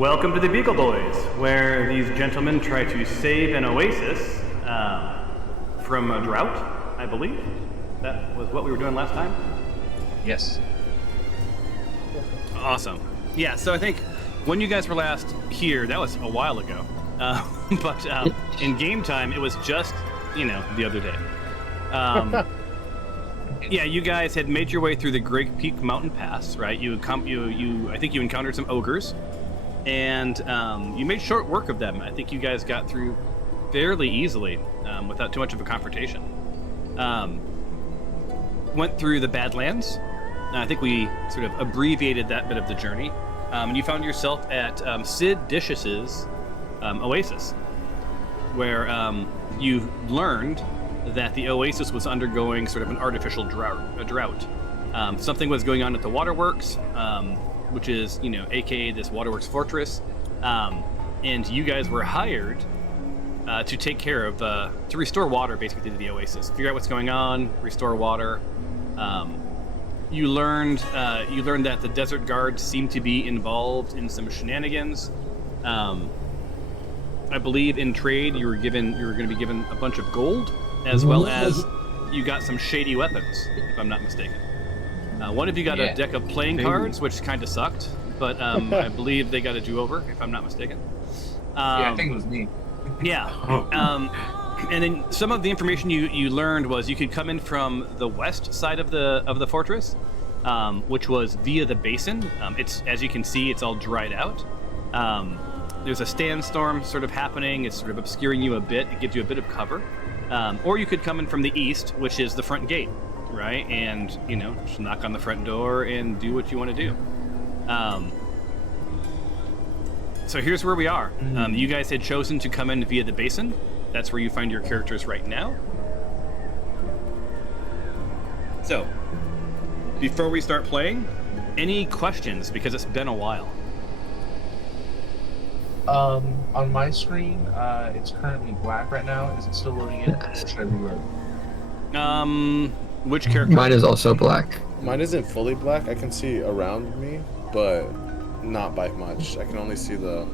Welcome to the Beagle Boys, where these gentlemen try to save an oasis from a drought, I believe. That was what we were doing last time? Yes. Awesome. Yeah, so I think when you guys were last here, that was a while ago. But in game time, it was just, the other day. Yeah, you guys had made your way through the Great Peak Mountain Pass, right? I think you encountered some ogres, and you made short work of them. I think you guys got through fairly easily without too much of a confrontation. Went through the Badlands. I think we sort of abbreviated that bit of the journey. And you found yourself at Sid Dish's Oasis, where you learned that the Oasis was undergoing sort of an artificial drought. Something was going on at the waterworks, which is, aka this waterworks fortress. And you guys were hired to take care of, to restore water basically to the Oasis. Figure out what's going on, restore water. You learned that the desert guards seem to be involved in some shenanigans. I believe in trade you were going to be given a bunch of gold, as well as you got some shady weapons, if I'm not mistaken. One of you got a deck of playing cards, which kind of sucked, but I believe they got a do-over, if I'm not mistaken. Yeah, I think it was me. Yeah. And then some of the information you learned was you could come in from the west side of the fortress, which was via the basin. It's, as you can see, it's all dried out. There's a sandstorm sort of happening. It's sort of obscuring you a bit. It gives you a bit of cover. Or you could come in from the east, which is the front gate, right? And, just knock on the front door and do what you want to do. So here's where we are. You guys had chosen to come in via the basin. That's where you find your characters right now. So, before we start playing, any questions? Because it's been a while. On my screen, it's currently black right now. Is it still loading in? Or should I reload? Which character? Mine is also black. Mine isn't fully black. I can see around me, but not by much. I can only see the...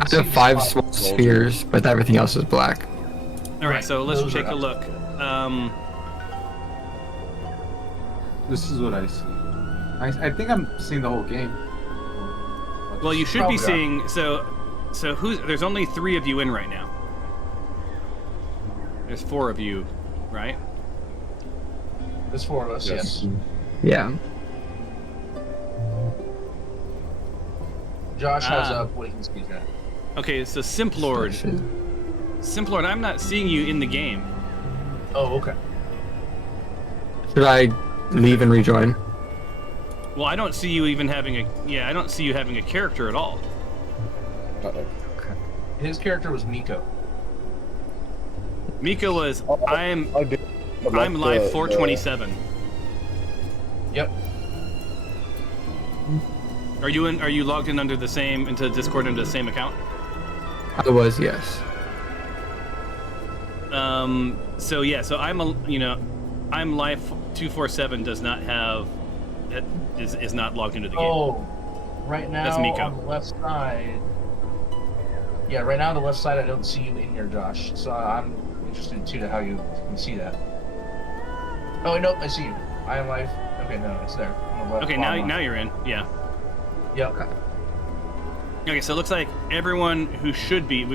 I have 5 small spheres, but everything else is black. Alright, so let's take a look. This is what I see. I think I'm seeing the whole game. Well, you should be seeing... So there's only 3 of you in right now. There's 4 of you, right? There's 4 of us, yes. Yeah. Josh has what he can speak at. Okay, so Simplord, I'm not seeing you in the game. Oh, okay. Should I leave and rejoin? Well, I don't see you even having I don't see you having a character at all. Uh-oh. His character was Miko. Miko was, I'm live 427. Yep. Are you logged in into Discord under the same account? I was, yes. So I'm live 247 does not have, is not logged into the game. Oh, right now That's Miko. on the left side. Yeah, right now on the left side, I don't see you in here, Josh. So I'm interested too to how you can see that. Oh, nope, I see you. I am live. Okay, no, it's there. Okay, now you're in. Yeah. Yep. Okay, so it looks like everyone who should be,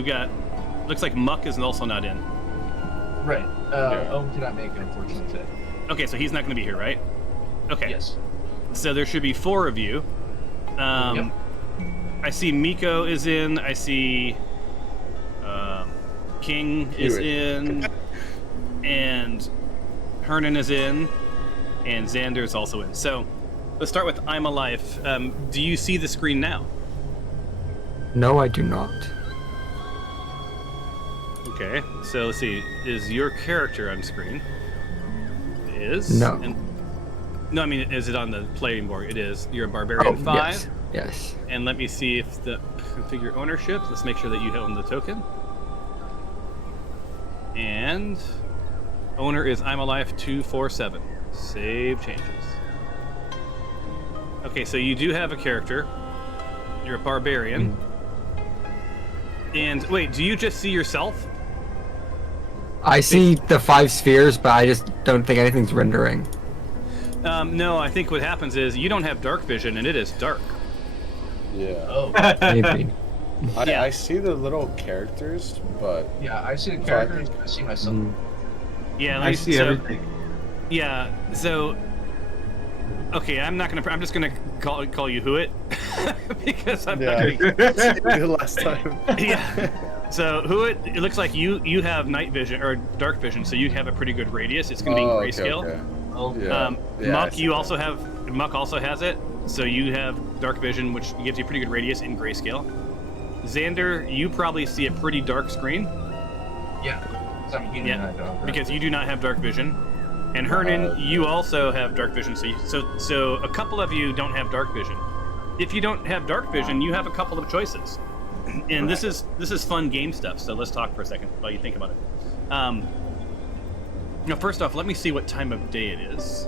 looks like Muck is also not in. Right. Owen cannot make it, unfortunately, today. Okay, so he's not going to be here, right? Okay. Yes. So there should be 4 of you. Yep. I see Miko is in. I see King is in. And Hernan is in. And Xander is also in. So let's start with I'm Alive. Do you see the screen now? No, I do not. Okay, so let's see. Is your character on screen? It is? No. No, I mean, is it on the playing board? It is. You're a Barbarian 5. Yes. And let me see if the configure ownership. Let's make sure that you own the token. And owner is I'm Alive 247. Save changes. Okay, so you do have a character. You're a barbarian. And wait, do you just see yourself? I see the 5 spheres, but I just don't think anything's rendering. No, I think what happens is you don't have dark vision, and it is dark. Yeah. Oh. Maybe. Yeah. I see the little characters, but Yeah, I see the characters. I see myself. Yeah, I see everything. Yeah. So, okay, I'm just gonna call you Huit because I'm not yeah, gonna. the last time. Yeah. So Huit, it looks like you have night vision or dark vision, so you have a pretty good radius. It's gonna be in grayscale. Okay. Oh. Yeah. Yeah, I Muck, see you that. also have Muck also has it, so you have dark vision, which gives you a pretty good radius in grayscale. Xander, you probably see a pretty dark screen. Yeah. 'Cause I'm a human and I don't have Because you do not have dark vision. And Hernan, you also have dark vision, so a couple of you don't have dark vision. If you don't have dark vision, you have a couple of choices. And this is fun game stuff, so let's talk for a second while you think about it. First off, let me see what time of day it is.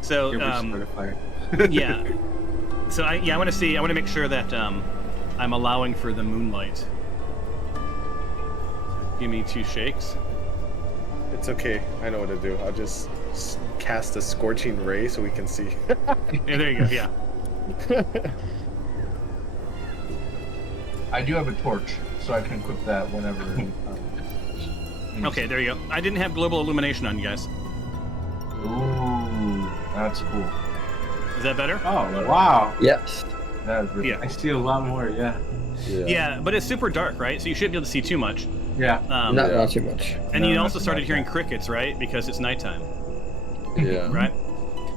So, Here, we start a fire. yeah. So I want to make sure that I'm allowing for the moonlight. Give me 2 shakes. It's okay. I know what to do. I'll just cast a scorching ray so we can see. Yeah, there you go. Yeah. I do have a torch, so I can equip that whenever. Okay, there you go. I didn't have global illumination on you guys. Ooh, that's cool. Is that better? Oh, wow. Yes. That is really Yeah. I see a lot more, yeah. Yeah, but it's super dark, right? So you shouldn't be able to see too much. Yeah. Not too much. And No, you not also too started much, hearing yeah. crickets, right? Because it's nighttime, Yeah. right?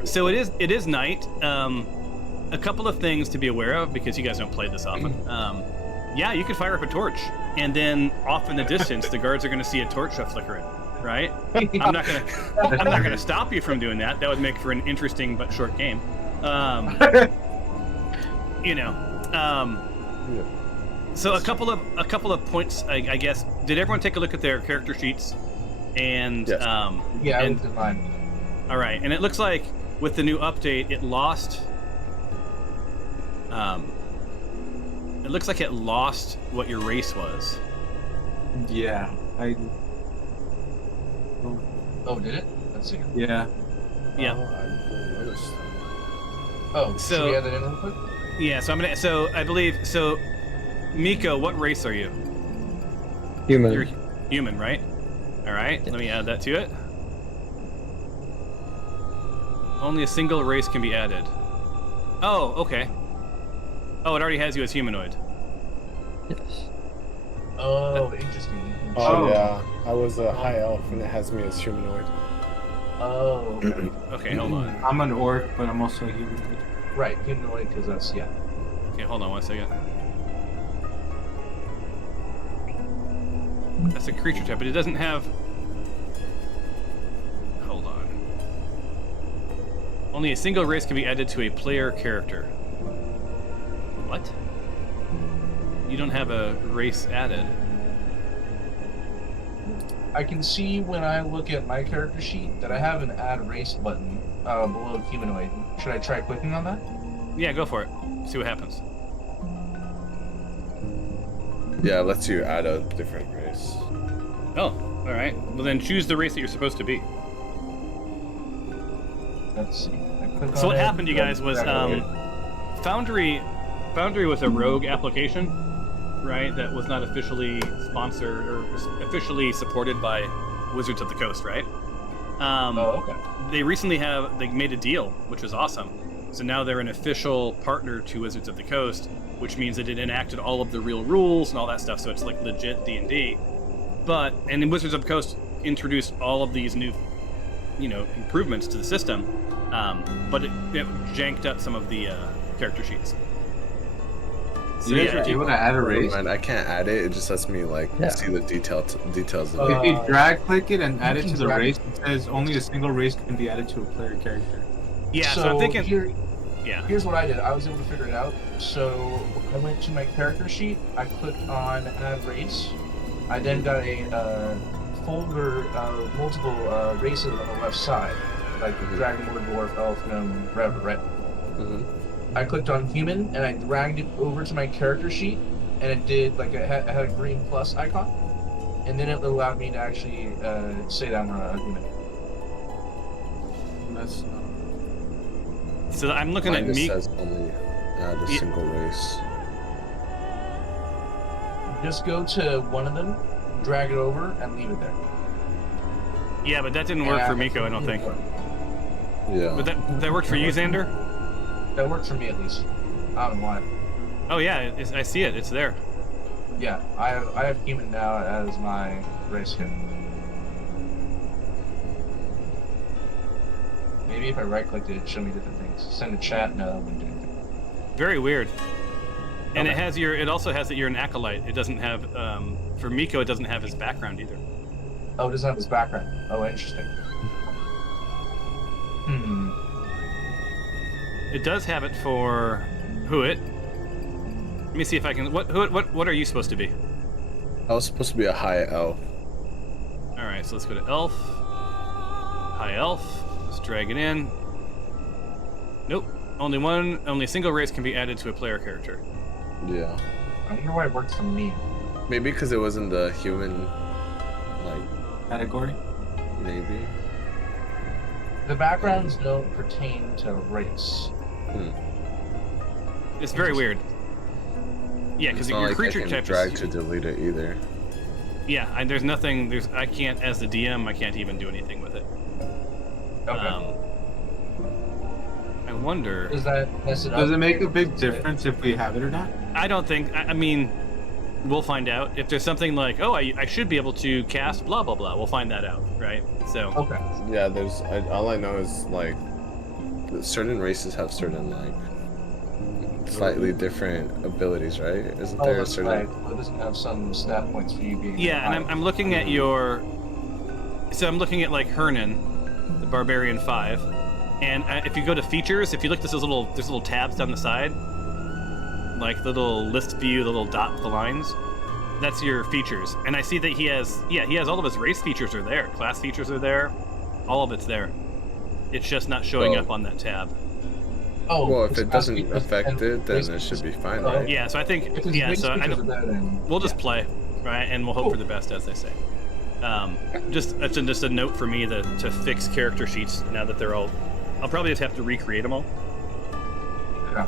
So it is night. A couple of things to be aware of because you guys don't play this often. Yeah, you could fire up a torch, and then off in the distance, the guards are going to see a torch flickering, right? I'm not gonna stop you from doing that. That would make for an interesting but short game. So a couple of points, I guess. Did everyone take a look at their character sheets? And Yes. Yeah, I and- looked at mine. all right, and it looks like with the new update, it lost. It looks like it lost what your race was. Yeah. Oh, did it? Let's see. Yeah. Yeah. Oh, I didn't notice. Oh, So- should we add that in real quick? Yeah. So I believe. So, Miko, what race are you? Human. You're human, right? All right. Let me add that to it. Only a single race can be added. Oh, okay. Oh, it already has you as humanoid. Yes. Oh, interesting. Oh, Oh. yeah. I was a high elf and it has me as humanoid. Oh, okay. Okay, hold on. I'm an orc, but I'm also a human. Right, humanoid, because that's, yeah. Okay, hold on 1 second. That's a creature type, but it doesn't have. Hold on. Only a single race can be added to a player character. What? You don't have a race added. I can see when I look at my character sheet that I have an add race button below humanoid. Should I try clicking on that? Yeah, go for it. See what happens. Yeah, it lets you add a different race. Oh, all right. Well, then choose the race that you're supposed to be. Let's see. I click So on what it, happened, you guys, was Foundry was a rogue application, right? That was not officially sponsored or officially supported by Wizards of the Coast, right? Oh, okay. They recently they made a deal, which is awesome. So now they're an official partner to Wizards of the Coast, which means that it enacted all of the real rules and all that stuff. So it's like legit D&D. And then Wizards of the Coast introduced all of these new, improvements to the system. But it janked up some of the character sheets. So You guys are able to add a race? And I can't add it. It just lets me see the details of it. If you drag click it and add it you to can the drag- race, it says only a single race can be added to a player character. Yeah, so I'm thinking. Yeah. Here's what I did. I was able to figure it out. So I went to my character sheet. I clicked on add race. I then got a folder of multiple races on the left side, like Dragon Lord, Dwarf, Elf, Gnome, whatever, right? Mhm. I clicked on human and I dragged it over to my character sheet, and it did like it had a green plus icon, and then it allowed me to actually say that I'm a human. That's So I'm looking Mine at just me. says only add a single race. Just go to one of them, drag it over, and leave it there. Yeah, but that didn't work Yeah, for Miko, I don't think. Yeah. But that worked for you, Xander? That works for me at least. I don't know why. Oh yeah, I see it. It's there. Yeah, I have human now as my race kit. Maybe if I right-clicked it, it'd show me different things. Send a chat, no, that wouldn't do anything. Very weird. And Okay. it also has that you're an acolyte. It doesn't have for Miko. It doesn't have his background either. Oh, it doesn't have his background. Oh, interesting. It does have it for Huit. Let me see if I can. What are you supposed to be? I was supposed to be a high elf. All right, so let's go to elf. High elf. Let's drag it in. Nope. Only a single race can be added to a player character. Yeah. I wonder why it worked for me. Maybe because it wasn't the human, like, category. maybe. The backgrounds don't pertain to race. It's very weird. Yeah, because It's not your like creature I can type drag is. to delete it either. Yeah, there's nothing. I can't, as the DM, I can't even do anything with it. Okay. I wonder. Does that mess it up? Does it make a big difference if we have it or not? I don't think. I mean, we'll find out. If there's something like, oh, I should be able to cast blah blah blah, we'll find that out, right? So. Okay. Yeah, all I know is, like, certain races have certain, like, slightly different abilities, right? Isn't Oh, there a that's certain... right. Well, it doesn't have some stat points for you being. Yeah, and I'm looking at your. So I'm looking at like Hernan, the Barbarian 5, and if you go to features, if you look, there's little tabs down the side, like the little list view, the little dot with the lines. That's your features, and I see that he has all of his race features are there, class features are there, all of it's there. It's just not showing Oh. up on that tab. Oh. Well, if it's it doesn't asking- affect it, then race it should be fine, Oh. right? Yeah, so I think If his yeah, race so I features don't. are there, then We'll just yeah. play, right, and we'll hope for the best, as they say. Just a note for me to fix character sheets now that they're all. I'll probably just have to recreate them all. Yeah.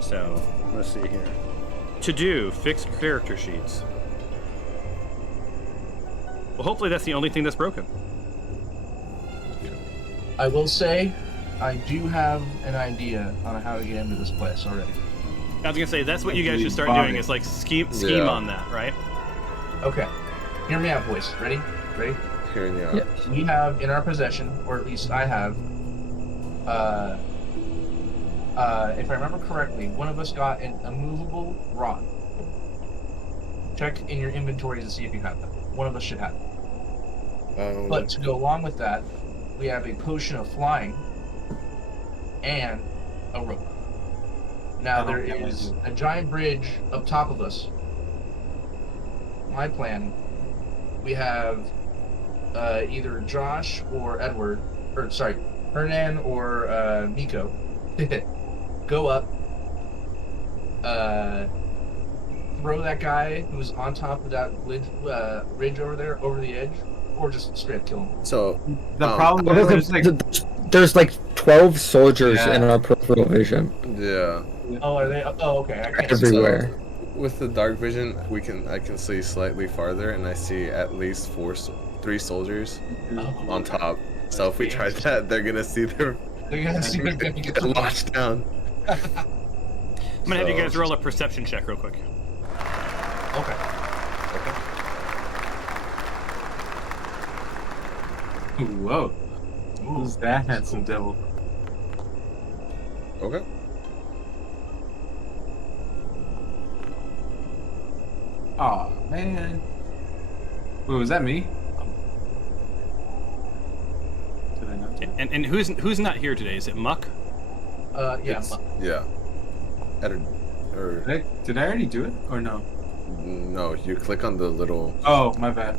So let's see here. To do, fix character sheets. Well, hopefully that's the only thing that's broken. I will say, I do have an idea on how to get into this place already. I was gonna say that's what you guys should start Body. doing. Is like scheme Yeah. on that, right? Okay. Hear me out, boys. Ready? Ready? Hearing you out. Yeah. We have in our possession, or at least I have, if I remember correctly, one of us got an immovable rod. Check in your inventories to see if you have that. One of us should have it. But to go along with that, we have a potion of flying and a rope. Now there is a giant bridge up top of us. My plan, we have either Josh or Edward, or sorry, Hernan or Miko, go up, throw that guy who's on top of that ridge over there over the edge, or just straight up kill him. So, The problem is like There's like 12 soldiers Yeah. in our peripheral vision yeah. Oh, are they? Oh, okay. I can't see. everywhere. With the dark vision, I can see slightly farther, and I see at least 3 soldiers Oh, on top. So if we try that, they're gonna see their they're gonna see what's gonna get get launched down. I'm gonna have you guys So- roll a perception check real quick. Okay. whoa, who's that handsome devil? Okay. Oh man. Wait, was that me? Did I not? And who's not here today? Is it Muck? Yeah. It's- yeah. Or Did I already do it or no? no, you click on the little. Oh, my bad.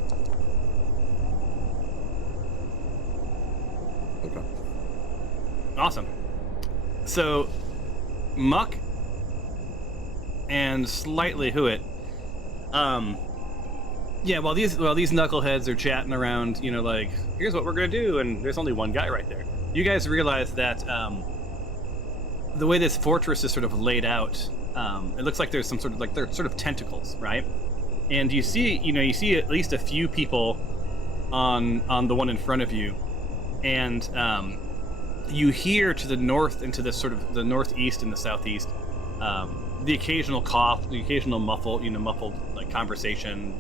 Okay. Awesome. So, Muck and slightly Huit. Yeah, while these knuckleheads are chatting around, like, here's what we're gonna do, and there's only one guy right there. You guys realize that the way this fortress is sort of laid out, it looks like there's some sort of they're sort of tentacles, right? And you see at least a few people on the one in front of you, and you hear to the north and to the sort of the northeast and the southeast, the occasional cough, the occasional muffled like conversation.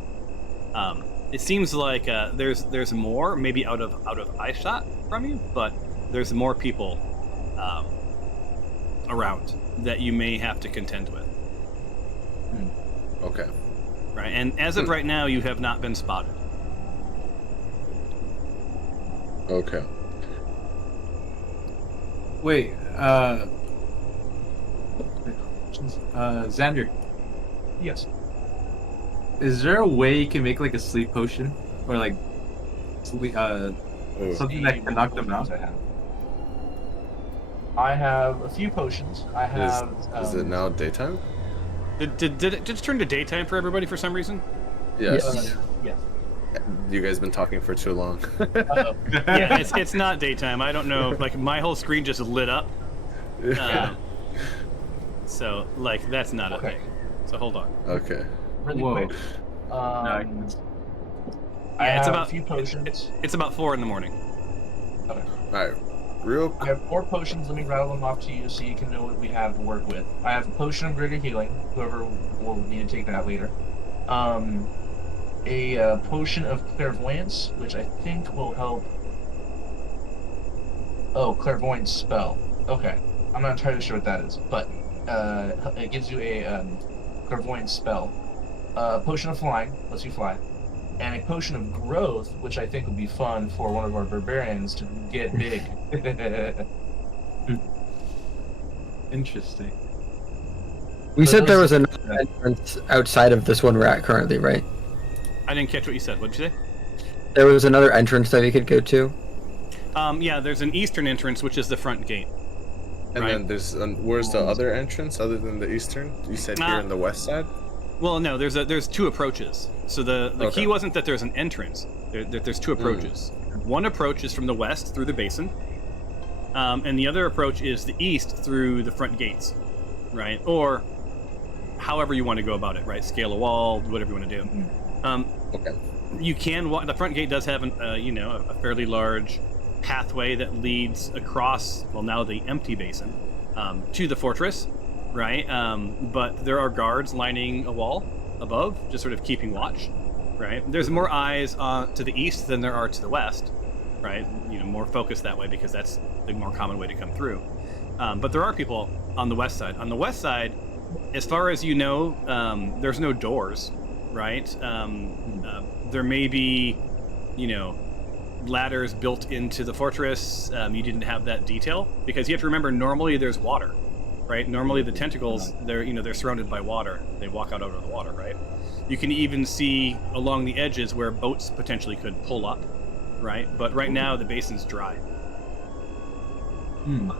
It seems like there's more, maybe out of eye shot from you, but there's more people around that you may have to contend with. Okay. Right, and as of right now, you have not been spotted. Okay. Wait, Xander, Yes. is there a way you can make like a sleep potion or like sleep, something that can knock them out? I have a few potions. I have. Is it now daytime? Did it just turn to daytime for everybody for some reason? Yes. Yes. You guys been talking for too long. Uh-oh. Yeah, it's not daytime. I don't know. Like, my whole screen just lit up. So, like, that's not a Okay. thing. So hold on. Okay. Really Whoa. quick. I I Yeah, it's have about- a few potions. It's about 4 in the morning. Okay. All right. Real. I have 4 potions. Let me rattle them off to you so you can know what we have to work with. I have a potion of greater healing. Whoever will need to take that later. A potion of clairvoyance, which I think will help. Oh, clairvoyance spell. Okay, I'm not entirely sure what that is, but it gives you a clairvoyance spell. A potion of flying lets you fly, and a potion of growth, which I think would be fun for one of our barbarians to get big. Interesting. We So said there was those- another entrance outside of this one we're at currently, right? I didn't catch what you said. What'd you say? There was another entrance that we could go to. Yeah, there's an eastern entrance, which is the front gate. And Right. then there's where's the other entrance other than the eastern? You said here in the west side. Well, no, there's 2 approaches. So the Okay. key wasn't that there's an entrance. There's 2 approaches. One approach is from the west through the basin, and the other approach is the east through the front gates, right? Or however you want to go about it, right? Scale a wall, whatever you want to do. Okay. You can walk. The front gate does have a fairly large pathway that leads across, well, now the empty basin, to the fortress, right? But there are guards lining a wall above, just sort of keeping watch, right? There's more eyes to the east than there are to the west, right? More focused that way because that's the more common way to come through. But there are people on the west side. On the west side, as far as you know, there's no doors, right? There may be, ladders built into the fortress. You didn't have that detail because you have to remember normally there's water, right? Normally the tentacles, they're surrounded by water. They walk out over the water, right? You can even see along the edges where boats potentially could pull up, right? But right now the basin's dry. And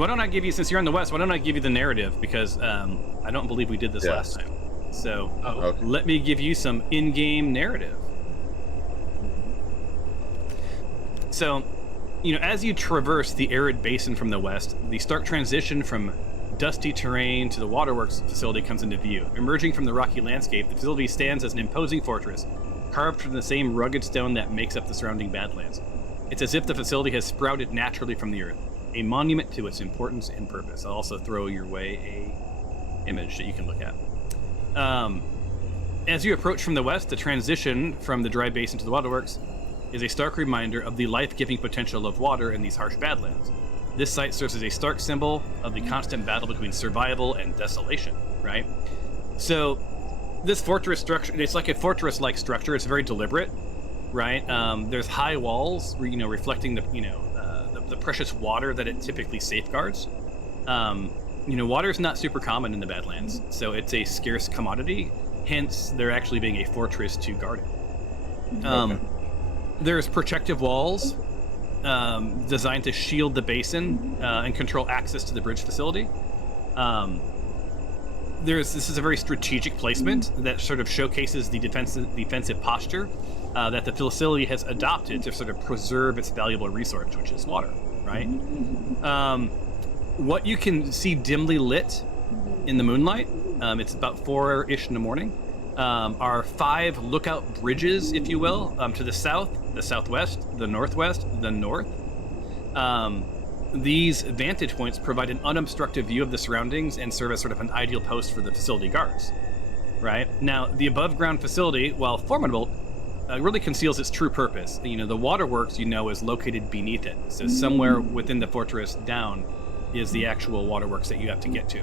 why don't I give you, since you're in the west, why don't I give you the narrative because I don't believe we did this last time. So Okay. let me give you some in-game narrative. So, as you traverse the arid basin from the west, the stark transition from dusty terrain to the waterworks facility comes into view. Emerging from the rocky landscape, the facility stands as an imposing fortress, carved from the same rugged stone that makes up the surrounding badlands. It's as if the facility has sprouted naturally from the earth, a monument to its importance and purpose. I'll also throw your way a image that you can look at. As you approach from the west, the transition from the dry basin to the waterworks is a stark reminder of the life-giving potential of water in these harsh badlands. This site serves as a stark symbol of the constant battle between survival and desolation, right? So, this fortress structure, it's like a fortress-like structure. It's very deliberate, right? There's high walls, reflecting the precious water that it typically safeguards. Water is not super common in the Badlands, so it's a scarce commodity. Hence, there actually being a fortress to guard it. There's protective walls designed to shield the basin and control access to the bridge facility. This is a very strategic placement that sort of showcases the defensive posture that the facility has adopted to sort of preserve its valuable resource, which is water, right? What you can see dimly lit in the moonlight, it's about 4-ish in the morning, are 5 lookout bridges, if you will, to the south, the southwest, the northwest, the north. These vantage points provide an unobstructed view of the surroundings and serve as sort of an ideal post for the facility guards, right? Now, the above-ground facility, while formidable, really conceals its true purpose. You know, the waterworks, is located beneath it. So somewhere within the fortress down is the actual waterworks that you have to get to.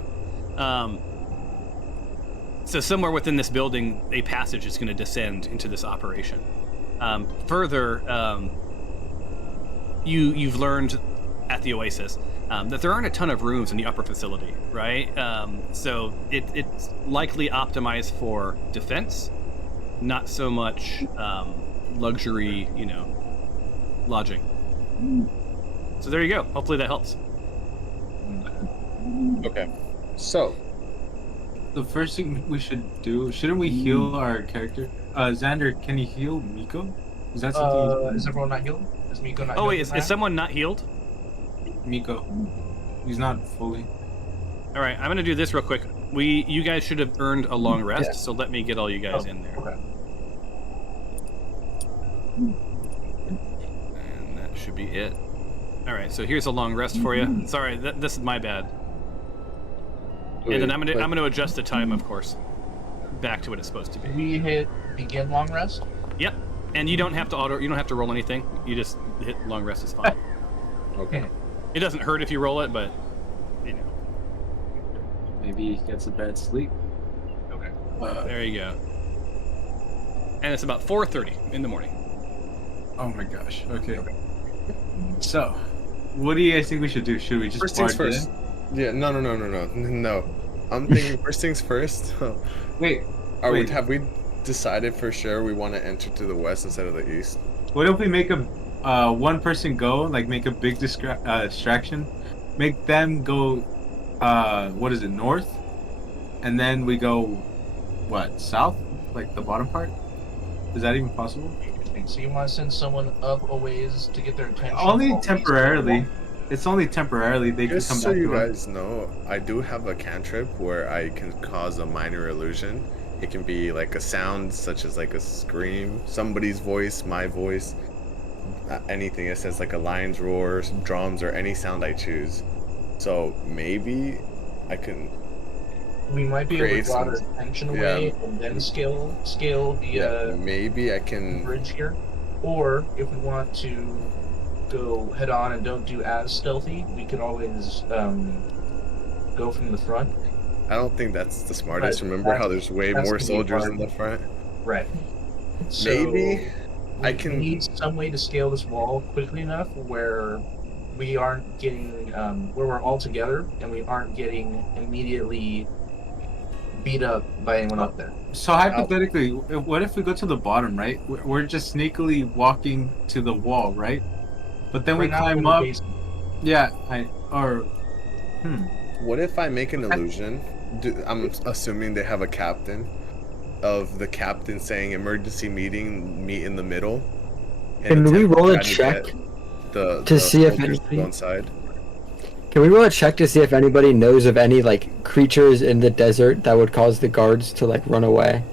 So somewhere within this building, a passage is going to descend into this operation. Further, you've learned at the Oasis that there aren't a ton of rooms in the upper facility, right? So it's likely optimized for defense, not so much luxury, lodging. So there you go. Hopefully that helps. Okay. So, The first thing we should do, shouldn't we heal our character? Xander, can you heal Miko? Is that something? Is everyone not healed? Is Miko not Oh healed? wait, is someone not healed? Miko. He's not fully. All right, I'm gonna do this real quick. You guys should have earned a long rest, so let me get all you guys in there. Okay. And that should be it. All right, so here's a long rest for you. Sorry, this is my bad. And then I'm gonna adjust the time, of course, back to what it's supposed to be. We hit begin long rest. Yep. And you don't have to roll anything. You just hit long rest is fine. okay. It doesn't hurt if you roll it, but Maybe he gets a bad sleep. Okay. there you go. And it's about 4:30 in the morning. Oh my gosh. Okay. So, what do you guys think we should do? Should we just First things barge first. in? Yeah, no. I'm thinking first things first. Wait. Have we decided for sure we want to enter to the west instead of the east? What if we make a one person go, like make a big distraction, make them go, what is it, north, and then we go, what, south, like the bottom part? Is that even possible? Interesting. So you want to send someone up a ways to get their attention? Only temporarily. It's only temporarily. They can Just come so back you to us. guys know, I do have a cantrip where I can cause a minor illusion. It can be like a sound such as like a scream, somebody's voice, my voice, anything. It says like a lion's roar, drums, or any sound I choose. So maybe I can. We might be able to create draw some- their attention away and then scale the Maybe I can. bridge here. Or if we want to go head on and don't do as stealthy, we could always go from the front. I don't think that's the smartest. Right, Remember how there's way that's more gonna be soldiers hard. in the front? Right. So Maybe I we can- need some way to scale this wall quickly enough where we aren't getting where we're all together and we aren't getting immediately beat up by anyone up there. So hypothetically, what if we go to the bottom, right? We're just sneakily walking to the wall, right? But then we Right now, we're in climb the up. basement. Yeah, What if I make an illusion? I'm assuming they have a captain. Of the captain saying emergency meeting, meet in the middle. Can we roll a try to check get the to see if soldiers to anything- go inside? Can we roll a check to see if anybody knows of any like creatures in the desert that would cause the guards to like run away?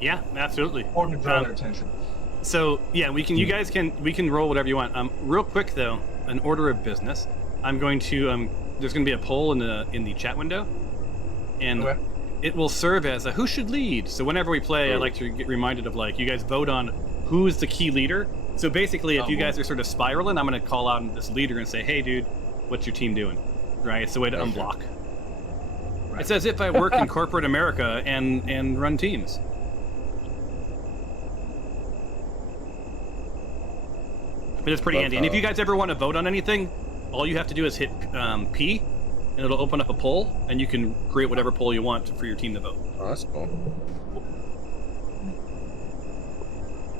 Yeah, absolutely. Or to draw their attention. So yeah, we can roll whatever you want. Real quick though, an order of business. I'm going to there's going to be a poll in the chat window, and Okay. it will serve as a who should lead. So whenever we play, I like to get reminded of like you guys vote on who is the key leader. So basically, if you guys are sort of spiraling, I'm going to call out this leader and say, "Hey, dude, what's your team doing?" Right? It's a way to unblock. Right. It's as if I work in corporate America and run teams. But it's pretty handy. And if you guys ever want to vote on anything, all you have to do is hit P, and it'll open up a poll, and you can create whatever poll you want for your team to vote. Oh, that's cool.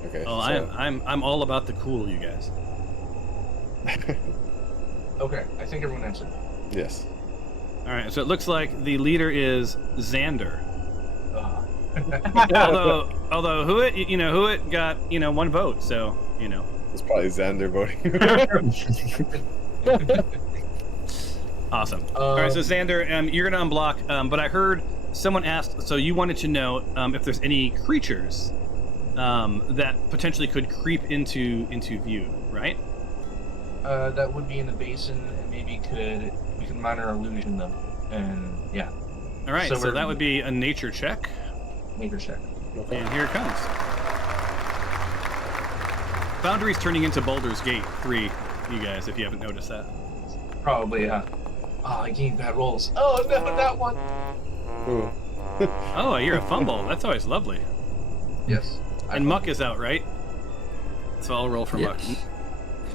Okay. Oh, so, I'm all about the cool, you guys. Okay, I think everyone answered. Yes. All right, so it looks like the leader is Xander. Uh, Although Huit got 1 vote, so It's probably Xander voting. awesome. All right, so Xander, you're gonna unblock. But I heard someone asked, so you wanted to know if there's any creatures that potentially could creep into view, right? that would be in the basin, and maybe we could minor illusion them, and yeah, All right, so we're- that would be a nature check, nature check. and here it comes. Boundary's turning into Baldur's Gate 3, you guys, if you haven't noticed that. Probably, Oh, I gave bad rolls. Oh no, that one. Ooh. Oh, you're a fumble. That's always lovely. Yes. And Muck is out, right? So I'll roll for Muck. Yes.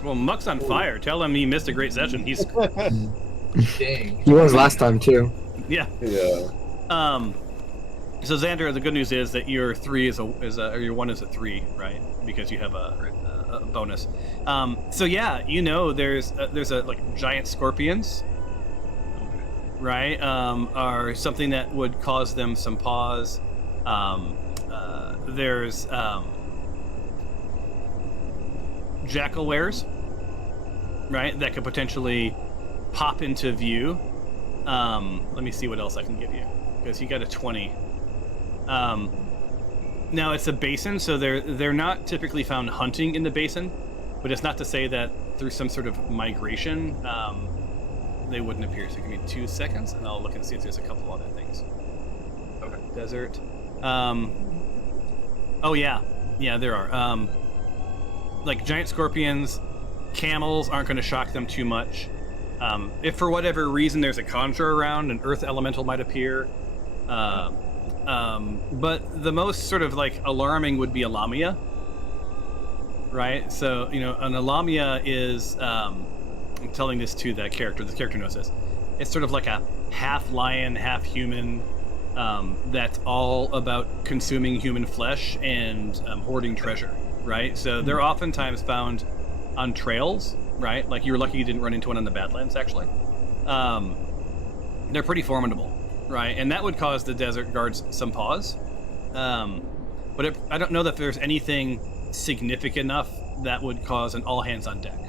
Well, Muck's on fire. Tell him he missed a great session. He's Dang. He was last time too. yeah. Yeah. So Xander, the good news is that your 3 or your 1 is a 3, right? Because you have a bonus. So yeah, there's like giant scorpions, right? Are something that would cause them some pause. There's jackalwares, right? That could potentially pop into view. Let me see what else I can give you, because you got a 20. Now it's a basin, so they're not typically found hunting in the basin, but it's not to say that through some sort of migration they wouldn't appear. So give me 2 seconds, and I'll look and see if there's a couple other things. Okay. Desert. Oh yeah, there are. Like giant scorpions, camels aren't going to shock them too much. If for whatever reason there's a conjure around, an earth elemental might appear. But the most sort of like alarming would be a lamia, right? So an lamia is. I'm telling this to that character. The character knows this. It's sort of like a half lion, half human. That's all about consuming human flesh and hoarding treasure, right? So they're oftentimes found on trails, right? Like you were lucky you didn't run into one on the Badlands, actually. They're pretty formidable, right? And that would cause the desert guards some pause. But I don't know that there's anything significant enough that would cause an all hands on deck,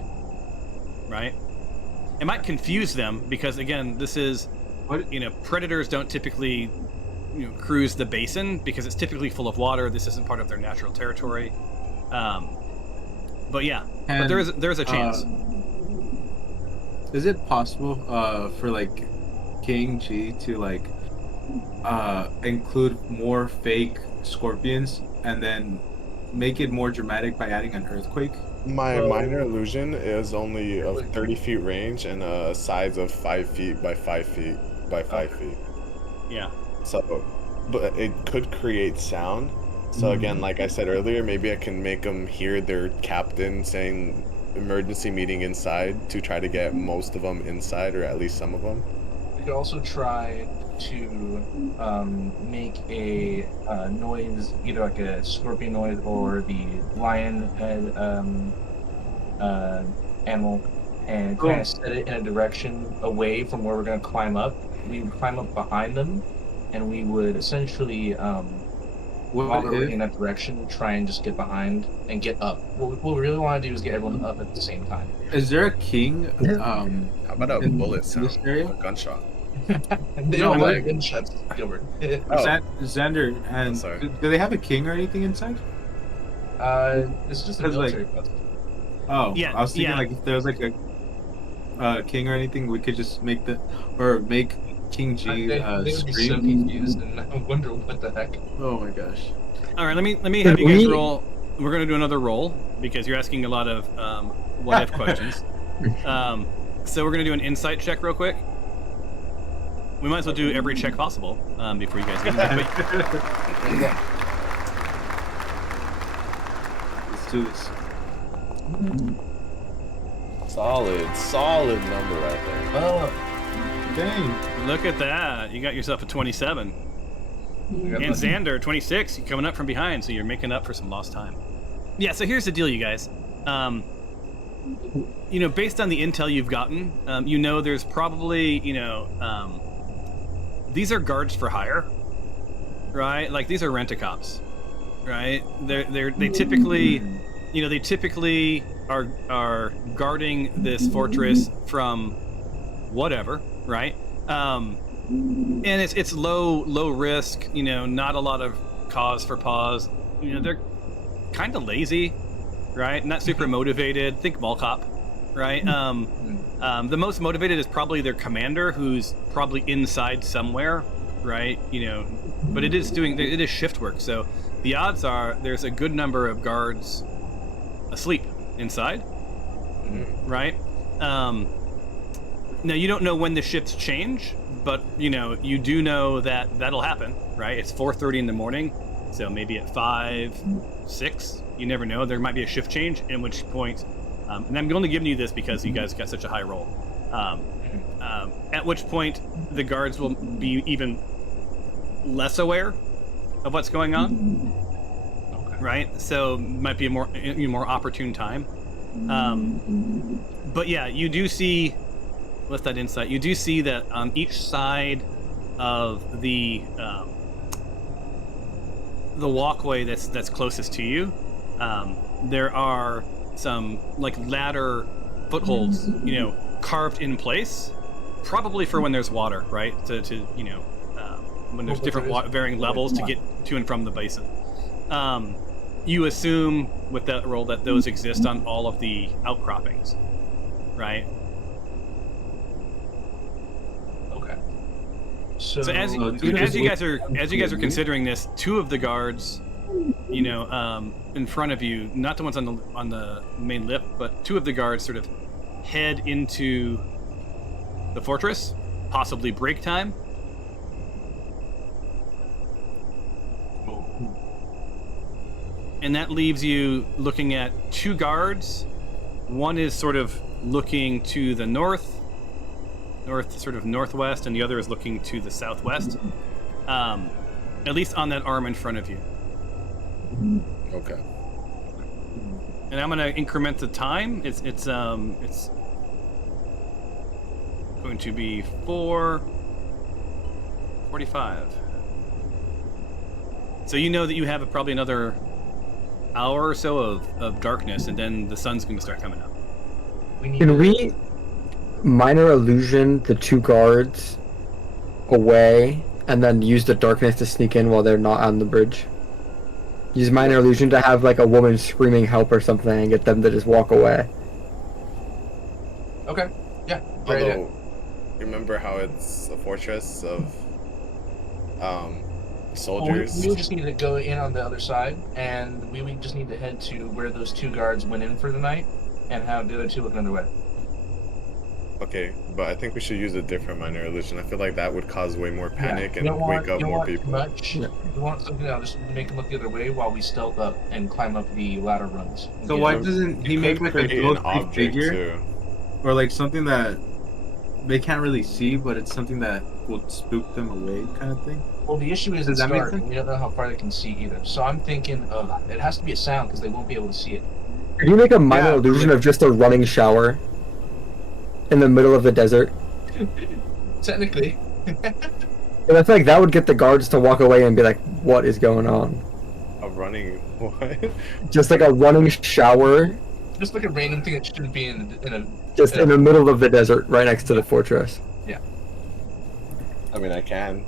right? It might confuse them because, again, this is, predators don't typically cruise the basin because it's typically full of water. This isn't part of their natural territory. But yeah, but there's a chance. Is it possible for like King G to like include more fake scorpions and then make it more dramatic by adding an earthquake? My minor illusion is only of 30 feet range and a size of 5 feet by 5 feet by 5 feet. Yeah. So, but it could create sound. So again, like I said earlier, maybe I can make them hear their captain saying emergency meeting inside to try to get most of them inside, or at least some of them. We could also try to make a noise, either like a scorpion noise or the lion head animal, and kind of set it in a direction away from where we're going to climb up. We would climb up behind them, and we would essentially, while we're in that direction, try and just get behind and get up. What we really want to do is get everyone up at the same time. Is there a king? How about a bullet sound? This area? A gunshot. They don't like gunshots, Gilbert. Xander, and sorry. do they have a king or anything inside? It's just a military post. Oh, Yeah, I was thinking yeah. like if there was like a king or anything, we could just make King G They would be so scream. confused and I wonder what the heck. Oh my gosh! All right, let me have you guys roll. We're going to do another roll because you're asking a lot of what if questions. So we're going to do an insight check real quick. We might as well do every check possible before you guys get into it. Let's do this. Solid number right there. Oh, Dang! Look at that. You got yourself a 27. And Xander, 26. You're coming up from behind, so you're making up for some lost time. Yeah, so here's the deal, you guys. you know, based on the intel you've gotten, you know, there's probably, you know, these are guards for hire, right? Like these are rent-a-cops, right? They typically, you know, they typically are guarding this fortress from whatever, right? And it's low risk, you know, not a lot of cause for pause. You know, they're kind of lazy, right? Not super motivated. Think mall cop, right? The most motivated is probably their commander, who's probably inside somewhere, right? You know, but it is shift work, so the odds are there's a good number of guards asleep inside, right? Now you don't know when the shifts change, but you know you do know that that'll happen, right? It's 4:30 in the morning, so maybe at 5, 6, you never know. There might be a shift change, in which point, and I'm only giving you this because you guys got such a high roll. At which point the guards will be even less aware of what's going on, right? So might be a more opportune time. But yeah, you do see. With that insight, you do see that on each side of the walkway that's closest to you, there are some like ladder footholds, you know, carved in place, probably for when there's water, right? To you know, when there's different varying levels to get to and from the basin. You assume with that roll that those exist on all of the outcroppings, right? So as you guys are considering this, two of the guards, you know, in front of you, not the ones on the main lift, but two of the guards sort of head into the fortress, possibly break time. And that leaves you looking at two guards. One is sort of looking to the north, sort of northwest, and the other is looking to the southwest. At least on that arm in front of you. Okay. And I'm gonna increment the time. It's going to be 4:45. So you know that you have probably another hour or so of darkness, and then the sun's going to start coming up. Can we minor illusion the two guards away and then use the darkness to sneak in while they're not on the bridge? Use minor illusion to have like a woman screaming help or something and get them to just walk away. Okay. Yeah. Great idea. Although, remember how it's a fortress of soldiers? We just need to go in on the other side, and we would just need to head to where those two guards went in for the night, and have the other two look another way. Okay, but I think we should use a different minor illusion. I feel like that would cause way more panic and wake up more people. Much. Yeah. You want something that'll just make them look the other way while we stealth up and climb up the ladder runs. So why doesn't he make like a ghostly figure, too. or like something that they can't really see, but it's something that will spook them away, kind of thing? Well, the issue is Does it's that make dark, sense? and we don't know how far they can see either. So I'm thinking it has to be a sound because they won't be able to see it. Could you make a minor illusion of just a running shower in the middle of the desert? Technically. And I feel like that would get the guards to walk away and be like, what is going on? A running what? Just like a running shower, Just like a random thing that shouldn't be in a. just in the middle of the desert, right next to the fortress. I mean, I can.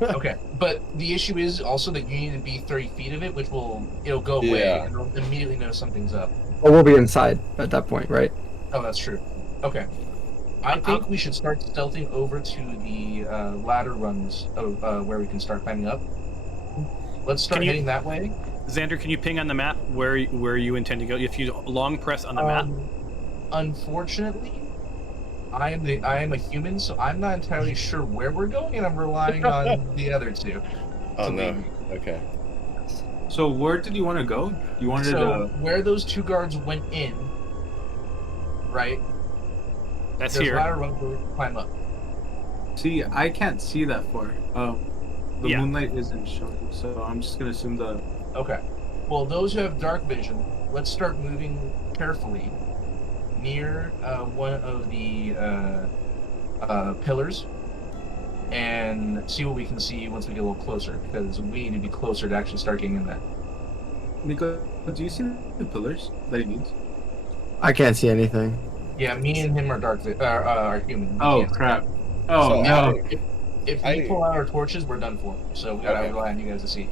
Okay, but the issue is also that you need to be 30 feet of it, which it'll go away Yeah. and they'll immediately know something's up. Or we'll be inside at that point, right? Oh, that's true. Okay. I think we should start stealthing over to the ladder runs of where we can start climbing up. Let's start heading that way. Xander, can you ping on the map where you intend to go? If you long press on the map. Unfortunately, I am a human, so I'm not entirely sure where we're going, and I'm relying on the other two. Oh to no. lead me. Okay. So where did you want to go? You wanted So to. where those two guards went in, right? That's There's here. ladder runs where we can climb up. See, I can't see that far. The Yeah. moonlight isn't showing, so I'm just gonna assume the. Okay. Well, those who have dark vision, let's start moving carefully near one of the pillars and see what we can see once we get a little closer, because we need to be closer to actually start getting in there. Nico, do you see the pillars that he needs? I can't see anything. Yeah, me and him are human. We Oh can't. crap! Oh So no! If we pull out our torches, we're done for. So we gotta Okay. rely on you guys to see.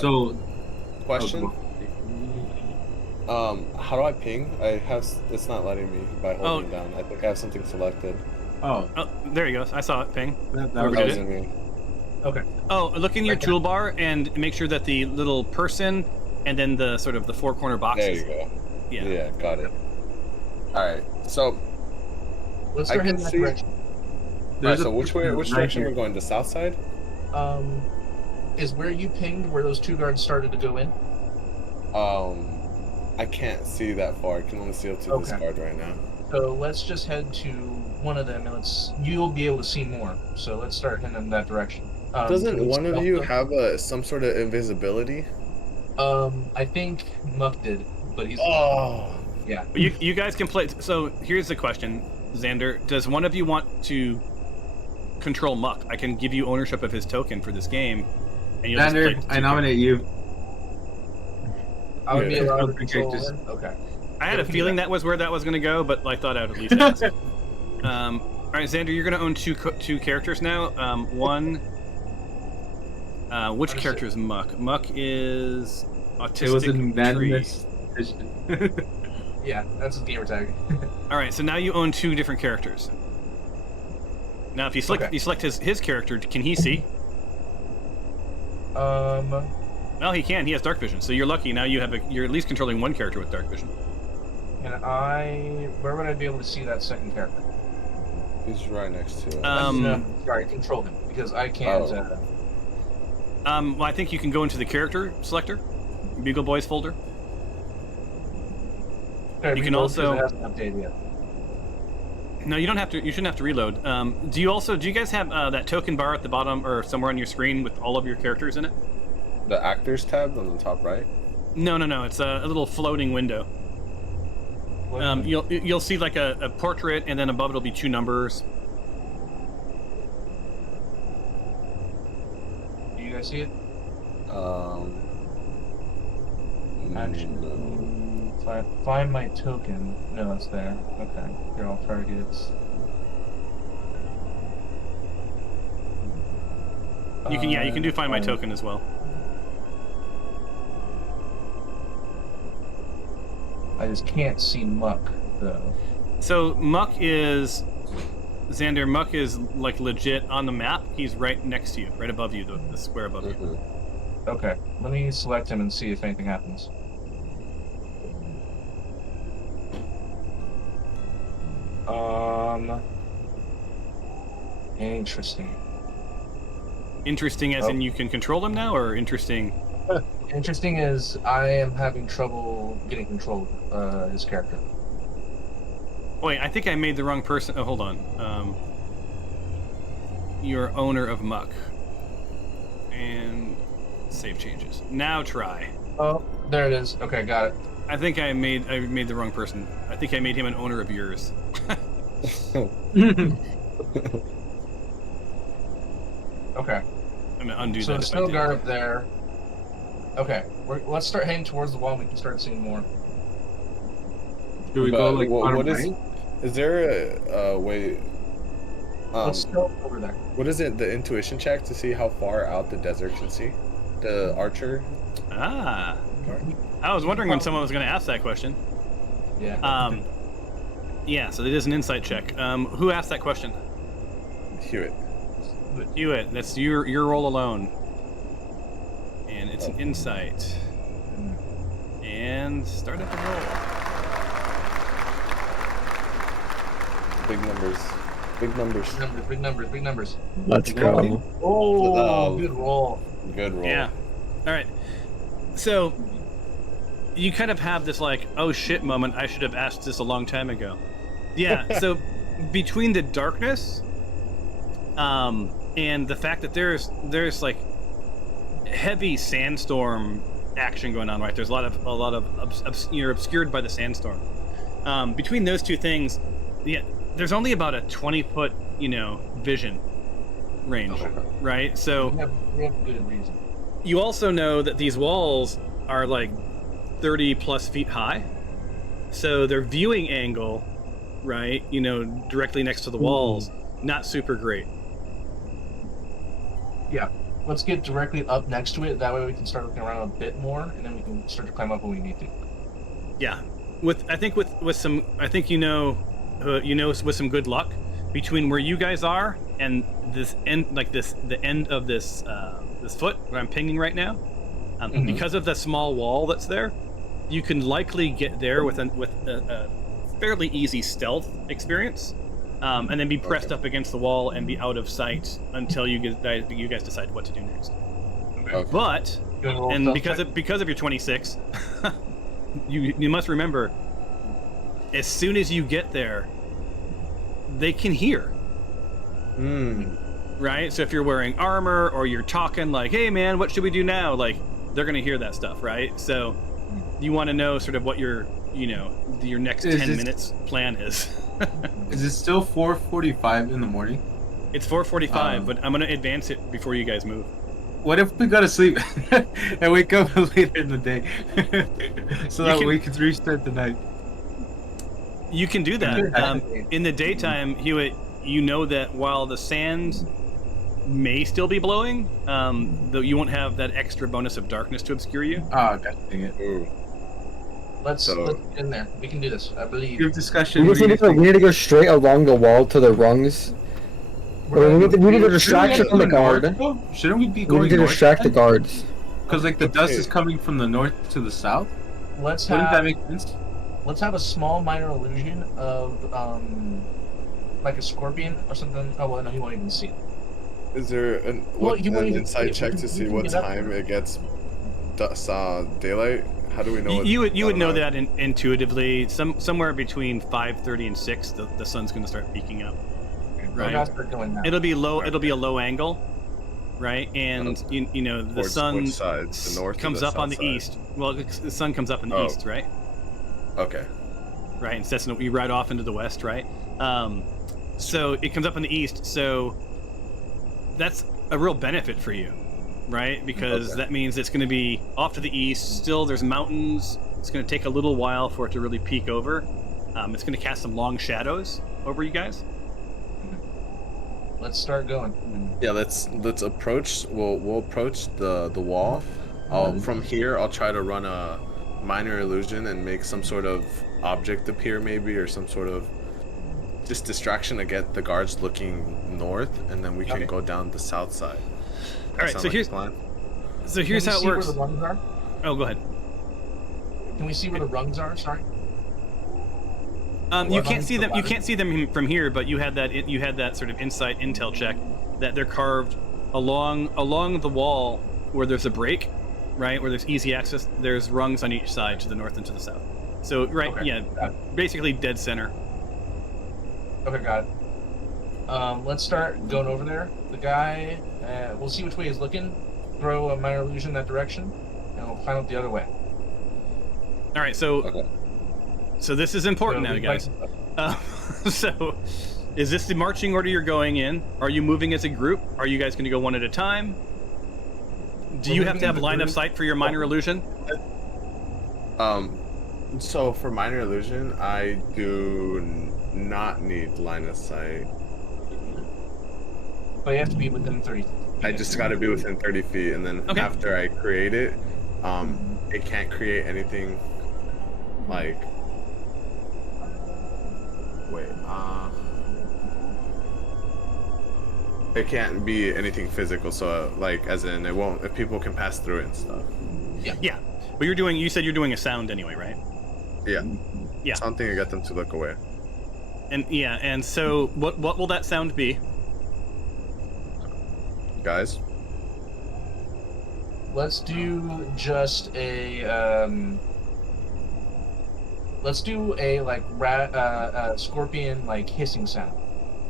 So Question. How do I ping? It's not letting me by holding down. I think I have something selected. oh, Oh, there you go. I saw it. Ping. that Whoever was did That it. wasn't me. Okay. Oh, look in your Right there. toolbar and make sure that the little person and then the sort of the four corner There boxes. you go. Yeah. Yeah, got it. All right. So, Let's I start can heading that see- direction. right, so which person right direction here. we're going? The south side? Is where you pinged where those two guards started to go in? I can't see that far. I can only see up to this Okay. guard right now. So let's just head to one of them, and you'll be able to see more. So let's start heading in that direction. Doesn't can we one of stealth you them? have some sort of invisibility? I think Muck did, but he's Oh, yeah. You guys can play. So here's the question, Xander. Does one of you want to control Muck? I can give you ownership of his token for this game, and you'll just play Xander, two I nominate you. I would be Yeah. allowed to Okay, control just- him. Okay. I had Yeah, a we can do feeling that. that was where that was going to go, but I thought I would at least ask. All right, Xander, you're going to own two characters now. One. Which Understood. character is Muck? Muck is autistic. It was a tree. unanimous decision. Yeah, that's his gamer tag. All right, so now you own two different characters. Now, if you select Okay. you select his character, can he see? Well, he can. He has dark vision, so you're lucky. Now you're at least controlling one character with dark vision. and where would I be able to see that second character? he's right next to it. Um, Sorry, control him because I can't. Oh. Well, I think you can go into the character selector, Beagle Boys folder. You can also- It hasn't updated yet. No, you don't have to. You shouldn't have to reload. Do you guys have that token bar at the bottom or somewhere on your screen with all of your characters in it? The actors tab on the top right. No. It's a little floating window. You'll see like a portrait, and then above it'll be two numbers. Do you guys see it? Actually, No. find my token. No, it's there. Okay, here all targets. You can do find my token as well. I just can't see Muck though. So Muck is Xander. Muck is like legit on the map. He's right next to you, right above you, the square above you. Mhm. Okay, let me select him and see if anything happens. Interesting. Interesting, as in you can control him now, or interesting? Interesting is I am having trouble getting control of his character. Wait, I think I made the wrong person. Oh, hold on. You're owner of Muck, and save changes. Now try. Oh, there it is. Okay, got it. I think I made the wrong person. I think I made him an owner of yours. Okay. I'm gonna undo So that. the if I snow did. guard up there. Okay, let's start heading towards the wall and we can start seeing more. Do we go But like what bottom is- right? Is there a way? Let's go over there. What is it? The intuition check to see how far out the desert can see. The archer. Ah, I was wondering when someone was going to ask that question. Yeah. Yeah. So it is an insight check. Who asked that question? Hewitt. Hewitt. That's your roll alone. And it's an insight. And start at the roll. Big numbers. Big numbers. Big numbers. Let's go. Oh, good roll. Good roll. Yeah. All right. So you kind of have this like, oh shit moment. I should have asked this a long time ago. Yeah. So between the darkness, and the fact that there's like, heavy sandstorm action going on, right? There's a lot of you're obscured by the sandstorm. Between those two things, yeah, there's only about a 20-foot, vision range, right? So we have good reason. you also know that these walls are like 30 plus feet high, so their viewing angle, right? Directly next to the walls, not super great. Yeah. Let's get directly up next to it. That way we can start looking around a bit more, and then we can start to climb up when we need to. Yeah, with some, with some good luck, between where you guys are and this end, the end of this foot that I'm pinging right now, because of the small wall that's there, you can likely get there with a fairly easy stealth experience, and then be pressed up against the wall and be out of sight until you guys decide what to do next. Okay. But because of your 26, you must remember, as soon as you get there, they can hear. Right? So if you're wearing armor or you're talking like, "Hey man, what should we do now?" Like, they're gonna hear that stuff, right? So you want to know sort of what your next 10 minutes plan is. Is it still 4:45 in the morning? It's 4:45, but I'm gonna advance it before you guys move. What if we go to sleep and wake up later in the day, so that we can restart the night? You can do that. In the daytime, Hewitt, you know that while the sand may still be blowing, though you won't have that extra bonus of darkness to obscure you. Oh, god dang it. Ooh. Let's get in there. We can do this. I believe. Good discussion. We need to go straight along the wall to the rungs. We need a distraction from the guard. Shouldn't we be We going need to north? distract the guards. Because like the dust is coming from the north to the south. Wouldn't that make sense? Let's have a small minor illusion of like a scorpion or something. Oh well, no, he won't even see it. Is there an insight check to see what time it gets daylight? How do we know? You would know that intuitively. Somewhere between 5:30 and 6, the sun's going to start peaking up. Right. It'll be low. It'll be a low angle, right? And the sun comes up on the east. Well, the sun comes up in the east, right? Okay. Right, and sets you right off into the west, right? So it comes up in the east. So that's a real benefit for you, right? Because that means it's going to be off to the east. Still, there's mountains. It's going to take a little while for it to really peek over. It's going to cast some long shadows over you guys. Let's start going. Yeah, let's approach. We'll approach the wall. From here, I'll try to run a minor illusion and make some sort of object appear, maybe, or some sort of just distraction to get the guards looking north, and then we can go down the south side. All right. So here's how it works. Where the rungs are? Oh, go ahead. Can we see where the rungs are? Sorry. You can't see them. You can't see them from here, but you had that sort of insight intel check that they're carved along the wall where there's a break, right? Where there's easy access. There's rungs on each side, to the north and to the south. So basically dead center. Okay, got it. Let's start going over there. The guy, we'll see which way he's looking. Throw a minor illusion that direction, and we'll climb up the other way. All right. So. So this is important now, guys. So, is this the marching order you're going in? Are you moving as a group? Are you guys going to go one at a time? Do you have to have line of sight for your minor illusion? So for minor illusion, I do not need line of sight. But you have to be within 30 feet. I just got to be within 30 feet, and then after I create it, it can't create anything like. Wait, it can't be anything physical, so like as in it won't, if people can pass through it and stuff. Yeah. But you said you're doing a sound anyway, right? Yeah. Something to get them to look away. And so what will that sound be? Guys? Let's do just a let's do a like scorpion like hissing sound.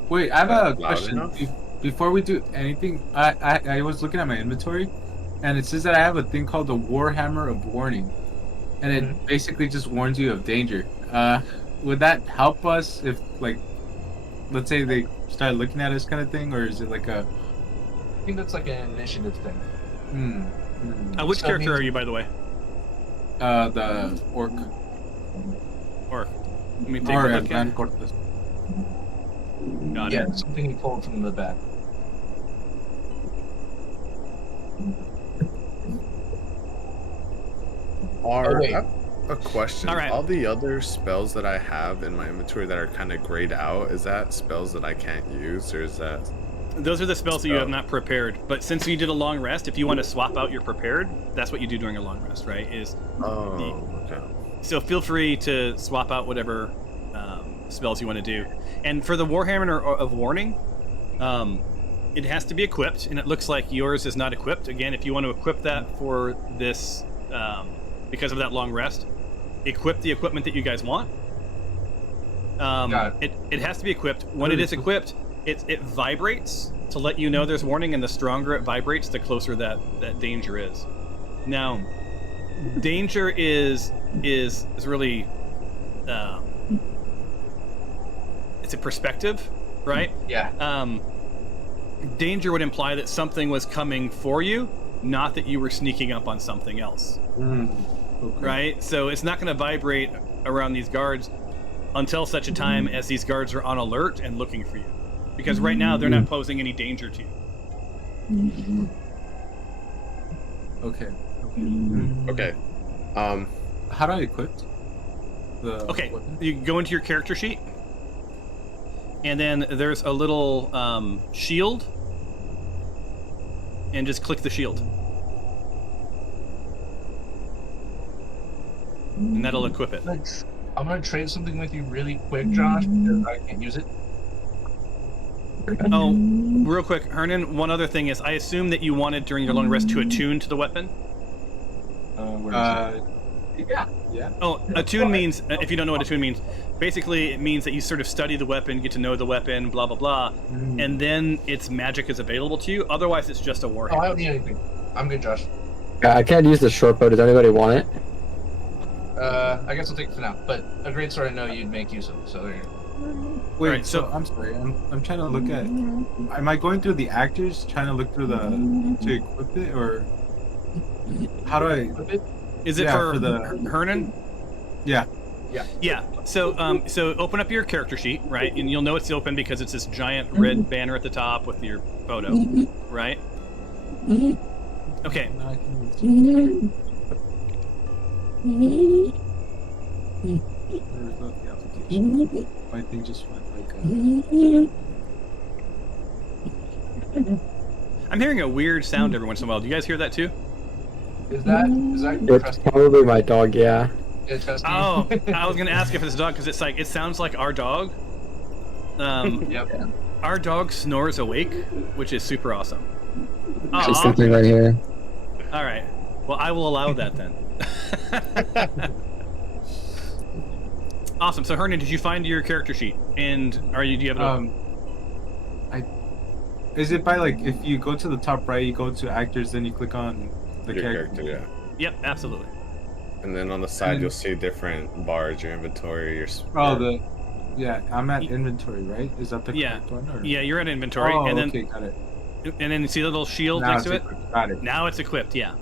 Wait, I have a question. Before we do anything, I was looking at my inventory, and it says that I have a thing called the Warhammer of Warning, and it basically just warns you of danger. Would that help us if, like, let's say they start looking at us, kind of thing, or is it like a? I think that's like an initiative thing. Which So it character means- are you, by the way? The orc. Or let me take Or a look Van at. Cortes. Got Yeah, it. something he pulled from the back. wait. A question. All right. All the other spells that I have in my inventory that are kind of grayed out, is that spells that I can't use, or is that? Those are the spells that you have not prepared. But since you did a long rest, if you want to swap out your prepared, that's what you do during a long rest, right? Okay. So feel free to swap out whatever spells you want to do. And for the Warhammer of Warning, it has to be equipped, and it looks like yours is not equipped. Again, if you want to equip that for this, because of that long rest, equip the equipment that you guys want. Got It has to be equipped. When it is equipped, it vibrates to let you know there's warning, and the stronger it vibrates, the closer that danger is. Now, danger is really it's a perspective, right? Yeah. Danger would imply that something was coming for you, not that you were sneaking up on something else, Okay. right? So it's not going to vibrate around these guards until such a time as these guards are on alert and looking for you, because right now they're not posing any danger to you. Okay. Okay. How do I equip the Okay, weapon? you go into your character sheet, and then there's a little shield, and just click the shield. And that'll equip it. I'm gonna trade something with you really quick, Josh, because I can't use it. Oh, real quick, Hernan, one other thing is, I assume that you wanted during your long rest to attune to the weapon? Where is it? Yeah. Oh, attune means, if you don't know what attune means, basically it means that you sort of study the weapon, get to know the weapon, blah, blah, blah, and then its magic is available to you. Otherwise, it's just a Oh, I warhammer. don't need anything. I'm good, Josh. I can't use the short bow. Does anybody want it? I guess I'll take it for now. But a great sword I know you'd make use of, so there you go. Wait. Alright, so so- I'm sorry. I'm trying to look at. Am I going through the actors, trying to look through to equip it, or how do I? Equip it? Is it Yeah, for for the- Hernan? Yeah. Yeah. So, so open up your character sheet, right? And you'll know it's open because it's this giant red banner at the top with your photo, right? Okay. Now I can. Where is the application? My thing just went like. I'm hearing a weird sound every once in a while. Do you guys hear that too? Is that It's trusty? probably my dog, yeah. Is it trusty? Oh, I was gonna ask if it's a dog because it's like it sounds like our dog. Yep. Our dog snores awake, which is super awesome. She's Aw. sleeping right here. All right. Well, I will allow that then. Awesome. So, Hernan, did you find your character sheet? And do you have it open? Is it by like if you go to the top right, you go to actors, then you click on the Your character? character, yeah. Yep, absolutely. And then on the side, And- you'll see different bars, your inventory, your. Oh, yeah. I'm at inventory, right? Is that the Yeah. correct one? Or? Yeah, you're at inventory, Oh, and then okay, got it. you see the little shield Now next to it's it. equipped. Got it. Now it's equipped, yeah.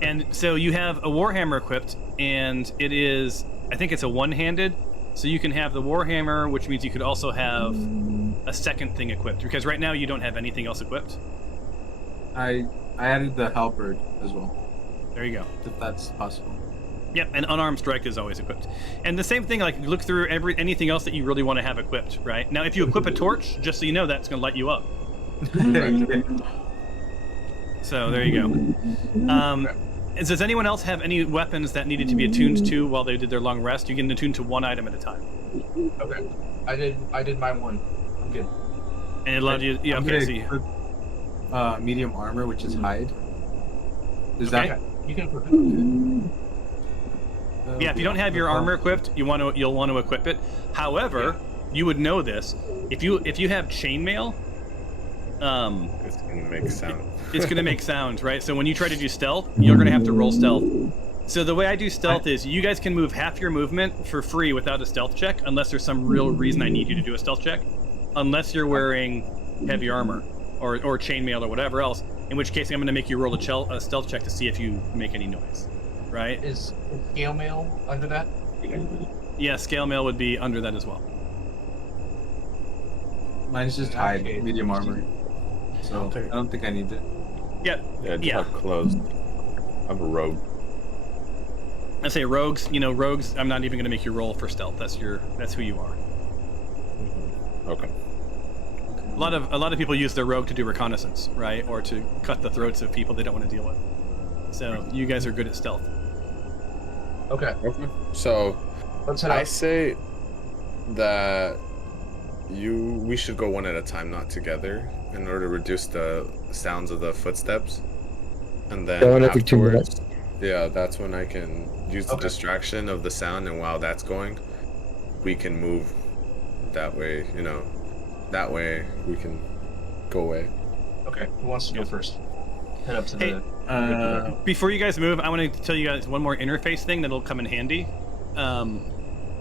And so you have a warhammer equipped, and it is, I think it's a one-handed, so you can have the warhammer, which means you could also have a second thing equipped, because right now you don't have anything else equipped. I added the halberd as well, There you go. if that's possible. Yep, and unarmed strike is always equipped. And the same thing, like look through anything else that you really want to have equipped, right? Now, if you equip a torch, just so you know, that's going to light you up. So there you go. Does anyone else have any weapons that needed to be attuned to while they did their long rest? You can attune to one item at a time, Okay. I did my one. I'm good. and it allowed you. Yeah, I'm okay. gonna See, equip, medium armor, which is hide. Is Okay. that? You can equip it. yeah. If you don't have your armor equipped, you'll want to equip it. However, you would know this if you have chainmail. It's gonna make sound. It's going to make sound, right? So when you try to do stealth, you're going to have to roll stealth. So the way I do stealth is you guys can move half your movement for free without a stealth check, unless there's some real reason I need you to do a stealth check, unless you're wearing heavy armor or chainmail or whatever else, in which case I'm going to make you roll a stealth check to see if you make any noise, right? Is scale mail under that? Yeah, scale mail would be under that as well. Mine's just high, medium armor. So I don't think I need it. Yeah. Yeah, just Yeah. have clothes. I'm a rogue. I say rogues, rogues, I'm not even going to make you roll for stealth. That's who you are. Okay. A lot of people use their rogue to do reconnaissance, right? Or to cut the throats of people they don't want to deal with. So you guys are good at stealth. Okay. Okay. So Let's head I out. say that we should go one at a time, not together, in order to reduce the sounds of the footsteps. And then Going every 2 afterwards, yeah, that's when I can use the Okay. distraction of the sound, and while that's going, we can move that way, that way we can go away. Okay. Who wants to go first? Head up to Hey, the. Before you guys move, I want to tell you guys one more interface thing that'll come in handy.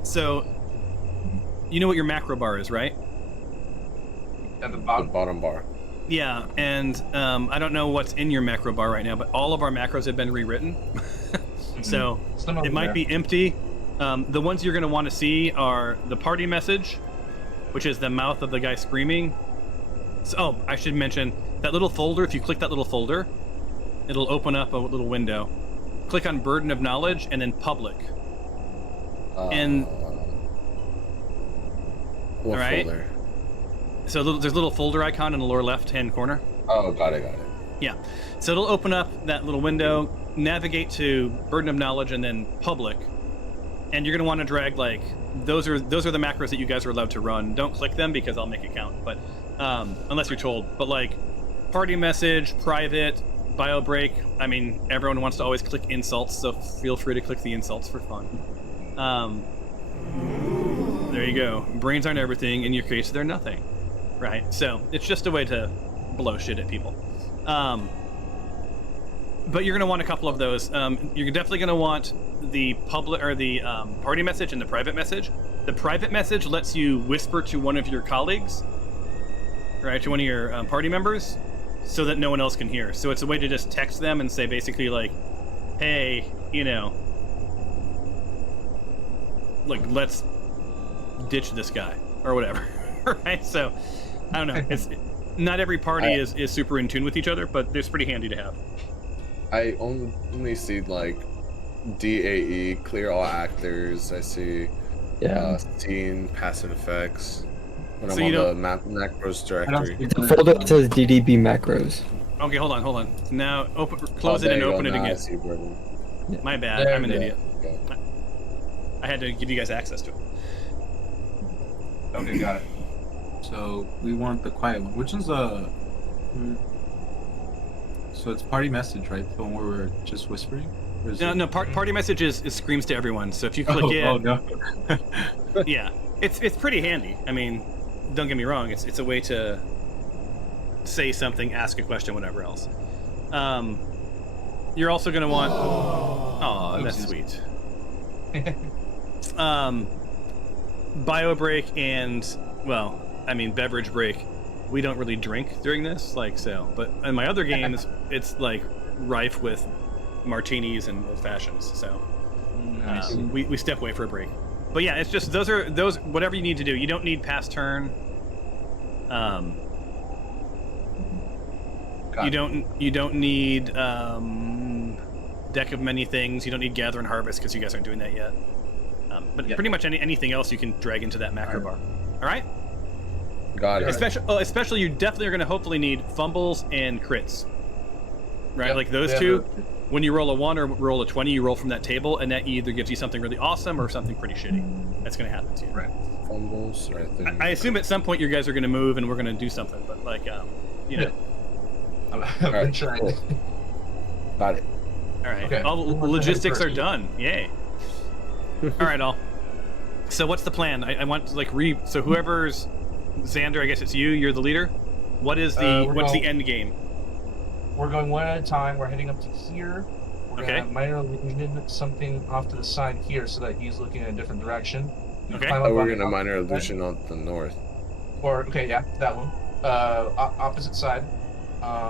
So, you know what your macro bar is, right? At the The bottom. bottom bar. Yeah, and I don't know what's in your macro bar right now, but all of our macros have been rewritten. So Some over it might there. be empty. The ones you're going to want to see are the party message, which is the mouth of the guy screaming. So, I should mention that little folder. If you click that little folder, it'll open up a little window. Click on Burden of Knowledge and then Public. And- what Alright. folder? So there's a little folder icon in the lower left-hand corner. Oh, got it. Yeah. So it'll open up that little window, navigate to Burden of Knowledge and then Public. And you're going to want to drag, those are the macros that you guys are allowed to run. Don't click them because I'll make it count, but unless you're told. But party message, private, bio break. I mean, everyone wants to always click insults, so feel free to click the insults for fun. There you go. Brains aren't everything. In your case, they're nothing. Right? So it's just a way to blow shit at people. But you're going to want a couple of those. You're definitely going to want the public or the party message and the private message. The private message lets you whisper to one of your colleagues, right, to one of your party members, so that no one else can hear. So it's a way to just text them and say basically hey, let's ditch this guy or whatever, right? So I don't know. It's not every party is super in tune with each other, but it's pretty handy to have. I only see DAE, clear all actors. I see scene, passive effects. When So I'm you on the macros I don't directory. see The folder that says DDB macros. Okay, hold on. Now close it there and you go. open it Now I again. see Burden. My bad. There I'm an we go. idiot. Okay. I had to give you guys access to it. Okay, got it. So we want the quiet one. Which one's the? So it's party message, right? The one where we're just whispering. Or is it- No, party message is screams to everyone. So if you click it, Oh no. yeah, it's pretty handy. I mean, don't get me wrong. It's a way to say something, ask a question, whatever else. You're also gonna want. Oh, that's sweet. Bio break and beverage break. We don't really drink during this, but in my other games, it's rife with martinis and old fashions. So Nice. we step away for a break. But yeah, it's just those whatever you need to do. You don't need pass turn. Got You don't need deck of many things. You don't need gather and harvest because you guys aren't doing that yet. But Yep. pretty much anything else you can drag into that macro bar. All right. Got it. Especially you definitely are going to hopefully need fumbles and crits. Right, Yep. like those Yeah. two. When you roll a 1 or roll a 20, you roll from that table, and that either gives you something really awesome or something pretty shitty. That's going to happen to you. Right. Fumbles, right there. I assume at some point you guys are going to move and we're going to do something, but Yeah. I've been Alright, trying. cool. Got it. All right. Okay. All the Who wants to logistics head are first? done. Yay. All right, all. So what's the plan? I want so whoever's Xander, I guess it's you. You're the leader. What is the we're what's the going- end game? We're going one at a time. We're heading up to here. We're Okay. gonna have minor illusion something off to the side here so that he's looking in a different direction. We Okay. climb Oh, up we're on gonna the minor opposite illusion on the north. side. Or okay, yeah, that one. Opposite side.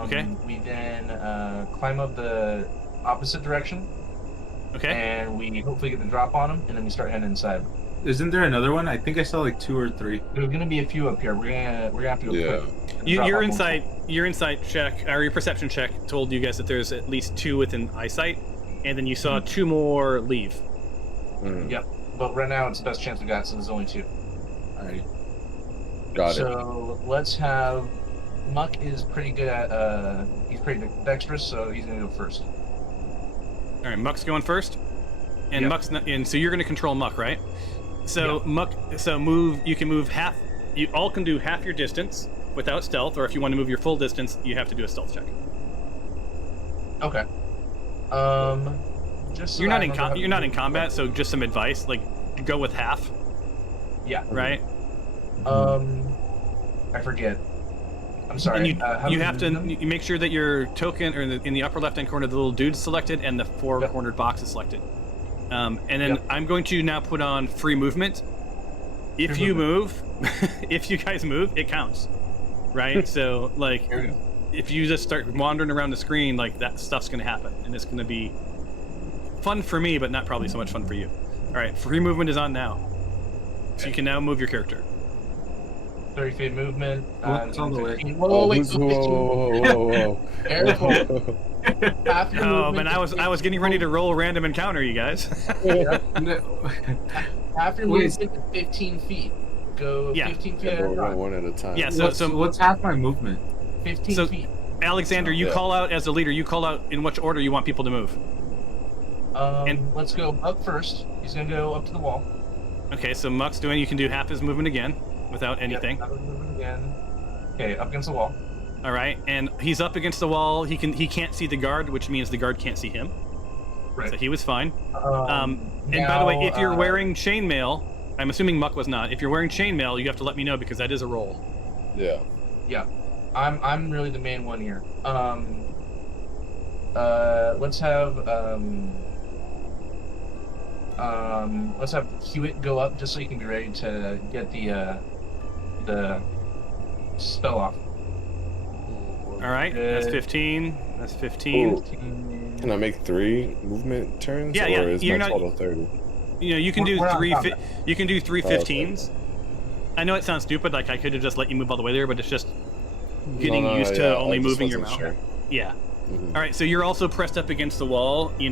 Okay. We then climb up the opposite direction, Okay. and we hopefully get the drop on him, and then we start heading inside. Isn't there another one? I think I saw like 2 or 3. There's gonna be a few up here. We're gonna have to go Yeah. quick. Your Drop on insight check or your perception check told you guys that there's at least 2 within eyesight, and then you saw 2 more leave. Mm, Yep. But right now it's the best chance we got, so there's only 2. Alright. got it. So let's have Muck is pretty good at he's pretty dexterous, so he's gonna go first. All right, Muck's going first, and Yep. Muck's not, and so you're going to control Muck, right? So Yep. Muck, so move. You can move half. You all can do half your distance without stealth, or if you want to move your full distance, you have to do a stealth check. Okay. Just so You're that not I in remember how to you're not do in it. combat, so just some advice, like go with half, Yeah. right? I forget. I'm sorry. And how you do we have to move them? you make sure that your token, or in the upper left-hand corner, the little dude's selected, and the 4-cornered box is selected. And then Yep. I'm going to now put on free movement. If Free you move, if you guys move, it counts, right? So like, Here we go. if you just start wandering around the screen, like that stuff's gonna happen, and it's gonna be fun for me, but not probably so much fun for you. All right, free movement is on now, so you can now move your character. 30 feet movement. What's on the way? 15. Whoa, wait, whoa, whoa, whoa. Careful. Half your Oh, movement but is I was getting ready to roll a random encounter, you guys. Half your Wait. movement is 15 feet. Go Yeah. 15 feet Yeah, at but a we're going time. one at a time. Yeah, so What's half my movement? 15 So- feet. Alexander, you Yeah. call out as the leader. You call out in which order you want people to move. Let's go up first. He's gonna go up to the wall. Okay, so Muck's doing. You can do half his movement again without anything. Yep, another movement again. Okay, up against the wall. All right, and he's up against the wall. He can't see the guard, which means the guard can't see him. Right. So he was fine. And by the way, if you're wearing chainmail, I'm assuming Muck was not. If you're wearing chainmail, you have to let me know because that is a roll. Yeah. yeah, I'm really the main one here. Let's have Hewitt go up just so you can be ready to get the spell off. All right, that's 15. That's 15. Ooh. Can I make 3 movement turns? Yeah, or yeah, is you're my not- total 30? You know, you can We're do not in three. combat. You can do 3 Oh, okay. 15s. I know it sounds stupid. Like I could have just let you move all the way there, but it's just getting No, used to yeah, only I just moving your wasn't mouth. sure. Yeah. Mhm. All right, so you're also pressed up against the wall. You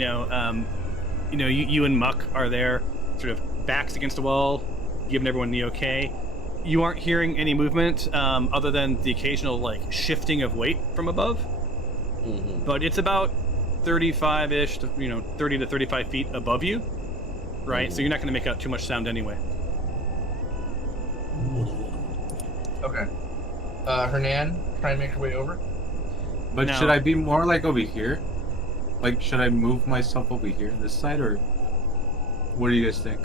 and Muck are there, sort of backs against the wall, giving everyone the okay. You aren't hearing any movement other than the occasional like shifting of weight from above, Mhm. but it's about 35-ish, 30 to 35 feet above you, right? So you're not going to make out too much sound anyway. Okay. Hernan, try and make your way over. But No. should I be more like over here? Like, should I move myself over here, this side, or what do you guys think?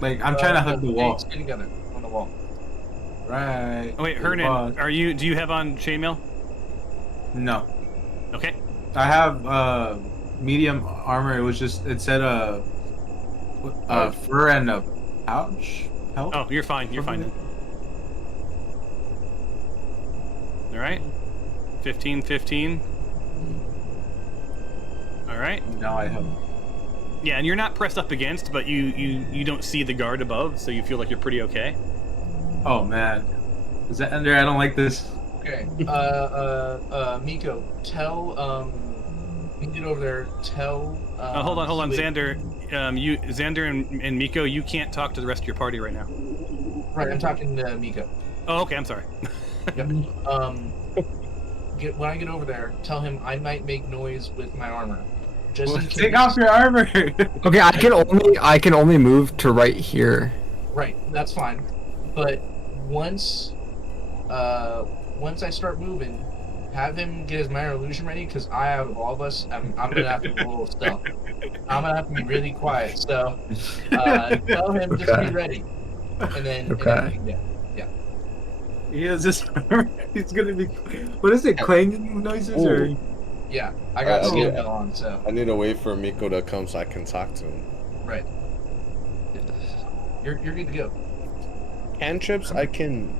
Like, I'm trying to hug the wall. Stay together on the wall. Right. Oh wait, Hernan, do you have on chainmail? No. Okay. I have medium armor. It said fur and a pouch. Help? Oh, you're fine. You're fine then. All right. 15, 15. All right. Now I have. Yeah, and you're not pressed up against, but you don't see the guard above, so you feel like you're pretty okay. Oh man, is that under? I don't like this. Okay. Miko, tell you get over there. Tell. Hold on, Hewitt- Xander. Xander and Miko, you can't talk to the rest of your party right now. Right, I'm talking to Miko. Oh, okay. I'm sorry. Yep. When I get over there, tell him I might make noise with my armor. Just in case. Take off your armor. Okay, I can only move to right here. Right, that's fine. But once I start moving, have him get his minor illusion ready, because out of all of us, I'm gonna have to roll stealth. I'm gonna have to be really quiet. So tell him just Okay. be ready, and then Okay. we can get. He has this. He's gonna be. What is it? Clanging noises or? Ooh. Yeah, I got I skin need- on, so I need to wait for Miko to come so I can talk to him. right. You're good to go. Cantrips I can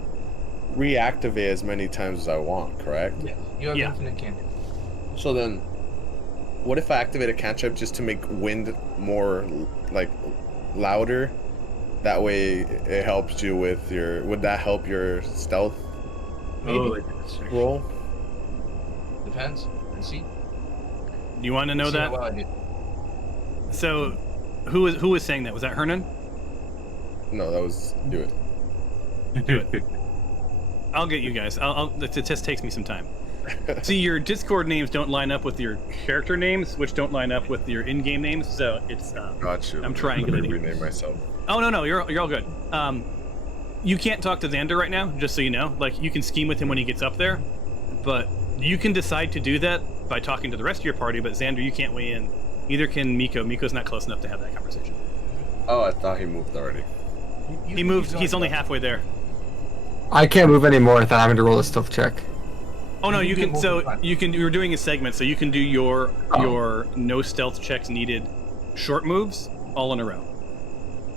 reactivate as many times as I want, correct? Yeah, you have Yeah. infinite candy. So then, what if I activate a cantrip just to make wind more like louder? That way, it helps you with your. Would that help your stealth Maybe. Oh, like a distraction. roll? Depends. And see. You want to know See how that? well I did. So, who was saying that? Was that Hernan? No, that was do it. I'll get you guys. The test takes me some time. See, your Discord names don't line up with your character names, which don't line up with your in-game names. So it's. Got you. I'm Let me triangulating. rename myself. Oh no, you're all good. You can't talk to Xander right now, just so you know. Like you can scheme with him when he gets up there, but you can decide to do that by talking to the rest of your party. But Xander, you can't weigh in. Neither can Miko. Miko's not close enough to have that conversation. Oh, I thought he moved already. He moved. He's only halfway there. I can't move anymore without having to roll a stealth check. Oh no, You you can can. do So multiple times. you can. You're doing a segment, so you can do your Oh. no stealth checks needed, short moves all in a row.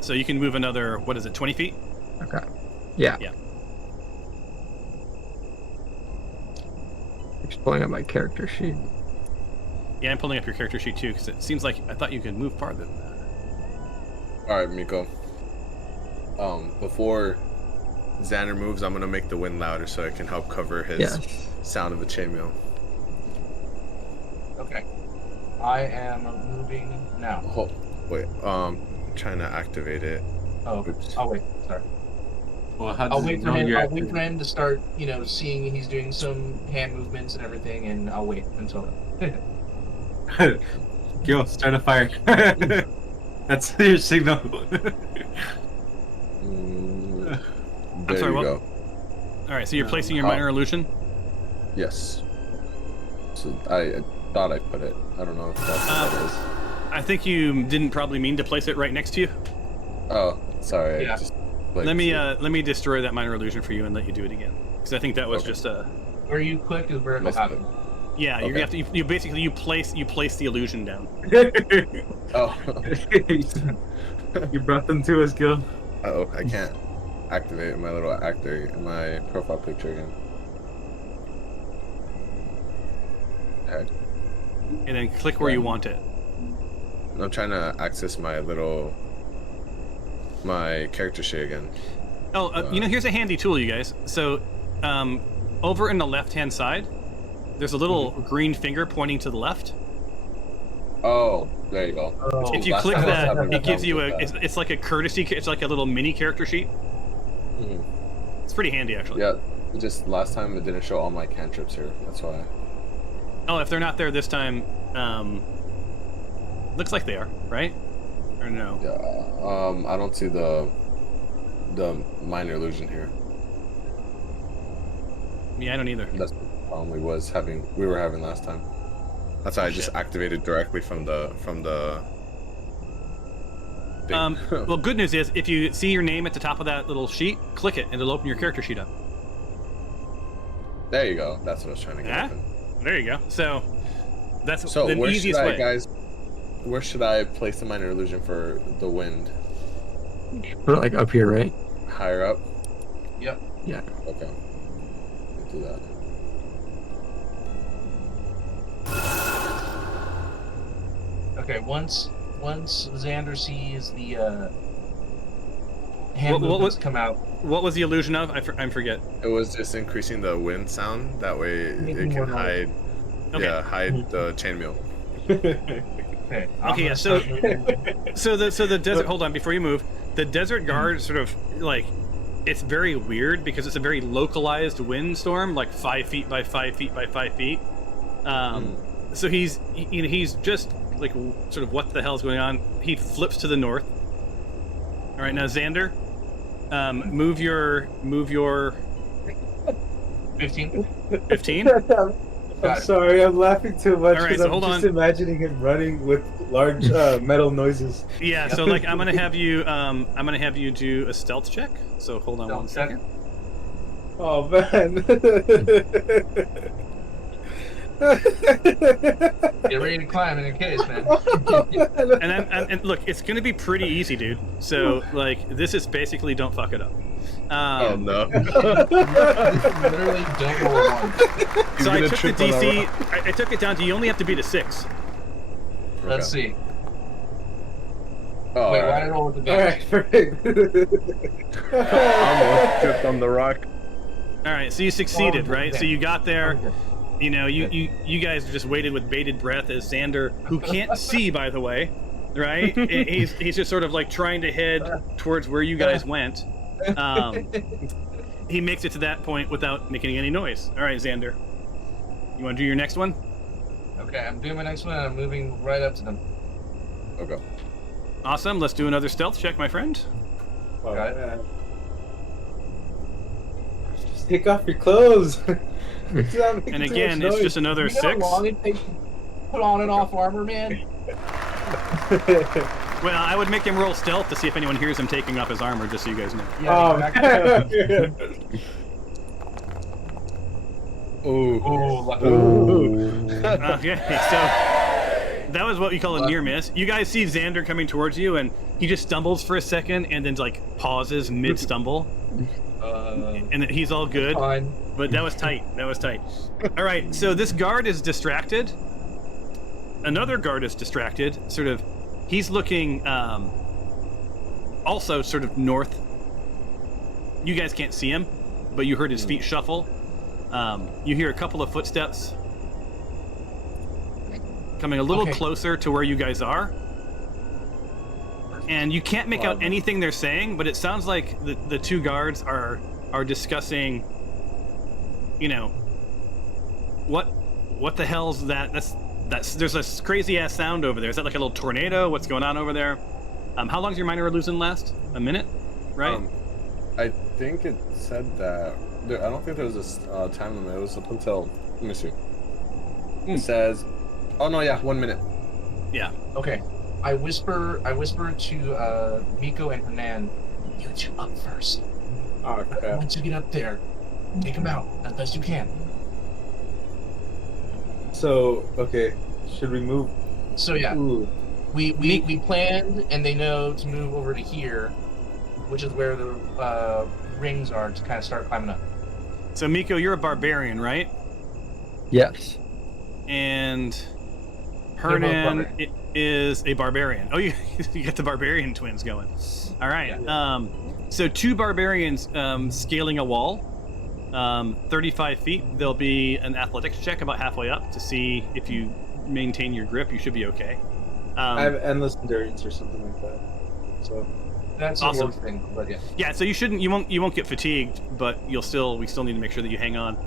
So you can move another. What is it? 20 feet. Okay. Yeah. Yeah. Just pulling up my character sheet. Yeah, I'm pulling up your character sheet too, because it seems like I thought you could move farther than that. All right, Miko. Before Xander moves, I'm gonna make the wind louder so it can help cover his Yes. sound of the chainmail. Okay. I am moving now. Oh, wait. Trying to activate it. Oh, Oops. I'll wait. Sorry. Well, how I'll does wait it for know him. you're I'll wait active? for him to start. Seeing he's doing some hand movements and everything, and I'll wait until. Gil, start a fire. That's your signal. There sorry, you what? go. All right, so you're placing your Oh. minor illusion. Yes. So I thought I put it. I don't know if that's what that is. I think you didn't probably mean to place it right next to you. Oh, sorry. Yeah. I just, Let me destroy that minor illusion for you and let you do it again, because I think that was Okay. just a. Where you click is where it'll Missed happen. Yeah, you Okay. have to. You basically you place the illusion down. Oh. You brought them to us, Gil. Oh, I can't activate my little actor in my profile picture again. Heck. And then click where you want it. I'm trying to access my character sheet again. Oh, here's a handy tool, you guys. So, over in the left-hand side, there's a little green finger pointing to the left. Oh, there you go. Oh. If you Last click time I was that, having it gives you a. problems It's like a courtesy. It's like a little mini character sheet. with that. Mhm. It's pretty handy, actually. Yeah, it just last time it didn't show all my cantrips here. That's why. Oh, if they're not there this time, looks like they are, right? Or no? Yeah. I don't see the minor illusion here. Yeah, I don't either. That's the problem we were having last time. That's why I just Shit. activated directly from the thing. Well, good news is if you see your name at the top of that little sheet, click it and it'll open your character sheet up. There you go. That's what I was trying to get. Yeah? open. There you go. So that's So the where easiest should I, way. guys? Where should I place the minor illusion for the wind? Put it like up here, right? Higher up. Yep. Yeah. Okay. Let me do that. Okay. Once Xander sees the hand What movements was- come out, What was the illusion of? I forget. It was just increasing the wind sound. That way Making it more can noise. hide. Okay. Yeah, hide the chainmail. okay. I'm Okay, yeah, gonna so- start moving. So the desert. Hold on, before you move, the desert guard sort of like it's very weird because it's a very localized windstorm, like 5 feet by 5 feet by 5 feet. So he's just like sort of what the hell's going on. He flips to the north. All right, now Xander, move your 15. 15. Got I'm it. sorry, I'm laughing too much All right, because so I'm hold just on. imagining him running with large metal noises. Yeah, so like I'm gonna have you do a stealth check. So hold on one Stealth check. second. Oh man. Get ready to climb in a case, man. And look, it's gonna be pretty easy, dude. So like, this is basically don't fuck it up. Oh no. Literally don't roll a 1. So I gonna took the trip on that DC. I took it down to you only have to beat a 6. Let's see. Oh, Wait, all why right. did I roll with the Alright, damage? perfect. Almost tripped on the rock. All right, so you succeeded, Oh, right? okay. So you got there. Okay. You know, you guys just waited with bated breath as Xander, who can't see, by the way, right? He's just sort of like trying to head towards where you guys went. He makes it to that point without making any noise. All right, Xander, you want to do your next one? Okay, I'm doing my next one, and I'm moving right up to them. Okay. Awesome. Let's do another stealth check, my friend. Oh, Got it. man. Just take off your clothes. And again, it's just another You know how 6. long it takes to put on and off armor, man? Well, I would make him roll stealth to see if anyone hears him taking off his armor, just so you guys know. Oh, exactly. man. Ooh. Oh, lucky. Okay, so that was what you call a near miss. You guys see Xander coming towards you, and he just stumbles for a second, and then like pauses mid stumble, and then he's all good. Fine. But that was tight. That was tight. All right, so this guard is distracted. Another guard is distracted. Sort of, he's looking also sort of north. You guys can't see him, but you heard his feet shuffle. You hear a couple of footsteps coming a little Okay. closer to where you guys are. And you can't make out anything they're saying, but it sounds like the two guards are discussing, you know, what the hell's that? That's there's a crazy ass sound over there. Is that like a little tornado? What's going on over there? How long's your minor illusion last? A minute, right? I think it said that. I don't think there was a time limit. It was up until. Let me see. It says. Oh no! Yeah, 1 minute. Yeah. Okay. I whisper to Miko and Hernan, you two up first. Oh, crap. Once you get up there, take them out as best you can. So, okay. Should we move? So yeah, Ooh. we planned, and they know to move over to here, which is where the rings are to kind of start climbing up. So Miko, you're a barbarian, right? Yes. And They're both Hernan barbarian. is a barbarian. Oh, you got the barbarian twins going. All right. Yeah. So two barbarians scaling a wall, 35 feet. There'll be an athletics check about halfway up to see if you maintain your grip. You should be okay. I have endless endurance or something like that. So, That's Awesome. a work thing, but yeah. Yeah. So you won't get fatigued, but we still need to make sure that you hang on.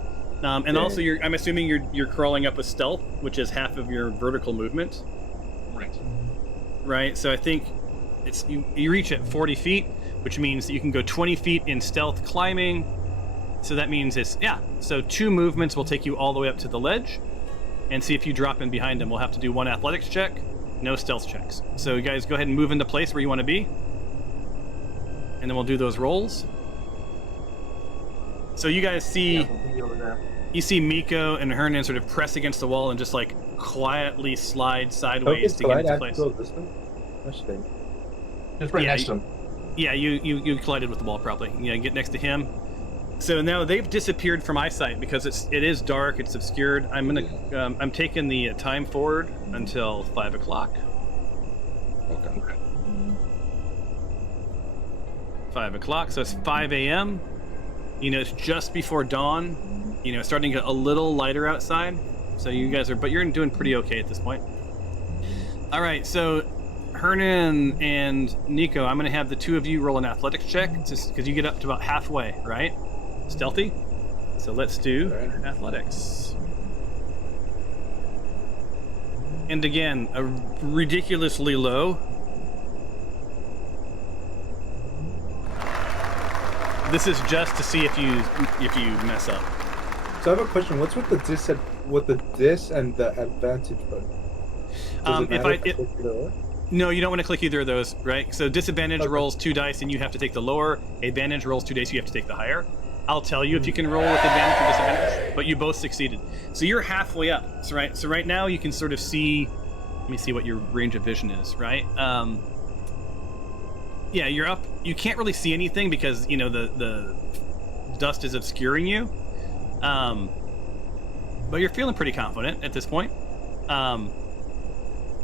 And Yeah. also, I'm assuming you're crawling up with stealth, which is half of your vertical movement. Right. Right, so I think it's you reach at 40 feet, which means that you can go 20 feet in stealth climbing. So that means so 2 movements will take you all the way up to the ledge, and see if you drop in behind them. We'll have to do 1 athletics check, no stealth checks. So you guys go ahead and move into place where you want to be, and then we'll do those rolls. So you guys see. Yeah, we'll be over there. You see Miko and Hernan sort of press against the wall and just like quietly slide sideways to get into place. Go this way? I should think. Just right Yeah, next to him. Yeah, you collided with the wall probably. Yeah, get next to him. So now they've disappeared from eyesight because it is dark, it's obscured. I'm taking the time forward until 5 o'clock. Okay. 5 o'clock, so it's 5 a.m. You know, it's just before dawn. You know, it's starting to get a little lighter outside. So you guys but you're doing pretty okay at this point. All right, so Hernan and Nico, I'm going to have the two of you roll an athletics check because you get up to about halfway, right? Stealthy. So let's do athletics. And again, a ridiculously low. This is just to see if you mess up. So I have a question. What's with the dis and the advantage button? Does it matter if I click either or? No, you don't want to click either of those, right? So disadvantage rolls 2 dice and you have to take the lower. Advantage rolls 2 dice, you have to take the higher. I'll tell you if you can roll with advantage or disadvantage, but you both succeeded. So you're halfway up, so right now you can sort of see, let me see what your range of vision is, right? Yeah, you're up. You can't really see anything because, you know, the dust is obscuring you. But you're feeling pretty confident at this point.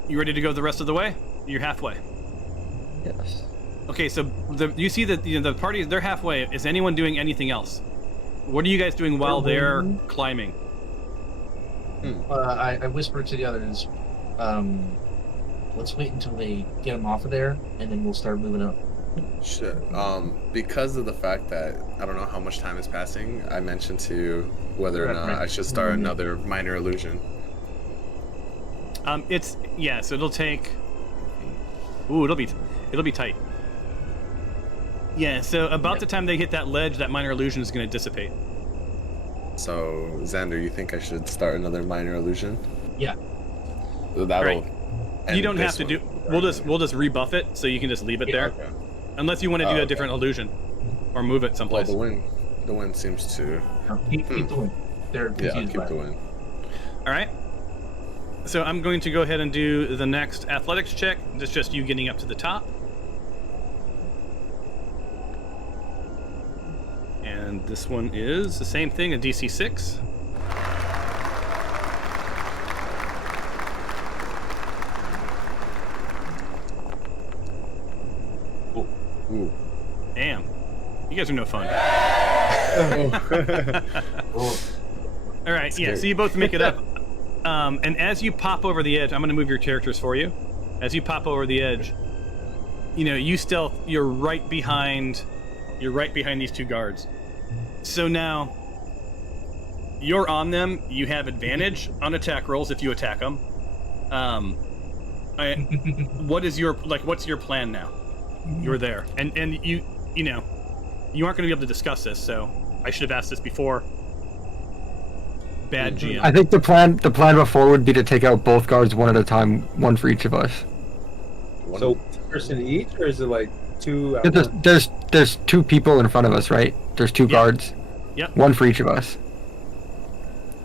You ready to go the rest of the way? You're halfway. Yes. Okay, so you see that, you know, the party, they're halfway. Is anyone doing anything else? What are you guys doing while they're climbing? I whispered to the others, let's wait until they get them off of there, and then we'll start moving up. Sure. Because of the fact that I don't know how much time is passing, I mentioned to whether or not I should start another minor illusion. So it'll take. Ooh, it'll be tight. Yeah, so about the time they hit that ledge, that minor illusion is going to dissipate. So, Xander, you think I should start another minor illusion? Yeah. That'll. Right. end You don't this have to one. do. We'll just rebuff it, so you can just leave it there, Okay. unless you want to do a different illusion, or move it Well, someplace. the wind seems to. No, keep the wind. They're Yeah, I'll confused keep by the it. wind. All right. So I'm going to go ahead and do the next athletics check. It's just you getting up to the top. And this one is the same thing, a DC 6. Ooh. Damn. You guys are no fun. All right, yeah, so you both make it up. And as you pop over the edge, I'm going to move your characters for you. As you pop over the edge, you know, you stealth, you're right behind these two guards. So now, you're on them, you have advantage on attack rolls if you attack them. What's your plan now? You're there. And you know, you aren't going to be able to discuss this, so I should have asked this before. Bad GM. I think the plan before would be to take out both guards one at a time, one for each of us. So person each, or is it like two? At once? There's two people in front of us, right? There's two guards. Yep. One for each of us.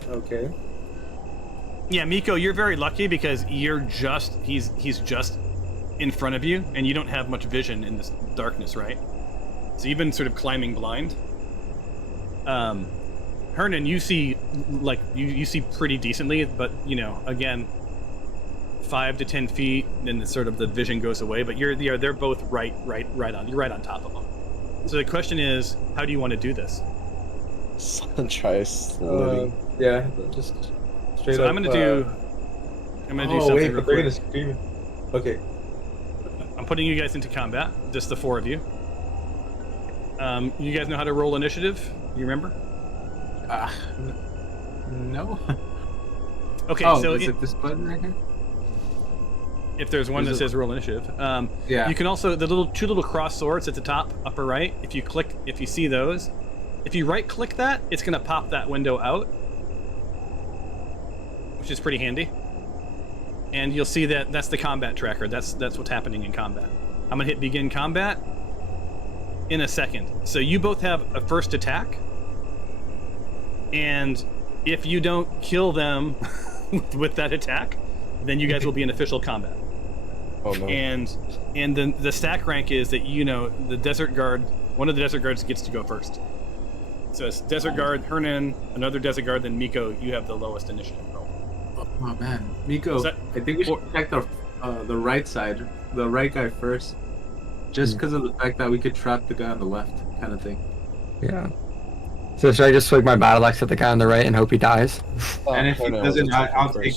Okay. Yeah, Miko, you're very lucky because he's just in front of you, and you don't have much vision in this darkness, right? So you've been sort of climbing blind. Hernan, you see you see pretty decently, but you know, again, 5 to 10 feet, then the vision goes away. But they're both right on. You're right on top of them. So the question is, how do you want to do this? Try slitting. Yeah, just straight So up. I'm gonna do something wait, real but they're quick. gonna scream. Okay. I'm putting you guys into combat, just the 4 of you. You guys know how to roll initiative? You remember? No. Okay, Oh, so is it this button right here? if there's one that says roll initiative, Yeah. you can also two little cross swords at the top, upper right. If you see those, if you right click that, it's gonna pop that window out, which is pretty handy. And you'll see that that's the combat tracker. That's what's happening in combat. I'm gonna hit begin combat in a second. So you both have a first attack, and if you don't kill them with that attack, then you guys will be in official combat. Oh no. And the stack rank is that, you know, the desert guard, one of the desert guards gets to go first. So it's desert guard, Hernan, another desert guard, then Miko. You have the lowest initiative roll. Oh man, Miko. Is that- I think we should protect the right side, the right guy first, just because of the fact that we could trap the guy on the left, kind of thing. Yeah. So should I just swing my battle axe at the guy on the right and hope he dies? And if he doesn't, I'll take.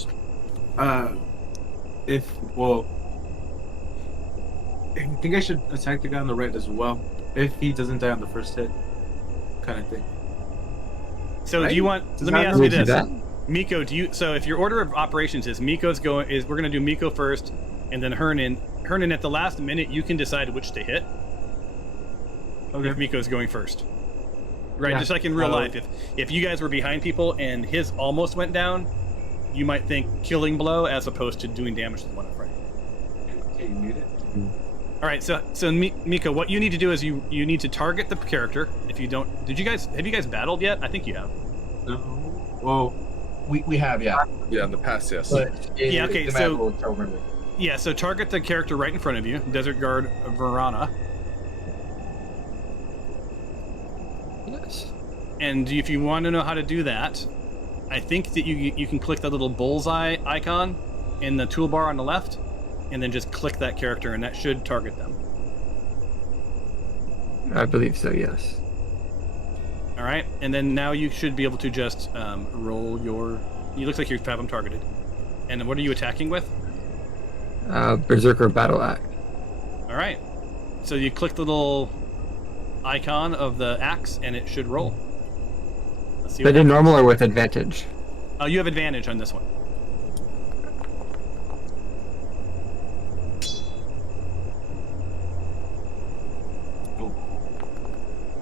I think I should attack the guy on the right as well, if he doesn't die on the first hit, kind of thing. So Right? do you want? Does Let me that ask you Would you do this, that? Miko. So if your order of operations is we're gonna do Miko first, and then Hernan. Hernan, at the last minute, you can decide which to hit. If Miko's going first. Right, Yeah. just like in real life, if you guys were behind people and his almost went down, you might think killing blow as opposed to doing damage to the one in front. Okay, you mute it. All right, so Miko, what you need to do is you need to target the character. If you don't, have you guys battled yet? I think you have. No. Whoa. We have, yeah. Yeah, in the past, yes. But Yeah, okay, the so- map will tell me. Yeah, so target the character right in front of you, Desert Guard Verana, Yes. and if you want to know how to do that, I think that you can click that little bullseye icon in the toolbar on the left, and then just click that character, and that should target them. I believe so. Yes. All right, and then now you should be able to just roll your. It looks like you have them targeted. And what are you attacking with? Berserker Battle Axe. All right, so you click the little icon of the axe, and it should roll. Let's see. But in normal or with advantage? You have advantage on this one.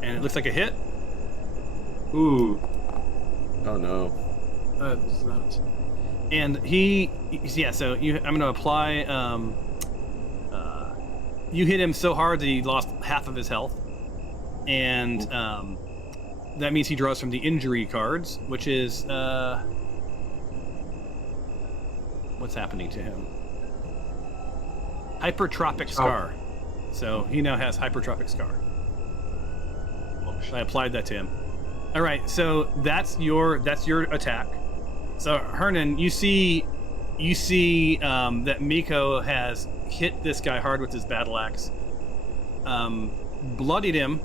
And it looks like a hit. Ooh. Oh no. That's not. And so I'm going to apply. You hit him so hard that he lost half of his health, and that means he draws from the injury cards, which is what's happening to him. Hypertrophic Scar. So he now has Hypertrophic Scar. I applied that to him. All right, so that's your attack. So Hernan, you see that Miko has hit this guy hard with his battle axe, bloodied him,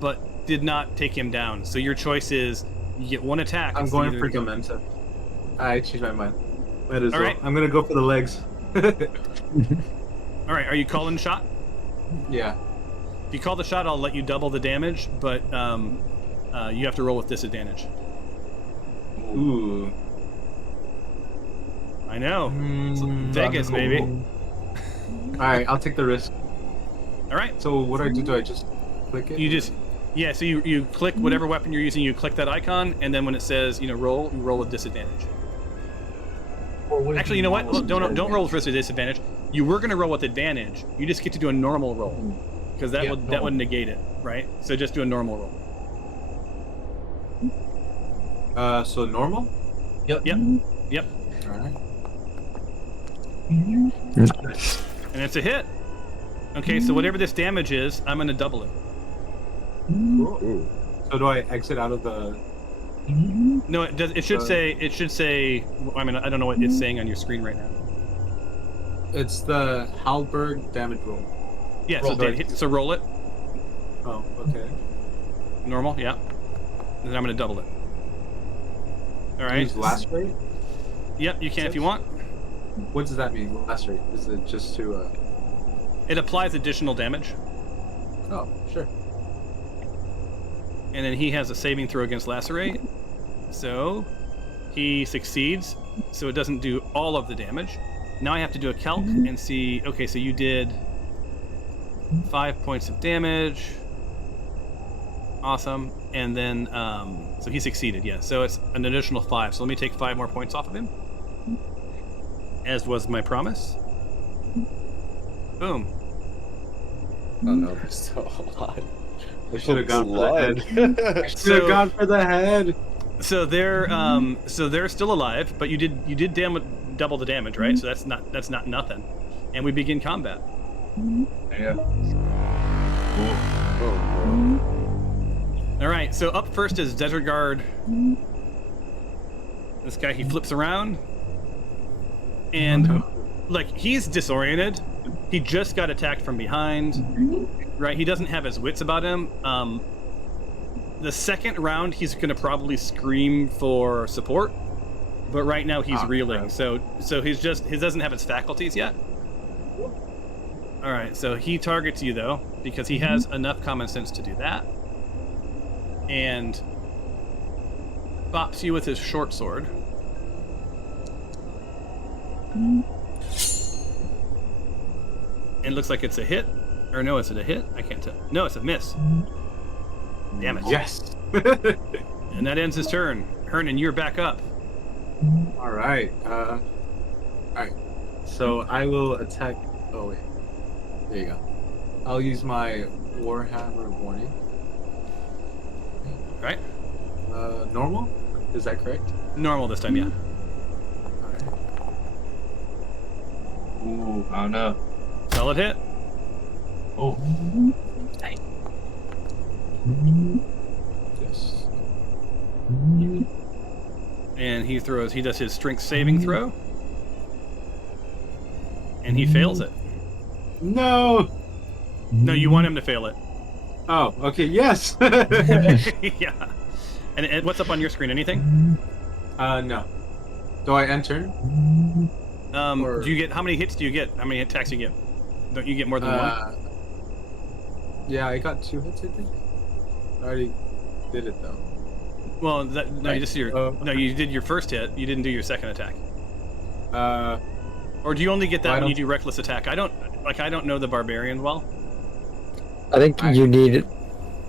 but did not take him down. So your choice is you get one attack. I'm It's going either- for Dementia. I changed my mind. Might as All well. right. I'm gonna go for the legs. All right, are you calling shot? Yeah. If you call the shot, I'll let you double the damage, but you have to roll with disadvantage. Ooh. I know. It's Vegas, baby. Alright, I'll take the risk. All right. So what do I do? Do I just click it? You just, yeah. So you click whatever weapon you're using. You click that icon, and then when it says roll, you roll with disadvantage. Actually, you know what? Look, don't roll with disadvantage. You were gonna roll with advantage. You just get to do a normal roll because that would negate it, right? So just do a normal roll. So normal? Yep. Alright. And it's a hit. Okay, so whatever this damage is, I'm gonna double it. Cool. Ooh. So do I exit out of the... No, it does. It should say. It should say. I mean, I don't know what it's saying on your screen right now. It's the Halberg damage roll. Yeah. Roll So roll it. Oh, okay. Normal. Yeah. And then I'm gonna double it. All right. Use last rate? Yep. You can if you want. What does that mean, last rate? Is it just to... It applies additional damage, Oh, sure. and then he has a saving throw against lacerate. So he succeeds. So it doesn't do all of the damage. Now I have to do a calc and see. Okay, so you did 5 points of damage. Awesome. And then, so he succeeded, yeah. So it's an additional 5. So let me take 5 more points off of him. As was my promise. Boom. Oh no, they're still alive. I should have gone for the Blood. head. Should have gone for the head. So they're still alive, but you did double the damage, right? So that's not nothing. And we begin combat. Yeah. Oh no. All right. So up first is Desert Guard. This guy, he flips around, and like he's disoriented. He just got attacked from behind, right? He doesn't have his wits about him. The second round, he's gonna probably scream for support, but right now he's reeling. Right. So he doesn't have his faculties yet. All right, so he targets you though because he has enough common sense to do that, and bops you with his short sword. It looks like it's a hit, or no, is it a hit? I can't tell. No, it's a miss. Damn it. Yes. And that ends his turn. Hernan, you're back up. Alright. Alright. So I will attack... Oh, wait. There you go. I'll use my Warhammer warning. Right? Normal? Is that correct? Normal this time, yeah. Alright. Ooh, I don't know. Solid hit. Oh. Yes. And he does his strength saving throw. And he fails it. No! No, you want him to fail it. Oh, okay, yes! Yeah. And what's up on your screen? Anything? No. Do I enter? Or- Do you get, how many hits do you get? How many attacks do you get? Don't you get more than one? Yeah, I got 2 hits, I think. I already did it, though. Well, you just no, you did your first hit. You didn't do your second attack. Or do you only get that when you do reckless attack? I don't know the barbarian well. I think you need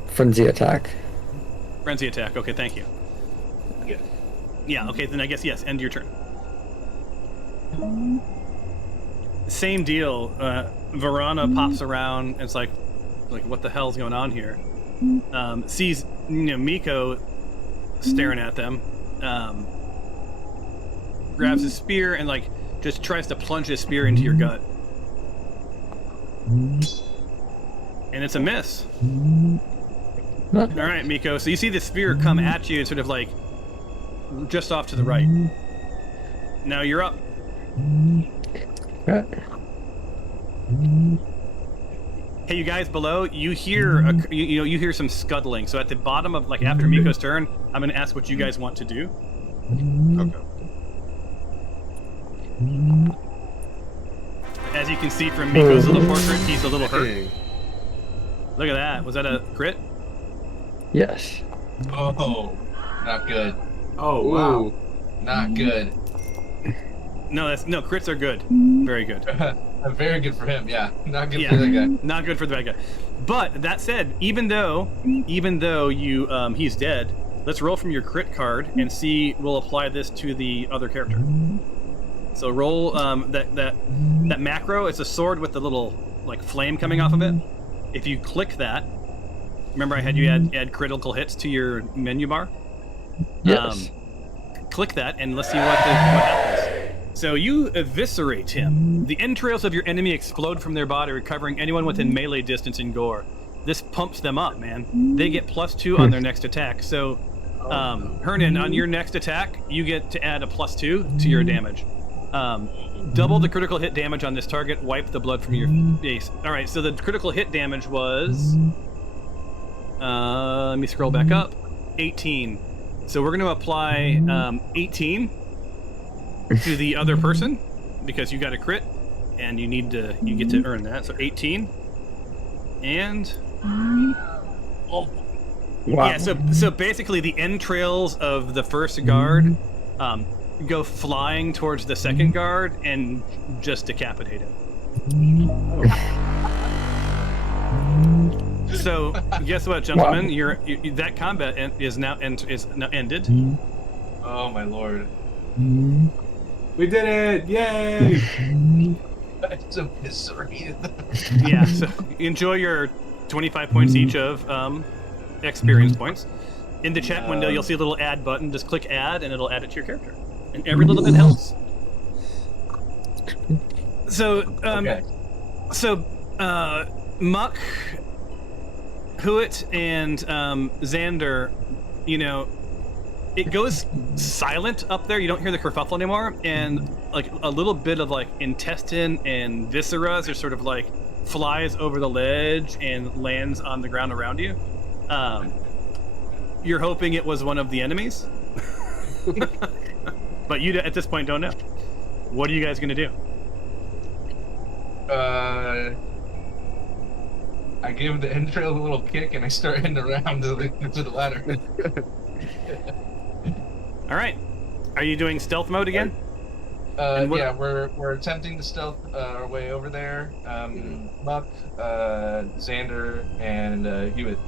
frenzy attack. Frenzy attack. Okay, thank you. Yeah. Yeah. Okay, then I guess yes. End your turn. Same deal. Varana pops around and it's like what the hell's going on here? Sees Miko staring at them. Grabs his spear and just tries to plunge his spear into your gut. And it's a miss. All right, Miko. So you see the spear come at you, sort of just off to the right. Now you're up. Okay. Hey, you guys below, you hear you hear some scuttling. So at the bottom of after Miko's turn, I'm going to ask what you guys want to do. Okay. As you can see from Miko's little portrait, he's a little hurt. Hey. Look at that. Was that a crit? Yes. Oh, not good. Oh, wow. Not good. No, crits are good. Very good. Very good for him, yeah. Not good for the guy. Not good for the bad guy. But that said, even though you he's dead, let's roll from your crit card and see. We'll apply this to the other character. So roll that macro. It's a sword with the little flame coming off of it. If you click that, remember I had you add critical hits to your menu bar. Yes. Click that and let's see what happens. So you eviscerate him. The entrails of your enemy explode from their body, recovering anyone within melee distance in gore. This pumps them up, man. They get +2 on their next attack. So, Hernan, on your next attack, you get to add a +2 to your damage. Double the critical hit damage on this target. Wipe the blood from your face. All right. So the critical hit damage was. Let me scroll back up. 18. So we're going to apply 18 to the other person because you got a crit and you get to earn that. So 18 and Wow. yeah. So basically the entrails of the first guard go flying towards the second guard and just decapitate him. So guess what, gentlemen? Wow. That combat is now ended. Oh my lord. We did it! Yay! It's eviscerated. Yeah. So enjoy your 25 points each of experience points. In the chat window, you'll see a little add button. Just click add, and it'll add it to your character. And every little bit helps. So, Okay. Muck, Huit, and Xander, it goes silent up there. You don't hear the kerfuffle anymore, and a little bit of intestine and viscera are sort of flies over the ledge and lands on the ground around you. You're hoping it was one of the enemies, but you at this point don't know. What are you guys gonna do? I give the entrail a little kick and I start heading around to the ladder. All right. Are you doing stealth mode again? Yeah, we're attempting to stealth our way over there. Muck, Xander, and Hewitt.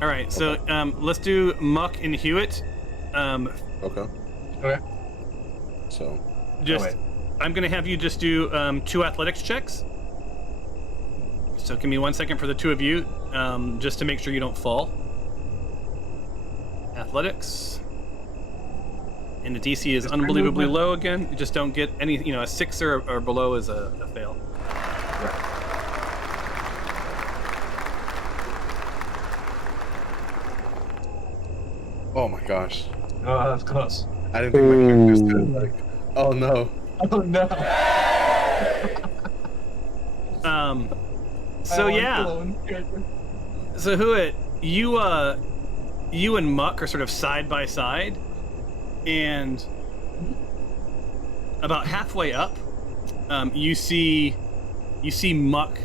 All right. So let's do Muck and Hewitt. Okay. Okay. So. I'm gonna have you just do 2 athletics checks. So give me 1 second for the two of you, just to make sure you don't fall. Athletics. And the DC is unbelievably low again. You just don't get any, a 6 or below is a fail. Right. Oh my gosh. Oh, that's close. I didn't think my character's good. Like, oh no. Oh no. So yeah. So Huit, you and Muck are sort of side by side, and about halfway up, you see Muck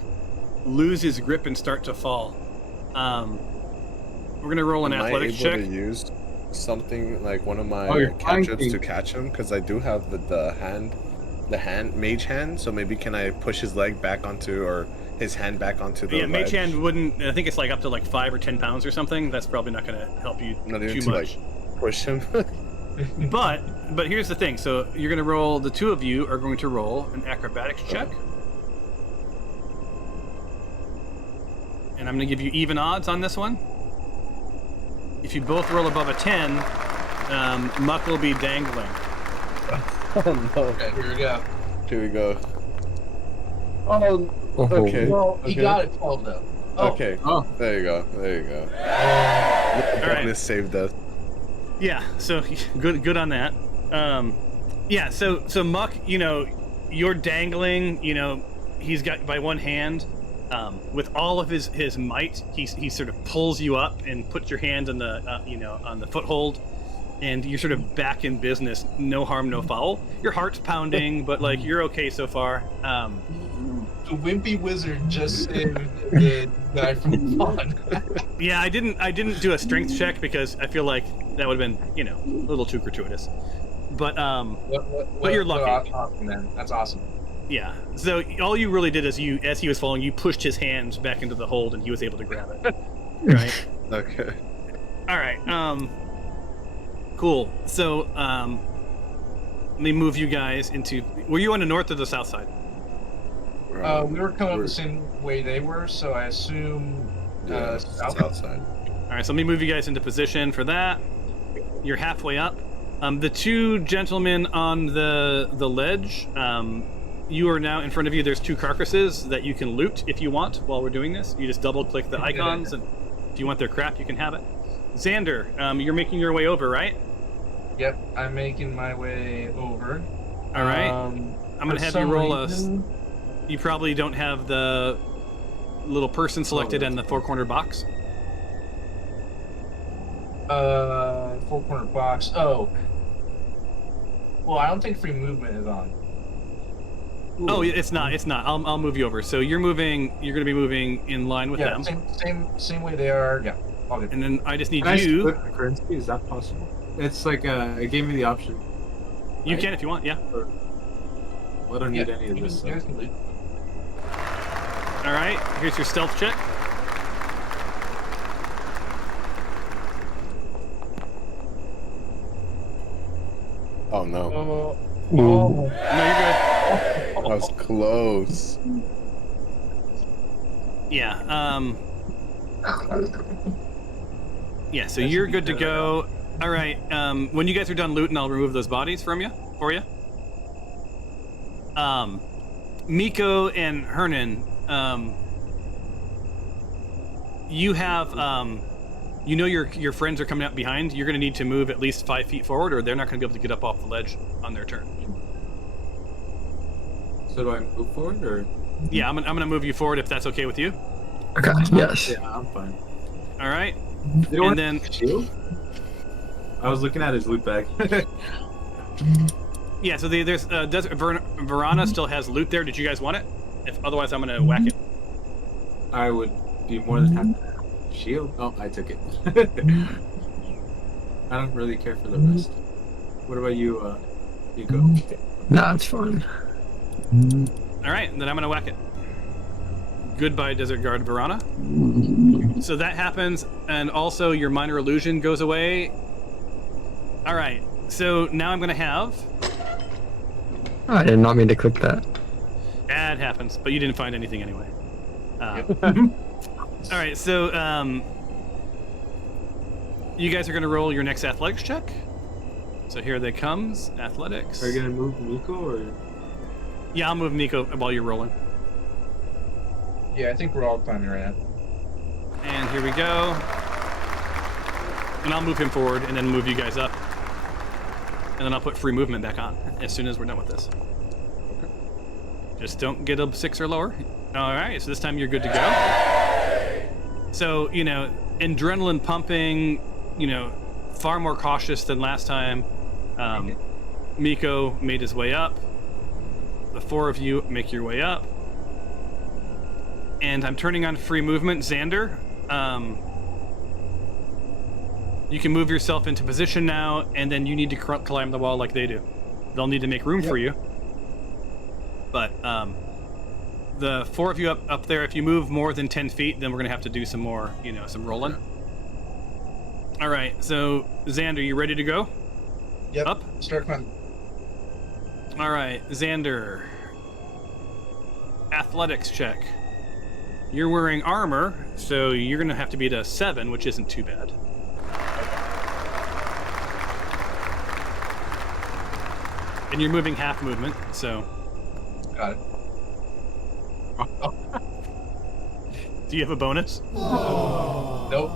lose his grip and start to fall. We're gonna roll an athletics check. Am I able to use something like one of my you're cantrips to catch him? Because I do have the mage hand. So maybe can I push his leg back onto, or his hand back onto the Yeah, mage ledge? hand wouldn't. I think it's like up to like 5 or 10 pounds or something. That's probably not gonna help you Not even too to much. like push him. But here's the thing. So you're gonna roll. The two of you are going to roll an acrobatics check, and I'm gonna give you even odds on this one. If you both roll above a 10, Muck will be dangling. Oh no. Okay, here we go. Here we go. Oh. Okay. Well, he okay. got it 12 though. Oh. Okay. Oh. There you go. There you go. All right. Bonus saved us. Yeah. So good on that. Yeah. So Muck, you're dangling. He's got by one hand. With all of his might, he sort of pulls you up and puts your hand on the on the foothold, and you're sort of back in business. No harm, no foul. Your heart's pounding, but like you're okay so far. The wimpy wizard just saved the guy from fun. Yeah, I didn't do a strength check because I feel like that would have been a little too gratuitous. But but you're lucky. Awesome, man. That's awesome. Yeah. So all you really did is as he was falling, you pushed his hands back into the hold, and he was able to grab it. Right. Okay. All right. Cool. So let me move you guys into. Were you on the north or the south side? We were coming up the same way they were, so I assume south side. All right. So let me move you guys into position for that. You're halfway up. The two gentlemen on the ledge. You are now in front of you. There's 2 carcasses that you can loot if you want while we're doing this. You just double-click the icons, and if you want their crap, you can have it. Xander, you're making your way over, right? Yep, I'm making my way over. All right. I'm gonna have you roll You probably don't have the little person selected in the 4-corner box. 4-corner box. Oh. Well, I don't think free movement is on. Ooh. Oh, it's not. I'll move you over. So you're moving. You're going to be moving in line with them. Same way they are. Yeah, all good. And then I just need Can you. I split the currency? Is that possible? It's like it gave me the option. You can if you want. Yeah. Well, I don't need any of this. You guys can leave. All right. Here's your stealth check. Oh no. No, you're good. That was close. Yeah. Yeah. So you're good to go. All right. When you guys are done looting, I'll remove those bodies for you. Miko and Hernan, you have your friends are coming up behind. You're going to need to move at least 5 feet forward, or they're not going to be able to get up off the ledge on their turn. So do I move forward, or? Yeah, I'm gonna move you forward if that's okay with you. Okay. Yes. Yeah, I'm fine. All right. And then shield. I was looking at his loot bag. Yeah. So there's Desert Verana still has loot there. Did you guys want it? If otherwise, I'm gonna whack it. I would be more than happy. Shield? Oh, I took it. I don't really care for the rest. What about you, Nico? Nah, it's fine. All right, then I'm gonna whack it. Goodbye, Desert Guard Verana. So that happens, and also your minor illusion goes away. All right, so now I'm gonna have. I did not mean to click that. It happens, but you didn't find anything anyway. All right, so you guys are going to roll your next athletics check. So here they comes, athletics. Are you gonna move Miko or? Yeah, I'll move Miko while you're rolling. Yeah, I think we're all climbing right now. And here we go. And I'll move him forward and then move you guys up. And then I'll put free movement back on as soon as we're done with this. Okay. Just don't get a 6 or lower. All right, so this time you're good to go. So, you know, adrenaline pumping, you know, far more cautious than last time. Miko made his way up. The 4 of you make your way up. And I'm turning on free movement. Xander, you can move yourself into position now, and then you need to climb the wall like they do. They'll need to make room for you. But the 4 of you up there, if you move more than 10 feet, then we're going to have to do some more, you know, some rolling. All right, so Xander, you ready to go? Yep. Up? Start climbing. All right, Xander. Athletics check. You're wearing armor, so you're going to have to beat a 7, which isn't too bad. And you're moving half movement, so... Got it. Do you have a bonus? Nope.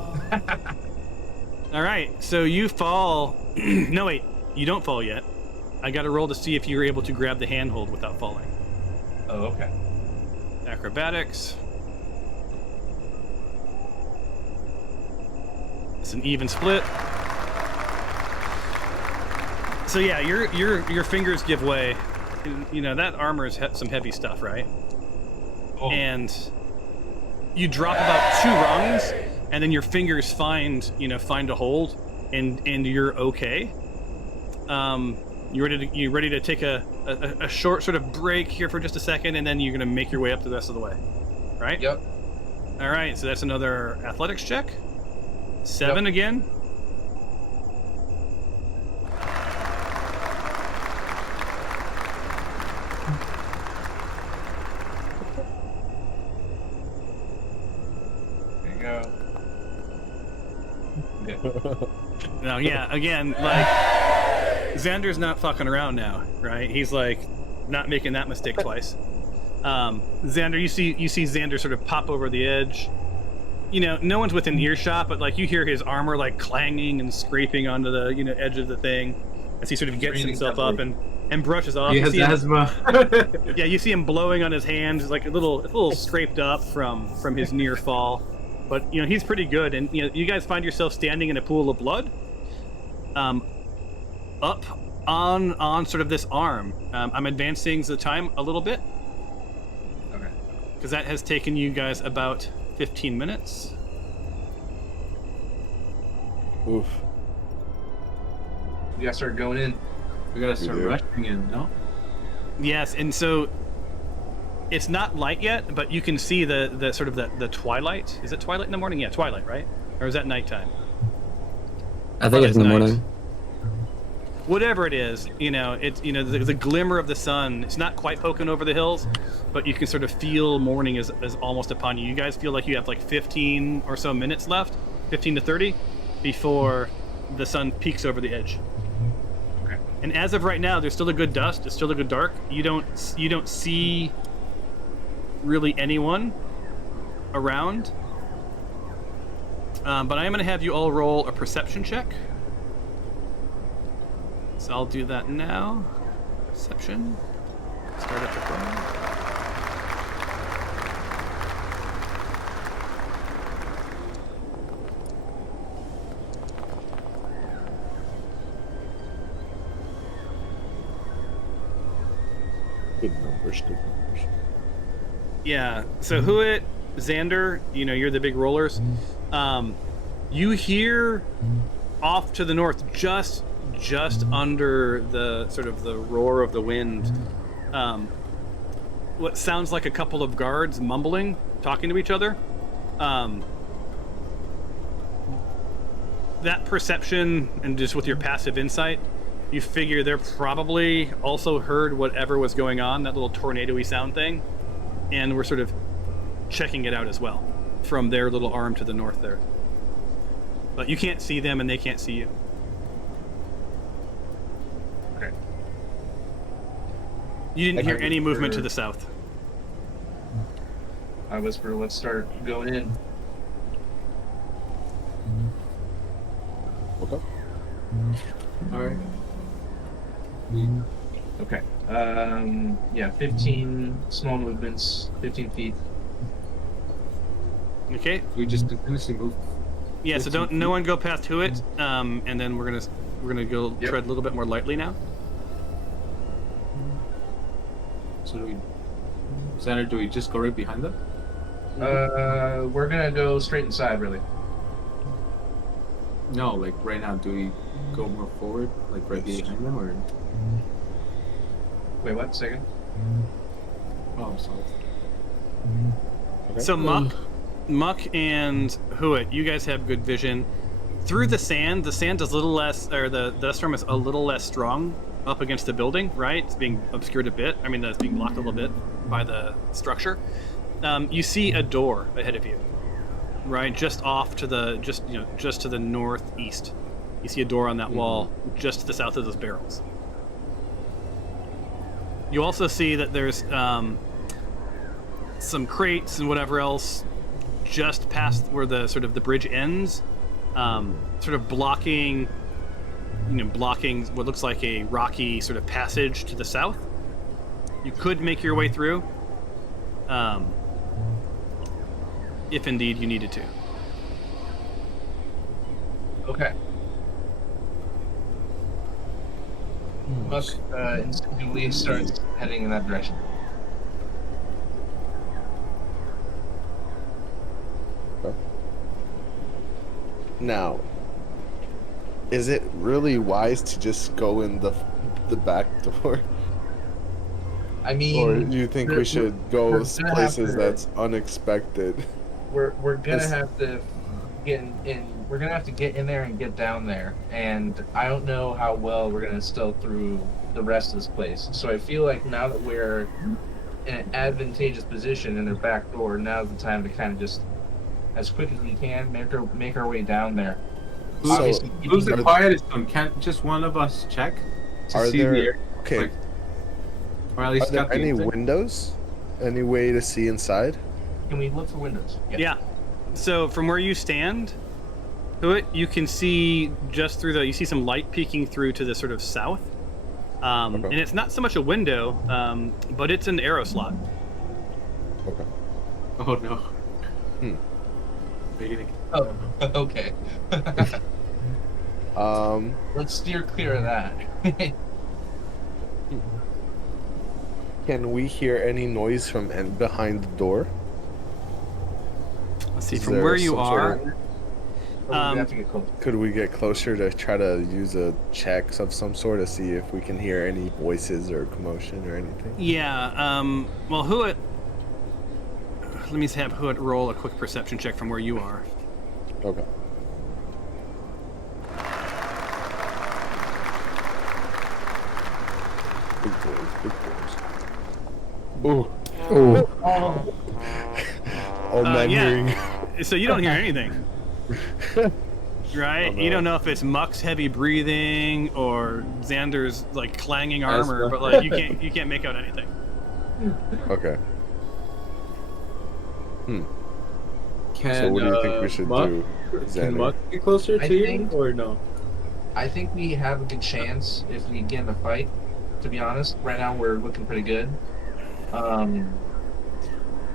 All right, so you fall... No, wait, you don't fall yet. I got to roll to see if you're able to grab the handhold without falling. Oh, okay. Acrobatics. It's an even split. So yeah, your fingers give way. You know that armor is some heavy stuff, right? Oh. And you drop about 2 rungs, and then your fingers find a hold, and you're okay. You ready to take a short sort of break here for just a second, and then you're gonna make your way up the rest of the way, right? Yep. All right, so that's another athletics check. 7 again. There you go. No, yeah, again, like Xander's not fucking around now, right? He's like not making that mistake twice. Xander, you see Xander sort of pop over the edge. You know, no one's within earshot, but like you hear his armor like clanging and scraping onto the edge of the thing as he sort of gets himself up and brushes off. He has asthma. Yeah, you see him blowing on his hands, like a little scraped up from his near fall. But he's pretty good, and you guys find yourself standing in a pool of blood, up on sort of this arm. I'm advancing the time a little bit. Okay. Because that has taken you guys about 15 minutes. Oof. We gotta start going in. We gotta start rushing in, no? Yes, and so it's not light yet, but you can see the sort of the twilight. Is it twilight in the morning? Yeah, twilight, right? Or is that nighttime? I think it's in the night. morning. Whatever it is, it's the glimmer of the sun. It's not quite poking over the hills, but you can sort of feel morning is almost upon you. You guys feel like you have like 15 or so minutes left, 15 to 30, before the sun peaks over the edge. Okay. And as of right now, there's still a good dusk. It's still a good dark. You don't see really anyone around. But I am going to have you all roll a perception check. So I'll do that now. Perception. Start at the roll. Good numbers. Yeah. So Huit, Xander, you're the big rollers. You hear off to the north, just under the sort of the roar of the wind, what sounds like a couple of guards mumbling, talking to each other. That perception, and just with your passive insight, you figure they're probably also heard whatever was going on, that little tornado-y sound thing, and we're sort of checking it out as well from their little arm to the north there. But you can't see them and they can't see you. Okay. You didn't I hear can any movement to hear- the south. I whisper, let's start going in. Okay. All right. Okay. Yeah, 15 small movements, 15 feet. Okay. We just continuously move. Yeah. So 15 don't no one go past Huit. And then we're gonna go Yep. tread a little bit more lightly now. So do we, Xander, do we just go right behind them? We're gonna go straight inside, really. No, like right now, do we go more forward, like right behind them, or? Wait, what? Second? Oh, sorry. Okay. So Muck and Huit, you guys have good vision. Through the sand is a little less, or the storm is a little less strong up against the building, right? It's being obscured a bit. I mean, it's being blocked a little bit by the structure. You see a door ahead of you, right? Just off to just to the northeast. You see a door on that wall just to the south of those barrels. You also see that there's some crates and whatever else just past where the sort of the bridge ends, sort of blocking what looks like a rocky sort of passage to the south. You could make your way through, if indeed you needed to. Okay. Muck instinctively starts heading in that direction. Now, is it really wise to just go in the back door, I mean, or do you think we we're- should we're go gonna have places to- that's unexpected? we're gonna It's- have to get in. We're gonna have to get in there and get down there, and I don't know how well we're gonna stealth through the rest of this place. So I feel like now that we're in an advantageous position in their back door, now's the time to kind of just, as quick as we can, make our way down there. So- Obviously, Who's the Are- quietest one? Can't just one of us check to Are see there the okay? like, or at Are least there got the any inside? windows? Any way to see inside? Can we look for windows? Yeah. So from where you stand, Huit, you can see just through you see some light peeking through to the sort of south. And it's not so much a window, but it's an arrow slot. Okay. Oh no. Hmm. Making it- Oh, okay. Um. Let's steer clear of that. Can we hear any noise from behind the door? Let's see, Is from there where you some sort are. of- We have to get close. Could we get closer to try to use a check of some sort to see if we can hear any voices or commotion or anything? Yeah, well, Huit... Let me have Huit roll a quick perception check from where you are. Okay. Big boys, big boys. Ooh. Ooh. All men yeah. hearing. So you don't hear anything, right? Oh, no. You don't know if it's Muck's heavy breathing or Xander's like clanging armor, but like you can't make out anything. Okay. Can, So what do you think we should Muck, do, Can Xander? Muck get closer I to you, think- or no? I think we have a good chance if we get in a fight. To be honest, right now we're looking pretty good.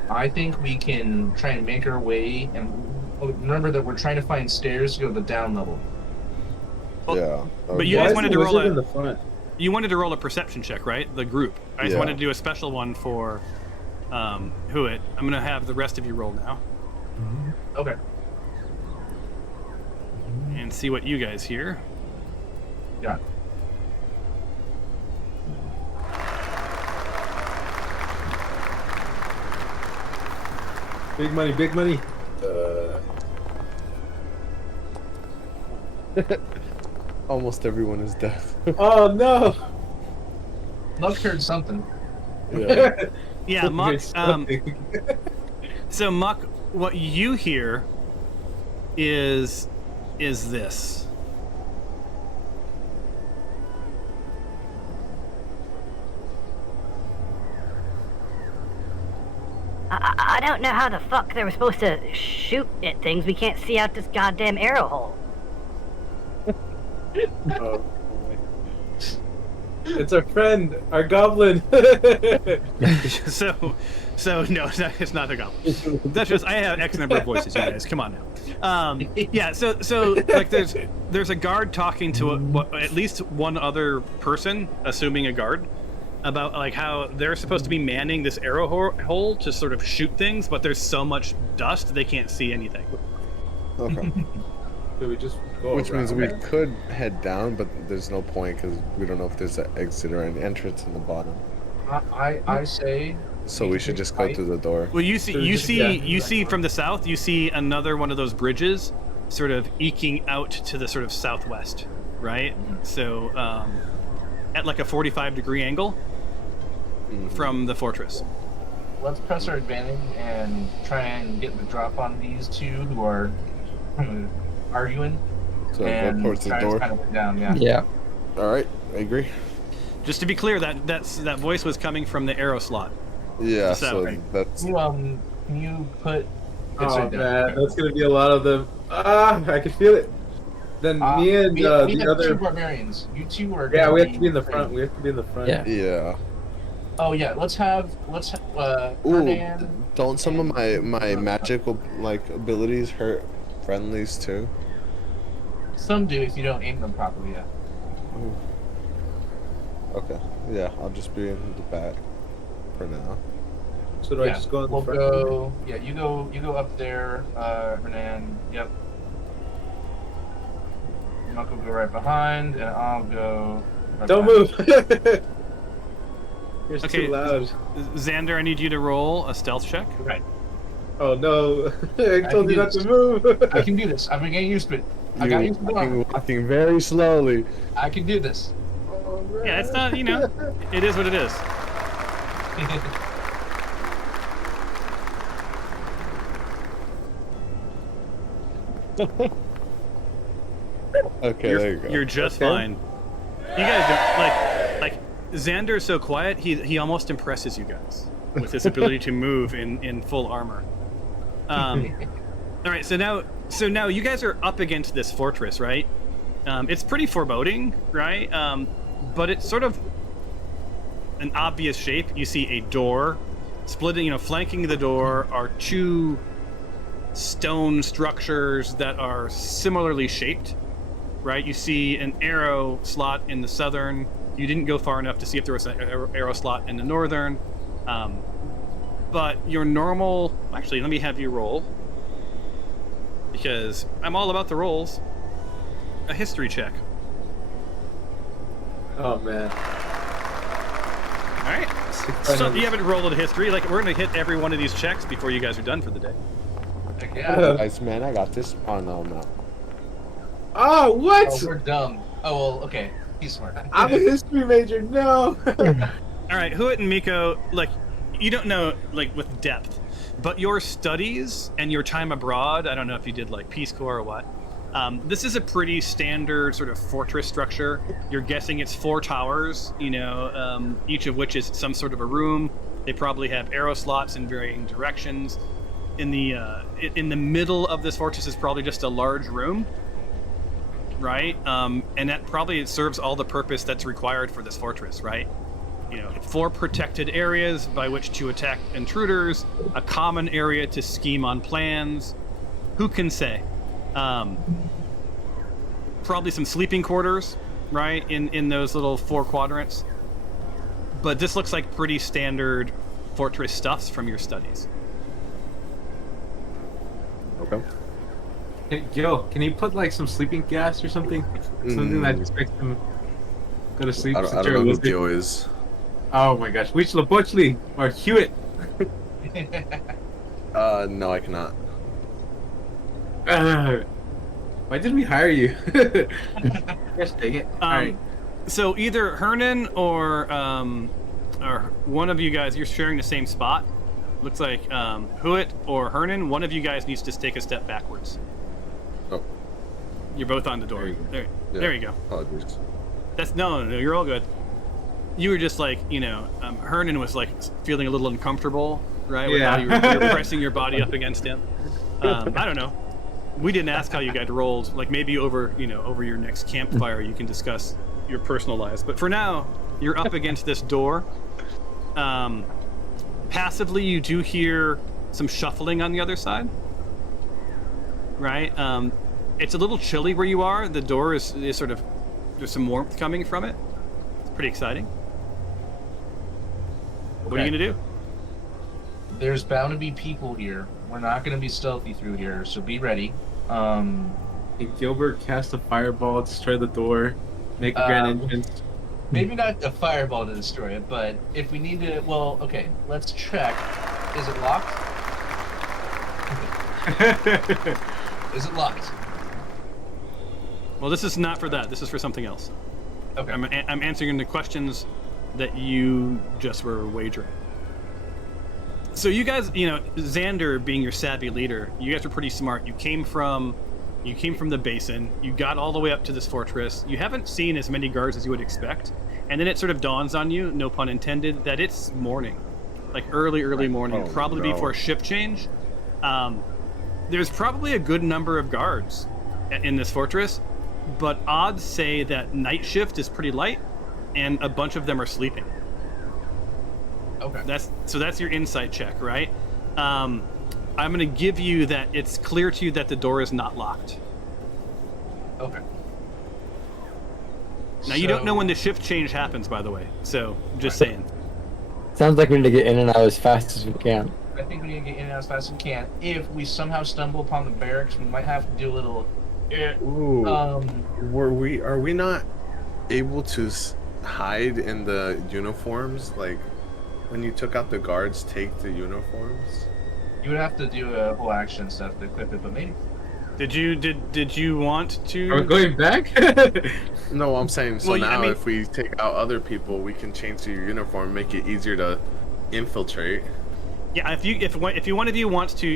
I think we can try and make our way, and remember that we're trying to find stairs to go to the down level. Yeah. But you Why guys is wanted the to roll wizard a- in the front? You wanted to roll a perception check, right? The group. I just Yeah. wanted to do a special one for Huit. I'm gonna have the rest of you roll now Okay. and see what you guys hear. Yeah. Big money, big money. Almost everyone is deaf. Oh no! Luck heard something. Yeah. Yeah, Muck. Something. So Muck, what you hear is this. I don't know how the fuck they were supposed to shoot at things. We can't see out this goddamn arrow hole. Oh, it's our friend, our goblin. So no, it's not a goblin. That's just I have X number of voices, you guys. Come on now. Yeah. So like there's a guard talking to at least one other person, assuming a guard, about like how they're supposed to be manning this arrow hole to sort of shoot things, but there's so much dust they can't see anything. Okay. So we just go Which means we around. could head down, but there's no point because we don't know if there's an exit or an entrance in the bottom. I say. So we should just go through the door. Well, you Yeah. see from the south, you see another one of those bridges, sort of eking out to the sort of southwest, right? So at like a 45-degree angle from the fortress. Let's press our advantage and try and get the drop on these two who are arguing. So and go towards the try to door. kind of get down, yeah. Yeah. All right, I agree. Just to be clear, that voice was coming from the arrow slot. Yeah, So, so right. that's Can you put? Oh right there. man, that's gonna be a lot of them. I can feel it. Then me and we the have two other. barbarians. You two are. Yeah, gonna we have to be in the front. We have to be in the front. Yeah. yeah. Oh yeah, let's Ooh, Fernand. don't some of my magical like abilities hurt friendlies too? Some do if you don't aim them properly. Yeah. Ooh. Okay. Yeah, I'll just be in the back for now. So do I Yeah, just go in the we'll front? go. Yeah, you go up there, Fernand. Yep. Muck will go right behind, and I'll go. Right Don't behind. move. You're Okay. too loud. Xander, I need you to roll a stealth check. Right. Oh no! I told you do not this. to move. I can do this. I've been getting used to it. I got used to it. Walking very slowly. I can do this. Yeah, it's not, it is what it is. Okay, there you go. You're just Okay. fine. You guys don't like Xander's so quiet. He almost impresses you guys with his ability to move in full armor. All right, so now you guys are up against this fortress, right? It's pretty foreboding, right? But it's sort of an obvious shape. You see a door, splitting, flanking the door are two stone structures that are similarly shaped, right? You see an arrow slot in the southern. You didn't go far enough to see if there was an arrow slot in the northern. But your normal... Actually, let me have you roll. Because I'm all about the rolls. A history check. Oh man. All right. So you haven't rolled a history. Like, we're going to hit every one of these checks before you guys are done for the day. Heck yeah. Guys, man, I got this. Oh no, I'm not. Oh what? Oh, we're dumb. Oh well, okay. He's smart. I'm a history major. No. All right, Huit and Miko, like, you don't know, like, with depth, but your studies and your time abroad, I don't know if you did, like, Peace Corps or what, this is a pretty standard sort of fortress structure. You're guessing it's 4 towers, each of which is some sort of a room. They probably have arrow slots in varying directions. In the middle of this fortress is probably just a large room, right? And that probably serves all the purpose that's required for this fortress, right? 4 protected areas by which to attack intruders, a common area to scheme on plans. Who can say? Probably some sleeping quarters, right? In those little 4 quadrants. But this looks like pretty standard fortress stuffs from your studies. Okay. Can you put like some sleeping gas or something? Something that just makes them go to sleep. I don't since know you're who a wizard? Gil is. Oh my gosh, Wichla Butchley or Hewitt. No, I cannot. Why did we hire you? Gosh dang it. Alright. So either Hernan or one of you guys, you're sharing the same spot. looks like Huit or Hernan, one of you guys needs to take a step backwards. Oh. You're both on the door. There you go. There, Yeah. there you go. Apologies. That's no, you're all good. You were just like, Hernan was like feeling a little uncomfortable, right? With how Yeah. you were pressing your body up against him. I don't know. We didn't ask how you guys rolled. Like maybe over your next campfire, you can discuss your personal lives. But for now, you're up against this door. Passively, you do hear some shuffling on the other side, right? It's a little chilly where you are. The door is sort of, there's some warmth coming from it. It's pretty exciting. What are you gonna do? There's bound to be people here. We're not going to be stealthy through here, so be ready. Hey, Gilbert cast a fireball, destroy the door, make a grand entrance. Maybe not a fireball to destroy it, but if we need to, well, okay, let's check. Is it locked? Is it locked? Well, this is not for that. This is for something else. Okay. I'm answering the questions that you just were wagering. So you guys, Xander being your savvy leader, you guys are pretty smart. You came from the basin. You got all the way up to this fortress. You haven't seen as many guards as you would expect. And then it sort of dawns on you, no pun intended, that it's morning. Like early morning, probably before shift change. There's probably a good number of guards in this fortress, but odds say that night shift is pretty light, and a bunch of them are sleeping. Okay. That's your insight check, right? I'm going to give you that it's clear to you that the door is not locked. Okay. Now, you don't know when the shift change happens, by the way, so just saying. Sounds like we need to get in and out as fast as we can. I think we need to get in and out as fast as we can. If we somehow stumble upon the barracks, we might have to do a little... Ooh. Are we not able to hide in the uniforms? Like, when you took out the guards, take the uniforms? You would have to do a whole action stuff to equip it, but maybe. Did you want to? Are we going back? No, I'm saying, so Well, now I mean- if we take out other people, we can change to your uniform, make it easier to infiltrate. Yeah, if one of you wants to,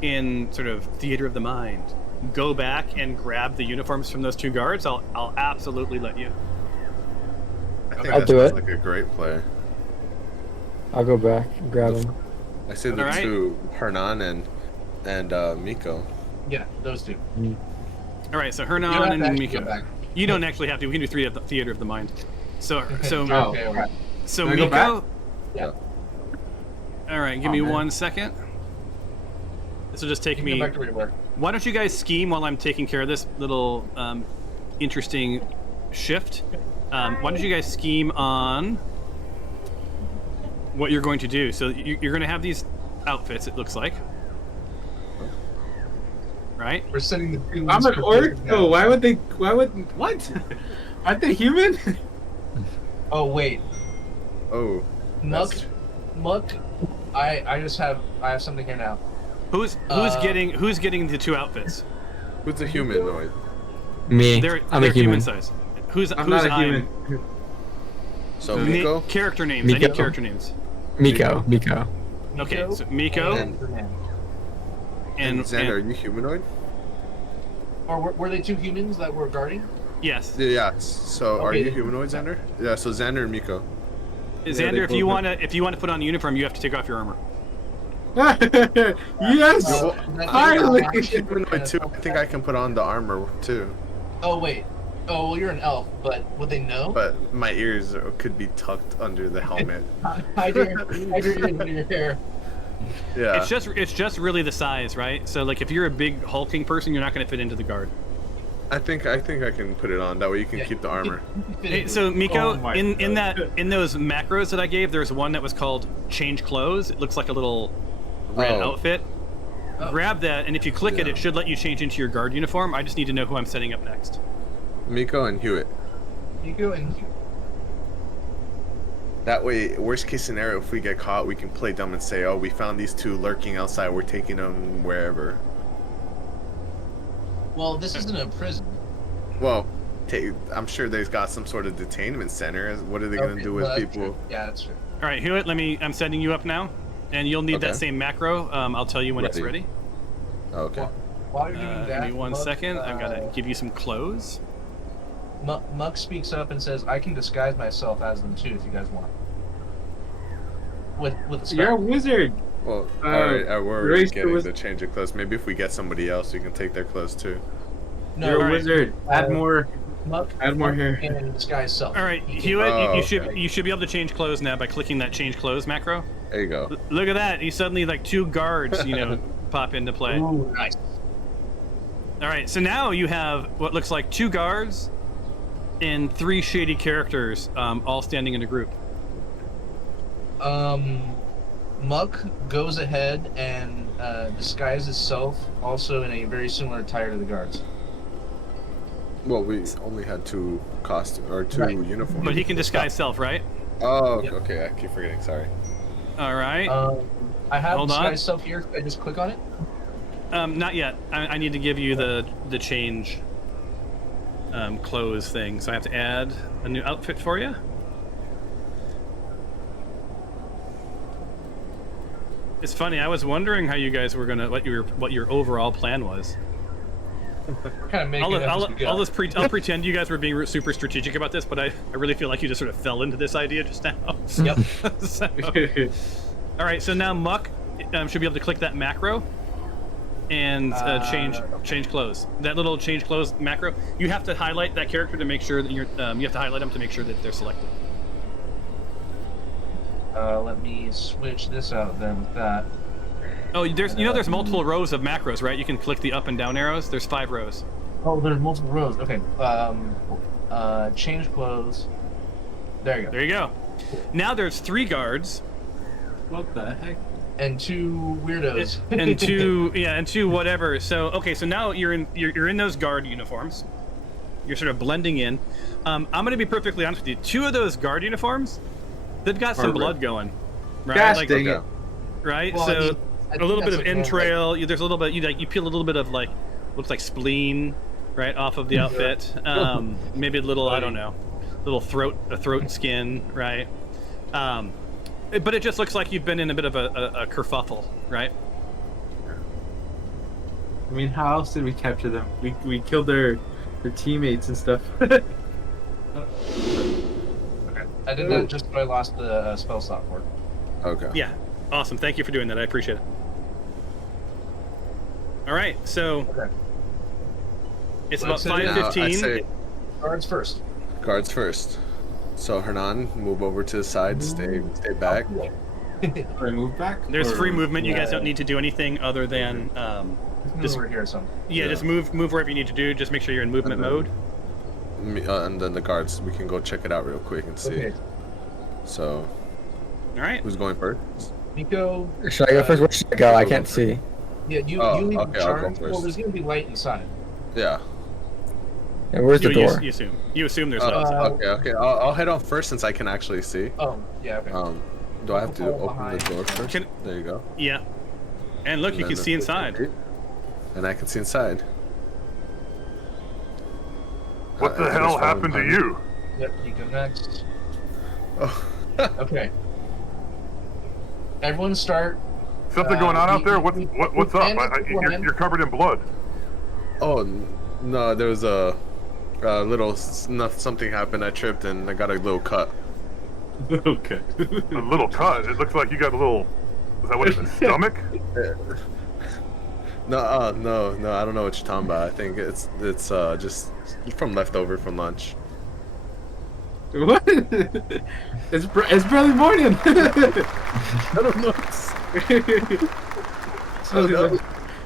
in sort of theater of the mind, go back and grab the uniforms from those two guards, I'll absolutely let you. I think I'll that do sounds it. like a great play. I'll go back and grab him. I say the Alright. two, Hernan and Miko. Yeah, those two. All right, so You don't Hernan have to and actually go Miko. back. You don't actually have to. We can do three of the theater of the mind. So Oh. Okay, okay. so Can I go Miko. back? Yeah. All right, give Oh, me man. 1 second. This will just take You can me. go back to where you were. Why don't you guys scheme while I'm taking care of this little interesting shift? Why don't you guys scheme on what you're going to do? So you're going to have these outfits, it looks like. Right? We're sending the two. I'm an orc? No, what? Aren't they human? Oh wait, Oh, Muck. I have something here now. Who's getting the two outfits? who's a humanoid? Me. They're I'm they're a human. human size. Who's I'm not a I'm? human. So Na- Miko? Character names. I Miko? need character names. Miko. Okay, so Miko and and Xander, are you humanoid? or were they two humans that were guarding? yes, Yeah. So are Okay. you humanoid, Xander? Yeah. So Xander and Miko. Xander. they If you both- wanna put on a uniform, you have to take off your armor. Yes! That's Finally! an action. Humanoid too. I think I can put on the armor too, Oh wait. Oh well, you're an elf, but would they know? but my ears could be tucked under the helmet. Hide your ears under your hair. Yeah. It's just really the size, right? So like if you're a big hulking person, you're not gonna fit into the guard. I think I can put it on. That way you can Yeah, keep the armor. Hey, so Miko, Oh my in God. those macros that I gave, there's one that was called change clothes. It looks like a little red Oh. outfit. Oh. Grab that, and if you click it, Yeah. it should let you change into your guard uniform. I just need to know who I'm setting up next. Miko and Hewitt. You go and That way, worst case scenario, if we get caught, we can play dumb and say, "Oh, we found these two lurking outside. We're taking them wherever." well, this isn't a prison. Well, I'm sure they've got some sort of detainment center. What are they gonna Okay, do with well, that's people? true. Yeah, that's true. All right, Hewitt, I'm setting you up now, And you'll need that Okay. same macro. I'll tell you when it's ready. Okay. While you're doing that, Give me one Muck, second. I've got to give you some clothes. Muck speaks up and says, "I can disguise myself as them too, if you guys want." With the spell. You're a wizard. Well, Uh, alright, we're raise getting was- the change of clothes. Maybe if we get somebody else, we can take their clothes too. No, You're a Alright. wizard. Add more. Muck. Add more Muck hair. can disguise self. All right, He can- Hewitt, Oh, you should be able to change clothes now by clicking that change clothes macro. There you go. Look at that! You suddenly like 2 guards, pop into play. Ooh, nice. All right, so now you have what looks like 2 guards and 3 shady characters, all standing in a group. Muck goes ahead and disguises self, also in a very similar attire to the guards. Well, we only had 2 costumes or 2 Right. uniforms. But he can disguise self, right? Oh, Yep. okay. I keep forgetting. Sorry. All right. I have Hold on. disguise self here. Can I just click on it? Not yet. I need to give you the change clothes thing, so I have to add a new outfit for you. It's funny. I was wondering how you guys were gonna what your overall plan was. We're kind of making it up as we go. I'll pretend you guys were being super strategic about this, but I really feel like you just sort of fell into this idea just now. Yep. So, all right, so now Muck should be able to click that macro and change clothes. That little change clothes macro. You have to highlight that character to make sure that you have to highlight them to make sure that they're selected. Let me switch this out then with that. Oh, there's multiple rows of macros, right? You can click the up and down arrows. There's 5 rows. Oh, there's multiple rows. Okay. Change clothes. There you go. There you go. Now there's 3 guards What the heck? And 2 weirdos. and 2 whatever. So okay, so now you're in those guard uniforms. You're sort of blending in. I'm gonna be perfectly honest with you. 2 of those guard uniforms, they've got some Are red. blood going, right? Gosh dang it. Okay. Right. Well, so I mean, I a think little bit that's of okay, entrail. There's a little bit. You peel a little bit of like looks like spleen, right, off of the outfit. Maybe a little, I don't know, little throat skin, right? But it just looks like you've been in a bit of a kerfuffle, right? I mean, how else did we capture them? We killed their teammates and stuff. Okay. I did that just so I lost the spell slot for it. Okay. Yeah. Awesome. Thank you for doing that. I appreciate it. All right. So Okay. it's Let's about say- Now, I 5:15. say Guards first. guards first. So Hernan, move over to the side. Stay back. Oh, Do I move back? There's Or- free movement. You guys Yeah. don't need to do anything other than Just over here, some. yeah, Yeah. just move wherever you need to do. Just make sure you're in movement mode. And then the guards. We can go check it out real quick and see. Okay. So, All right. who's going first? Nico. Should I go first? Where should I go? I can't see. Yeah, you Oh, leave okay, the I'll go charm. Well, first. there's gonna be light inside. Yeah. Yeah, where's the door? You assume. You assume there's Oh, lights. okay. I'll head on first since I can actually see. Oh, yeah, okay. Do I have to Follow open the behind. door first? Can- There you go. Yeah. And look, And you then can see inside. And I can see inside. What the Just hell follow happened to behind. you? Yep, Nico next. Oh. Okay. Everyone start. Something going on out there? What's up? and You're covered in blood. Oh no, there was a little something happened. I tripped and I got a little cut. Okay. A little cut. It looks like you got a little. Is that what it is? Stomach? No, no. I don't know what you're talking about. I think it's just from leftover from lunch. What? It's early morning. I don't know. Oh, no.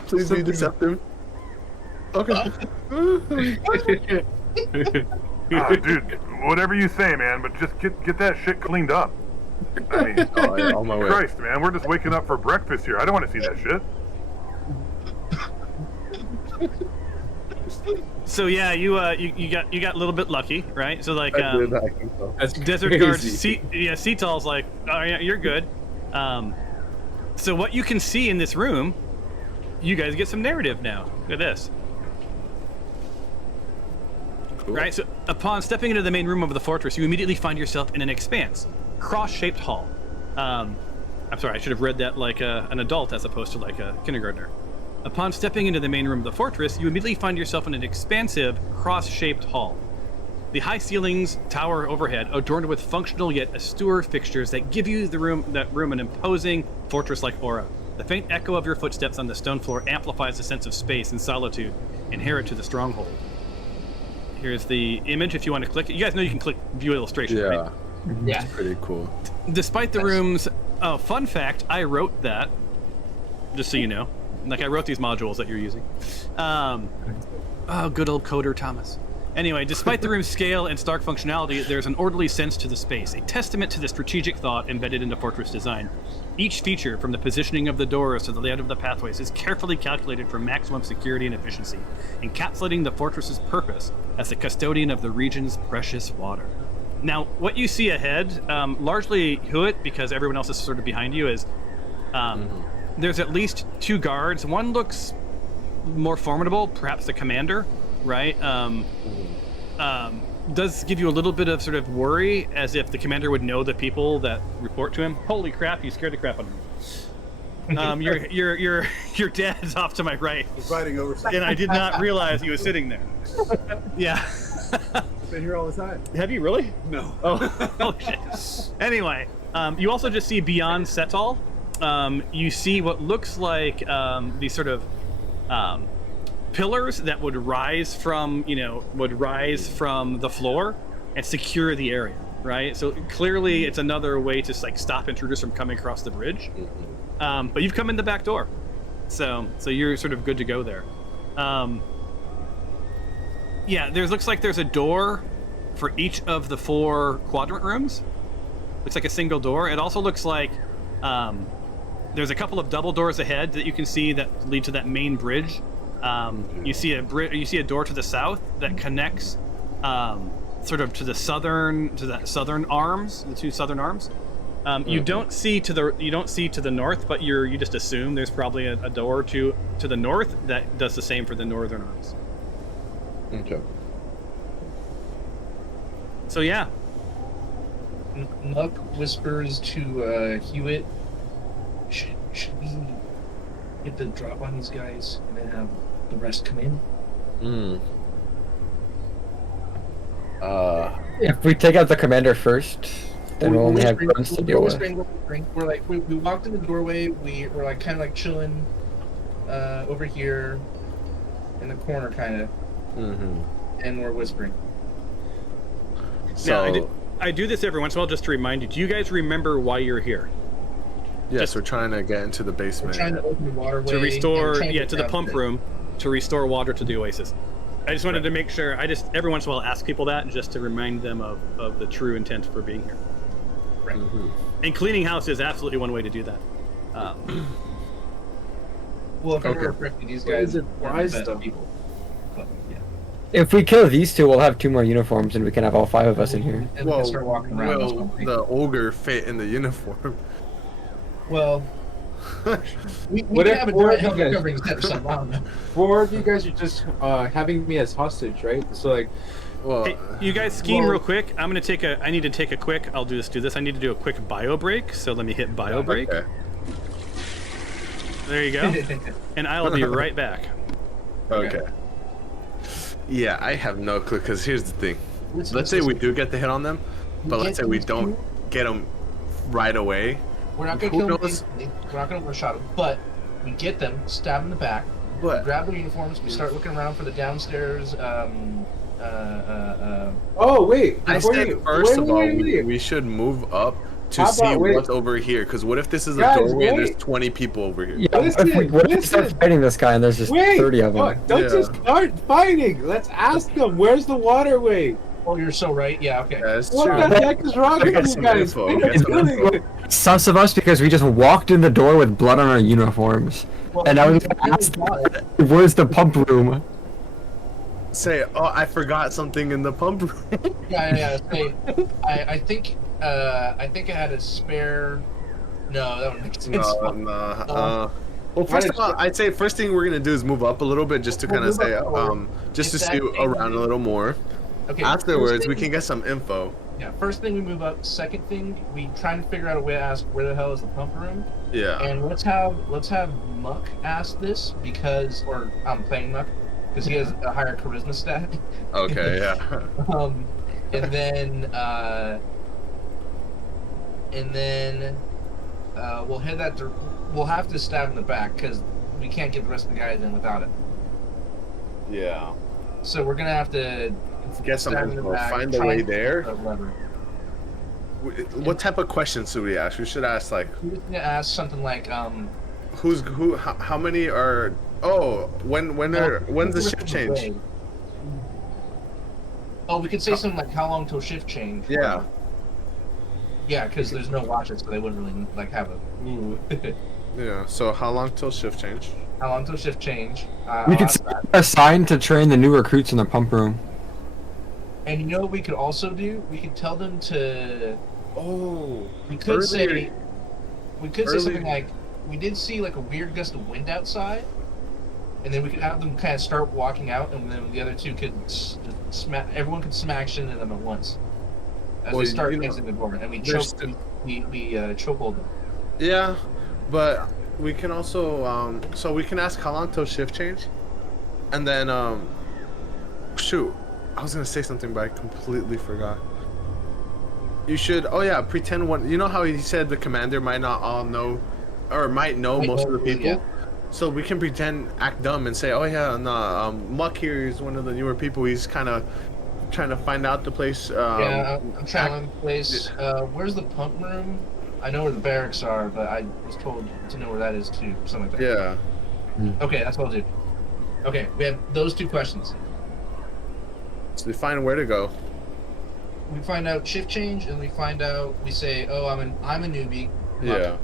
Please be deceptive. Okay. Ah, dude, whatever you say, man, but just get that shit cleaned up. I mean, Oh, yeah, on my way. Christ, man, we're just waking up for breakfast here. I don't want to see that shit. So yeah, you got a little bit lucky, right? So like I did, I think so. That's Desert crazy. Guard, Cetal's like, oh yeah, you're good. So what you can see in this room, you guys get some narrative now. Look at this. Cool. Right, so upon stepping into the main room of the fortress, you immediately find yourself in an expanse, cross-shaped hall. I'm sorry, I should have read that like an adult as opposed to like a kindergartner. Upon stepping into the main room of the fortress, you immediately find yourself in an expansive, cross-shaped hall. The high ceilings tower overhead, adorned with functional yet austere fixtures that give you the room an imposing, fortress-like aura. The faint echo of your footsteps on the stone floor amplifies the sense of space and solitude inherent to the stronghold. Here's the image if you want to click it. You guys know you can click view illustration, right? Yeah. It's pretty cool. Despite the room's... Oh, fun fact, I wrote that, just so you know. Like, I wrote these modules that you're using. Oh, good old coder Thomas. Anyway, despite the room's scale and stark functionality, there's an orderly sense to the space, a testament to the strategic thought embedded into fortress design. Each feature, from the positioning of the doors to the layout of the pathways, is carefully calculated for maximum security and efficiency, encapsulating the fortress's purpose as the custodian of the region's precious water. Now, what you see ahead, largely Hewitt, because everyone else is sort of behind you, is there's at least 2 guards. One looks more formidable, perhaps the commander, right? Does give you a little bit of sort of worry, as if the commander would know the people that report to him. Holy crap! You scared the crap out of me. Your dad's off to my right. He's fighting over something. And I did not realize he was sitting there. Yeah. I've been here all the time. Have you really? No. Oh shit. Anyway, you also just see beyond Setal. You see what looks like these sort of pillars that would rise from the floor and secure the area, right? So clearly it's another way to like stop intruders from coming across the bridge. But you've come in the back door, so you're sort of good to go there. Yeah, looks like there's a door for each of the 4 quadrant rooms. Looks like a single door. It also looks like there's a couple of double doors ahead that you can see that lead to that main bridge. You see a door to the south that connects sort of to the southern arms, the 2 southern arms. You don't see to the north, but you just assume there's probably a door to the north that does the same for the northern arms. Okay. So yeah. Muck whispers to Hewitt, should we get the drop on these guys and then have the rest come in? If we take out the commander first, then we'll only have guns to deal with. We're like, we walked in the doorway, we're like kind of like chilling over here in the corner kind of, and we're whispering. So now, I do this every once in a while just to remind you. Do you guys remember why you're here? Yes, we're trying to get into the basement. We're trying to open the waterway. To restore, to the pump room, to restore water to the Oasis. I just wanted to make sure, every once in a while ask people that, just to remind them of the true intent for being here. Right. And cleaning house is absolutely one way to do that. Well, if I remember correctly, these guys are wise the best stuff. people. But, yeah. If we kill these 2, we'll have 2 more uniforms, and we can have all 5 of us in here. And we can start walking around. Will the ogre fit in the uniform? Well, we What can if have a four direct of you health guys- covering set for some long. 4 of you guys are just having me as hostage, right? So like, Well, Hey, you guys scheme well- real quick. I need to take a quick, I need to do a quick bio break, so let me hit bio break. okay. There you go. And I'll be right back. Okay. Yeah, I have no clue, because here's the thing. Listen, Let's say we do get the hit on them, but let's say we these don't two. get them right away. We're not going to Who kill them knows? instantly. We're not going to one-shot them, but we get them, stab them in the back, But grab their uniforms, we start looking around for the downstairs, oh wait, I before said you- first wait, of all, wait, wait. we should move up to How see about- wait. what's over here. Because what if this is a Guys, doorway and there's wait. 20 people over here? Yeah, Listen, what if we start listen. fighting this guy and there's just 30 of them? look, don't Yeah. just start fighting. Let's ask them. Where's the waterway? oh, you're so right. Yeah, okay. That's What true. the heck is wrong Get with you some guys? info, What get are you some doing? Sus of us because we just walked in the door with blood on our uniforms. Well, And I was we asked, blood. where's the pump room? Say, oh, I forgot something in the pump room. Yeah. Say, I think I had a spare. No, that would make sense. Well, first of all, I'd say first thing we're gonna do is move up a little bit, just to We'll kind of move say, up forward. just to If see that around a little more. Okay. Afterwards, we can get some info. Yeah. First thing we move up. Second thing we try and figure out a way to ask where the hell is the pump room. Yeah. And let's have Muck ask this because, or I'm playing Muck because he has a higher charisma stat. Okay. Yeah. And then we'll hit that. We'll have to stab in the back because we can't get the rest of the guys in without it. Yeah. So we're gonna have to Get some stab in the info. back, Find the try way and- there. Whatever. What type of questions should we ask? We should ask like, We're gonna ask something like, who? How many are? Oh, when's the shift change? Oh, we could say something like, how long till shift change? Yeah. Yeah, because there's no watches, so they wouldn't really like have a. Yeah. So how long till shift change? How long till shift change? We I'll could ask that. assign to train the new recruits in the pump room. And you know what we could also do? We could tell them to. Oh. We could say. We could say earlier- something like, we did see like a weird gust of wind outside, and then we could have them kind of start walking out, and then the other two could smack. Everyone could smack shit into them at once as Well, they start you know, exiting the door, and we there's choke. We chokehold them. Yeah, but we can also so we can ask how long till shift change, and then shoot, I was gonna say something but I completely forgot. You should pretend one. You know how he said the commander might not all know, or might know most of the people. Yeah. So we can pretend, act dumb, and say, "Oh yeah, no, Muck here is one of the newer people. He's kind of trying to find out the place." Yeah, I'm trying to learn the place. Where's the pump room? I know where the barracks are, but I was told to know where that is too. Something like that. Yeah. Okay, that's what I'll do. Okay, we have those two questions. So we find where to go. We find out shift change, and we find out. We say, "Oh, I'm a newbie." Yeah.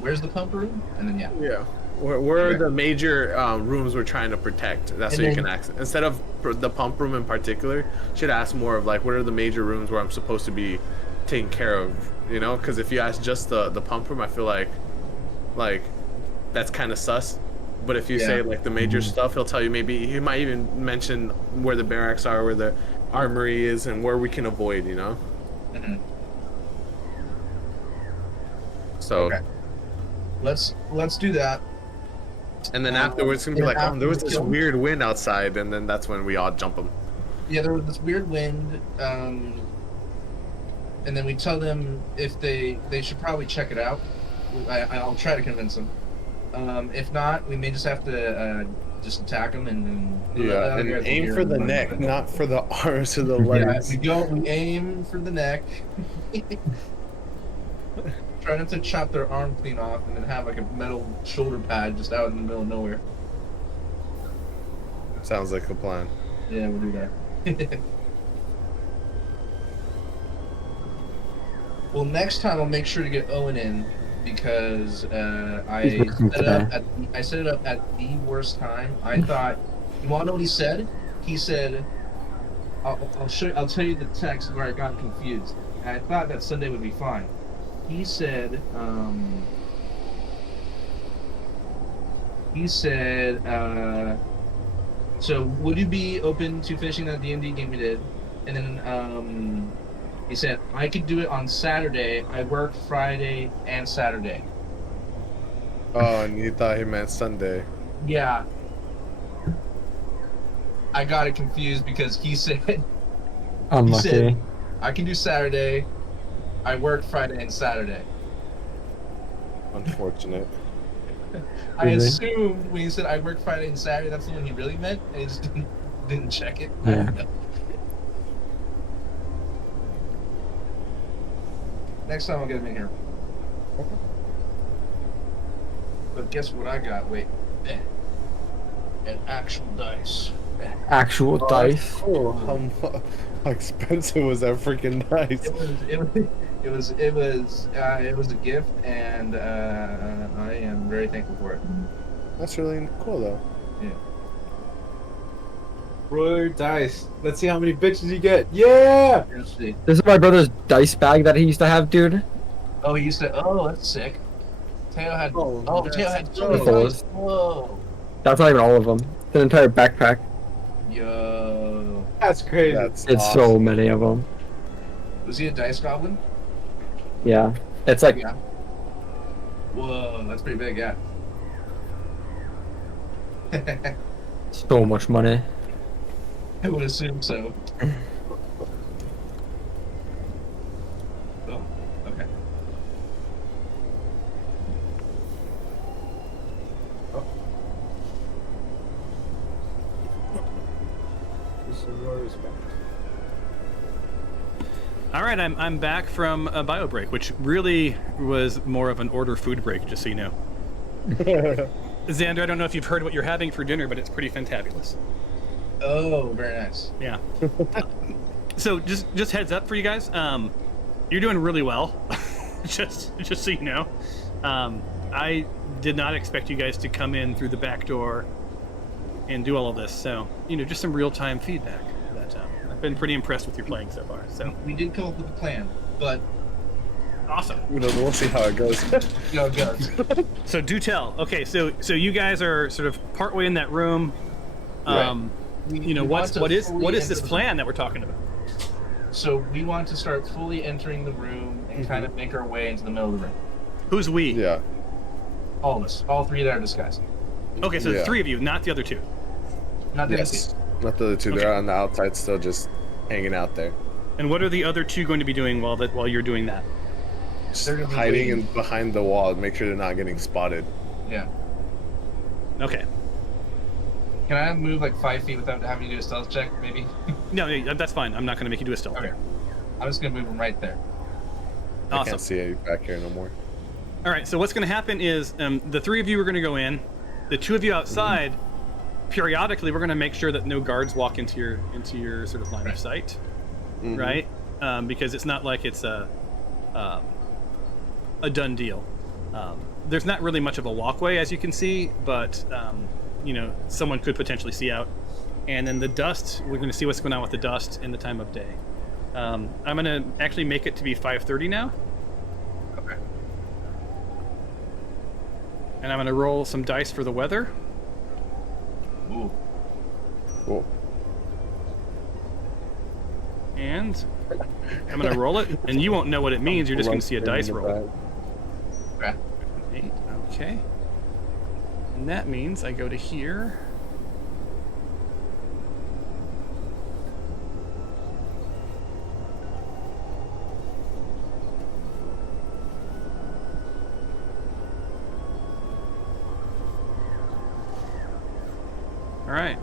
Where's the pump room? And then yeah. Yeah. Where are the major rooms we're trying to protect? That's And what you then- can ask. Instead of the pump room in particular, you should ask more of like, what are the major rooms where I'm supposed to be taken care of? You know, because if you ask just the pump room, I feel like that's kind of sus. But if you say like the major stuff, he'll tell you. Maybe he might even mention where the barracks are, where the armory is, and where we can avoid. You know. Mhm. So. Okay. Let's do that. And then afterwards, it's gonna be like, oh, there was this kill him. weird wind outside, and then that's when we all jump them. Yeah, there was this weird wind, and then we tell them if they should probably check it out. I'll try to convince them. If not, we may just have to just attack them and And aim for the neck, not for the arms or the Yeah, legs. we aim for the neck. Try not to chop their arm clean off and then have like a metal shoulder pad just out in the middle of nowhere. Sounds like a plan. Yeah, we'll do that. Well, next time I'll make sure to get Owen in because I set it up at the worst time. I thought, you want to know what he said? He said, I'll tell you the text where I got confused. And I thought that Sunday would be fine. He said, so would you be open to finishing that D&D game we did? And then he said, I could do it on Saturday. I work Friday and Saturday. Oh, and you thought he meant Sunday. Yeah. I got it confused because he said, Unlucky. I can do Saturday. I work Friday and Saturday. Unfortunate. I Really? assumed when he said I work Friday and Saturday, that's the one he really meant, and he just didn't check it. Yeah. Next time I'll get him in here. But guess what I got? Wait. An actual dice. Actual dice. Oh, how expensive was that freaking dice? It was a gift, and I am very thankful for it. That's really cool, though. Yeah. Roll dice. Let's see how many bitches you get. Yeah! Let's see. This is my brother's dice bag that he used to have, dude. Oh, he used to. Oh, that's sick. Teo had. Oh, Oh, that's Teo had so so many cool. dice. Whoa. That's not even all of them. It's an entire backpack. Yo. That's crazy. That's It's awesome. so many of them. Was he a dice goblin? Yeah. It's like Yeah. Whoa, that's pretty big, yeah. so much money. I would assume so. Oh, okay. Some more respect. All right, I'm back from a bio break, which really was more of an order food break, just so you know. Xander, I don't know if you've heard what you're having for dinner, but it's pretty fantabulous. Oh, very nice. Yeah. So just heads up for you guys. You're doing really well. just so you know. I did not expect you guys to come in through the back door and do all of this. So, just some real-time feedback. That I've been pretty impressed with your playing so far. So We did come up with a plan, but awesome. We'll see how it goes. go, it goes. So do tell. Okay, so you guys are sort of partway in that room. We What want to is fully this enter the plan that we're talking about? So we want to start fully entering the room and kind of make our way into the middle of the room. Who's we? Yeah. All of us. All three that are disguised. Okay, so the Yeah. three of you, not the other two. Not the Yes. Not the other two. Okay. They're on the outside still, just hanging out there. And what are the other two going to be doing while you're doing that? Just They're gonna be hiding waiting. in behind the wall. Make sure they're not getting spotted. Yeah. Okay. Can I move like 5 feet without having to do a stealth check, maybe? No, that's fine. I'm not going to make you do a stealth. Okay. I'm just gonna move them right there. I Awesome. can't see any back here no more. All right. So what's going to happen is the three of you are going to go in. The two of you outside. Periodically, we're going to make sure that no guards walk into your sort of line of sight, Mhm. right? Because it's not like it's a done deal. There's not really much of a walkway, as you can see, but someone could potentially see out. And then the dust, we're going to see what's going on with the dust in the time of day. I'm going to actually make it to be 5:30 now, Okay. and I'm going to roll some dice for the weather. Ooh. Cool. And I'm going to roll it, and you won't know what it means. You're just going to see a dice roll. Okay. 8, okay. And that means I go to here. All right.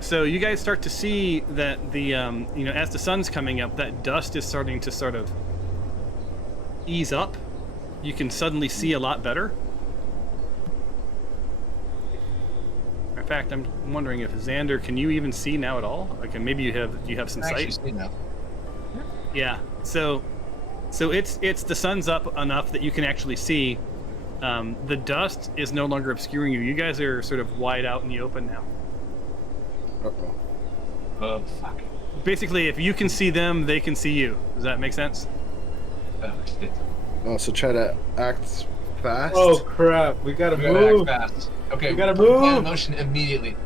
So you guys start to see that the as the sun's coming up, that dust is starting to sort of ease up. You can suddenly see a lot better. In fact, I'm wondering if Xander, can you even see now at all? Like, maybe you have some I actually sight. see now. Yeah. So it's the sun's up enough that you can actually see. The dust is no longer obscuring you. You guys are sort of wide out in the open now. Uh-oh. Oh fuck. Basically, if you can see them, they can see you. Does that make sense? Oh shit. Oh, so try to act fast. Oh crap! We gotta We gotta move. act fast. Okay. We gotta put the plan in move. motion immediately.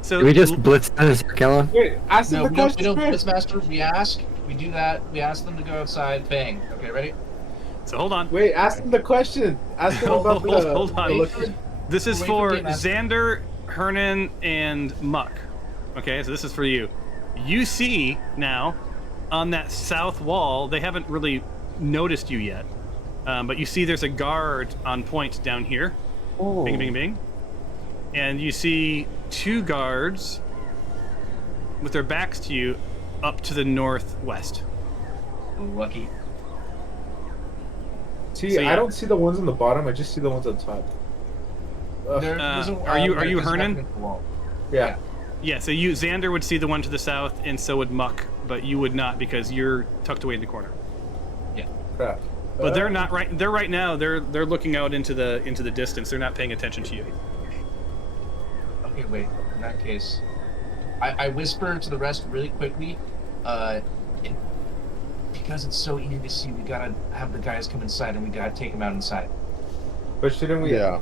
So Do we just blitz this, Kellen? Wait, ask No, him we the don't. question first. Blitzmaster. We ask. We do that. We ask them to go outside. Bang. Okay, ready? So hold on. Wait, ask him the question. Ask him about the. Hold on. the look- This is Wait for for Game Master. Xander, Hernan, and Muck. Okay, so this is for you. You see now on that south wall, they haven't really noticed you yet, but you see there's a guard on point down here. Oh. Bing, bing, bing. And you see two guards with their backs to you up to the northwest. Lucky. See, So, yeah. I don't see the ones on the bottom. I just see the ones on top. Ugh. There's a- are you there's a Hernan? weapon at the wall. Yeah. Yeah, so Xander would see the one to the south, and so would Muck, but you would not because you're tucked away in the corner. Crap. But they're not right. They're right now. They're looking out into the distance. They're not paying attention to you. Okay, wait. In that case, I whisper to the rest really quickly. Because it's so easy to see, we gotta have the guys come inside and we gotta take them out inside. But shouldn't we? Yeah.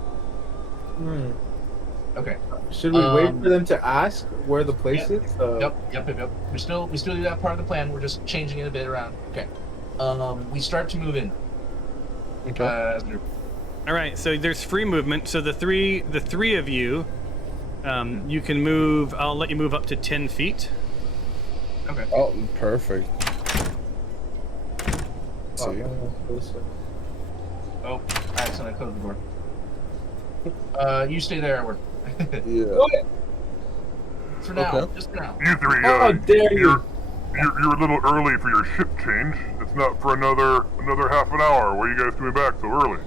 Hmm. Okay. Should we wait for them to ask where the place is? Yep. We still do that part of the plan. We're just changing it a bit around. Okay. We start to move in. Okay. As a group. All right, so there's free movement. So the three of you, you can move. I'll let you move up to 10 feet. Okay. Oh, perfect. See? Oh, I accidentally closed the door. You stay there, Edward. Yeah. For now, Okay. just for now. You three, How dare you! you're a little early for your shift change. It's not for another half an hour. Why are you guys coming back so early?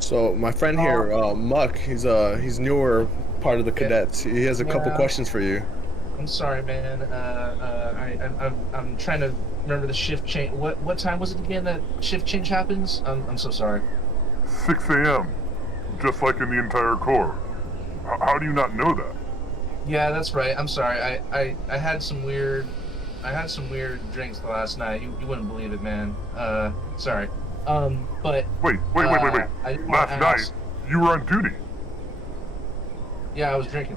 So my friend here, Muck, he's newer part of the cadets. He has a couple Yeah. questions for you. I'm sorry, man. I'm trying to remember the shift change. What time was it again that shift change happens? I'm so sorry. 6 a.m. Just like in the entire Corps. How do you not know that? Yeah, that's right. I'm sorry. I had some weird drinks last night. You wouldn't believe it, man. Sorry. But Wait. I didn't wanna Last night, ask. you were on duty. Yeah, I was drinking.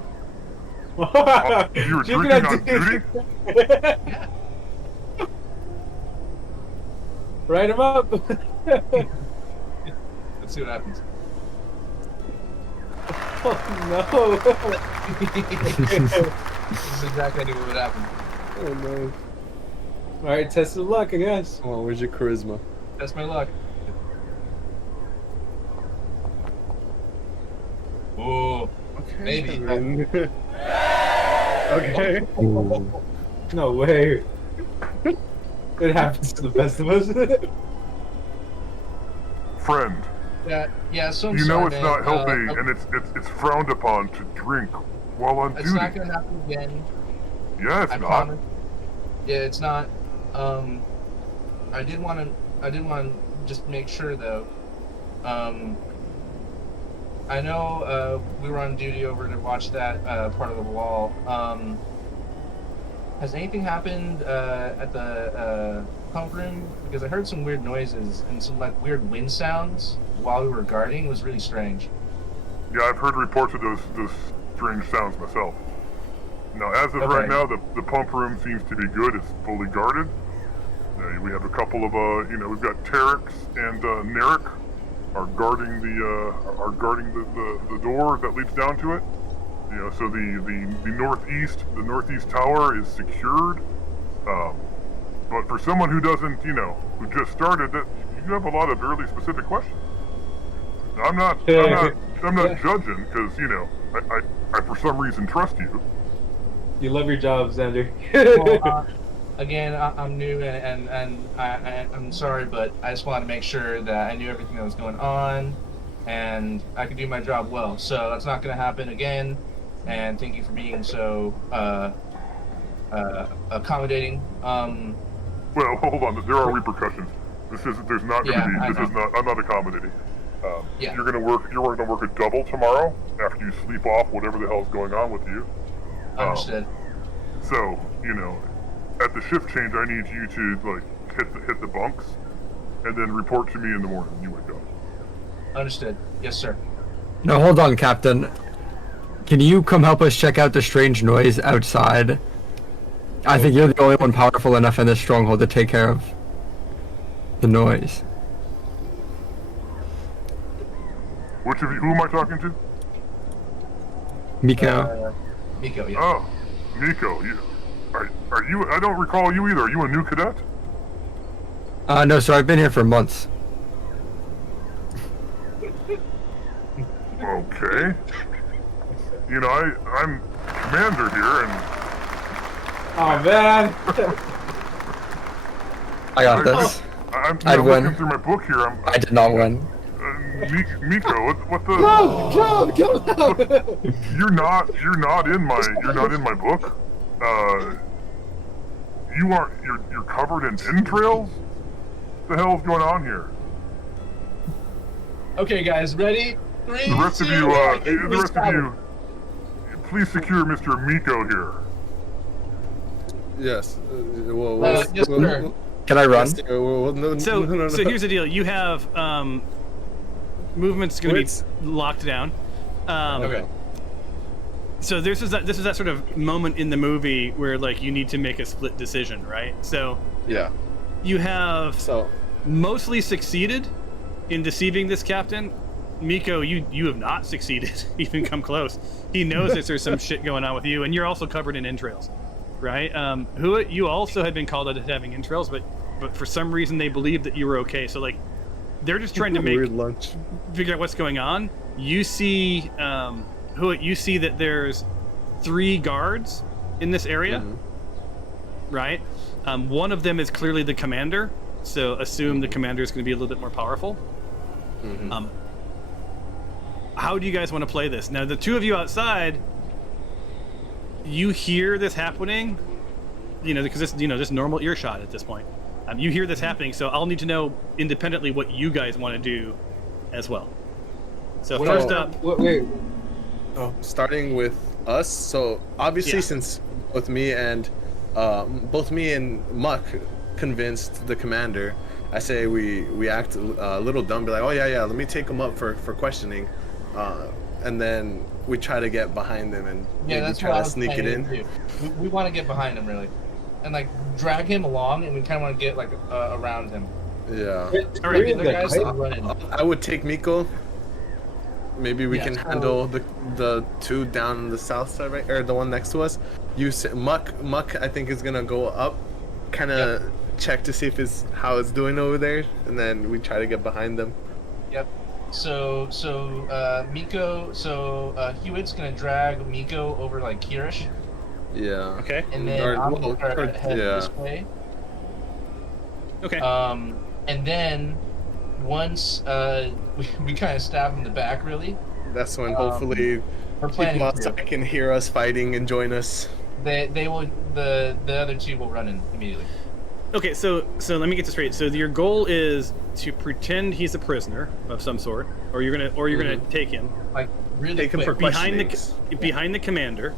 You were drinking on duty? Yeah. Write him up. Let's see what happens. Oh This is exactly what would happen. Oh no. no! All right, test of luck, I guess. Oh, where's your charisma? That's my luck. Oh, Okay. maybe. Okay. No way. It happens to the best of us. Friend, Yeah. So I'm you know sorry, it's man. not healthy and it's frowned upon to drink while on It's duty. not gonna happen again. Yeah, it's I not. promise. Yeah, it's not. I did want to just make sure though. I know we were on duty over to watch that part of the wall. Has anything happened at the pump room? Because I heard some weird noises and some like weird wind sounds while we were guarding. It was really strange. Yeah, I've heard reports of those strange sounds myself. Now, as of Okay. right now, the pump room seems to be good. It's fully guarded. We have a couple of, we've got Terex and Narek are guarding the door that leads down to it. So the northeast tower is secured. But for someone who doesn't, who just started, that you have a lot of really specific questions. Now, I'm not judging because I for some reason trust you. You love your job, Xander. Well, again, I'm new and I'm sorry, but I just wanted to make sure that I knew everything that was going on and I could do my job well. So that's not going to happen again. And thank you for being so accommodating. Well, hold on. There are repercussions. There's not going to Yeah, I be. This is know. not. I'm not accommodating. Yeah. You're going to work a double tomorrow after you sleep off whatever the hell's going on with you. Understood. So at the shift change, I need you to hit the bunks, and then report to me in the morning when you wake up. Understood. Yes, sir. No, hold on, Captain. Can you come help us check out the strange noise outside? I think you're the only one powerful enough in this stronghold to take care of the noise. Which of you? Who am I talking to? Miko. Miko, yeah. Oh, Nico. Are you? I don't recall you either. Are you a new cadet? No, sir, I've been here for months. Okay. I'm commander here, and Oh man. I got this. I'm I looking win. through my book here. I did not win. Miko, what the? Go! You're not in my book. You're covered in entrails. What the hell's going on here? Okay, guys, ready? 3, The rest 2, of you, 1, please secure Mr. Miko here. Yes. yes, sir. Can I run? No. So here's the deal. You have movement's going to Wait. be locked down. Okay. So this is that sort of moment in the movie where like you need to make a split decision, right? So Yeah. you have So mostly succeeded in deceiving this captain. Miko, you have not succeeded, even come close. He knows that there's some shit going on with you, and you're also covered in entrails, right? Who you also had been called out as having entrails, but for some reason they believed that you were okay. So like, they're just trying to weird lunch. figure out what's going on. You see, you see that there's 3 guards in this area, right? One of them is clearly the commander, so assume the commander is going to be a little bit more powerful. How do you guys want to play this? Now, the 2 of you outside, you hear this happening, because this normal earshot at this point. You hear this happening, so I'll need to know independently what you guys want to do as well. So first up... Wait. Oh, starting with us. So obviously, since both me and Muck convinced the commander, I say we act a little dumb, be like, oh yeah, let me take him up for questioning, and then we try to get behind them and maybe try to sneak it in. We want to get behind him really, and like drag him along, and we kind of want to get like around him. Yeah. All right. The guys are running. I would take Miko. Maybe we can handle the 2 down the south side, right, or the one next to us. You Muck, I think is gonna go up, kind of check to see if how it's doing over there, and then we try to get behind them. Yep. So Miko. Hewitt's gonna drag Miko over like Kirish. Yeah. Okay. And then I'm gonna head this way. Okay. And then once we kind of stab him in the back, really. That's when hopefully people outside can hear us fighting and join us. They will. The other 2 will run in immediately. Okay, so let me get this straight. So your goal is to pretend he's a prisoner of some sort, or you're gonna take him, like really take him for behind questionings. behind the commander,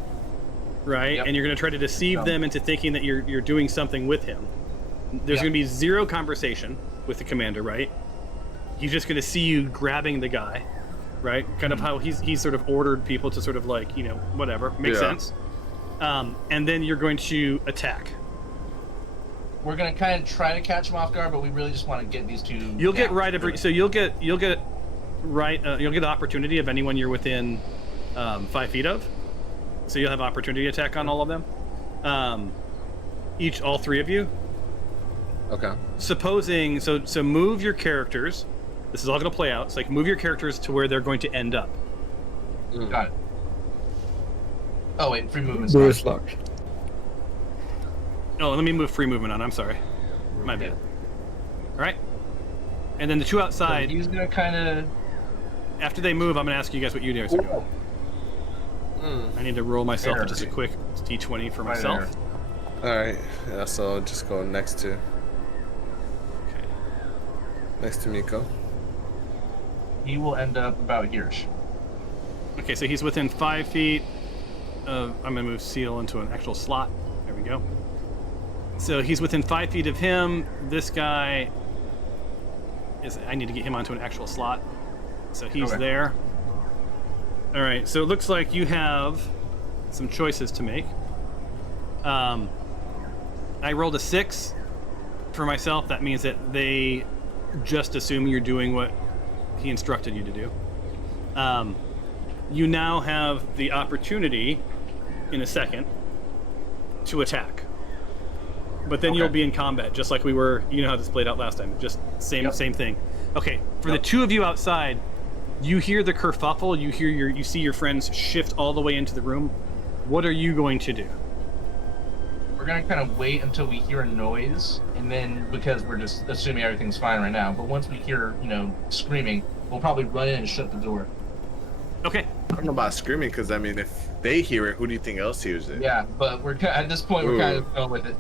right? Yep. And you're gonna try to deceive them into thinking that you're doing something with him. There's gonna be 0 conversation with the commander, right? He's just gonna see you grabbing the guy, right? Kind of how he's sort of ordered people to sort of like whatever makes sense. And then you're going to attack. We're gonna kind of try to catch him off guard, but we really just want to get these 2. You'll get right of so you'll get right. You'll get opportunity of anyone you're within 5 feet of. So you'll have opportunity attack on all of them. All 3 of you. Okay. Supposing so move your characters. This is all going to play out. So like move your characters to where they're going to end up. Got it. Oh wait, free movement. Lewis luck. Oh, let me move free movement on. I'm sorry. My bad. All right. And then the 2 outside. So he's gonna kind of. After they move, I'm going to ask you guys what you guys are doing. I need to roll myself just a quick d20 for myself. All right. Yeah. So I'll just go next to Miko. He will end up about here-ish. Okay, so he's within 5 feet of... I'm going to move Seal into an actual slot. There we go. So he's within 5 feet of him. This guy is... I need to get him onto an actual slot. So he's there. All right, so it looks like you have some choices to make. I rolled a 6 for myself. That means that they just assume you're doing what he instructed you to do. You now have the opportunity in a second to attack. But then you'll be in combat, just like we were. You know how this played out last time. Just same thing. Okay, for the 2 of you outside, you hear the kerfuffle. You see your friends shift all the way into the room. What are you going to do? We're gonna kind of wait until we hear a noise, and then because we're just assuming everything's fine right now. But once we hear, screaming, we'll probably run in and shut the door. Okay. I don't know about screaming, because I mean, if they hear it, who do you think else hears it? Yeah, but at this point we're kind of going with it.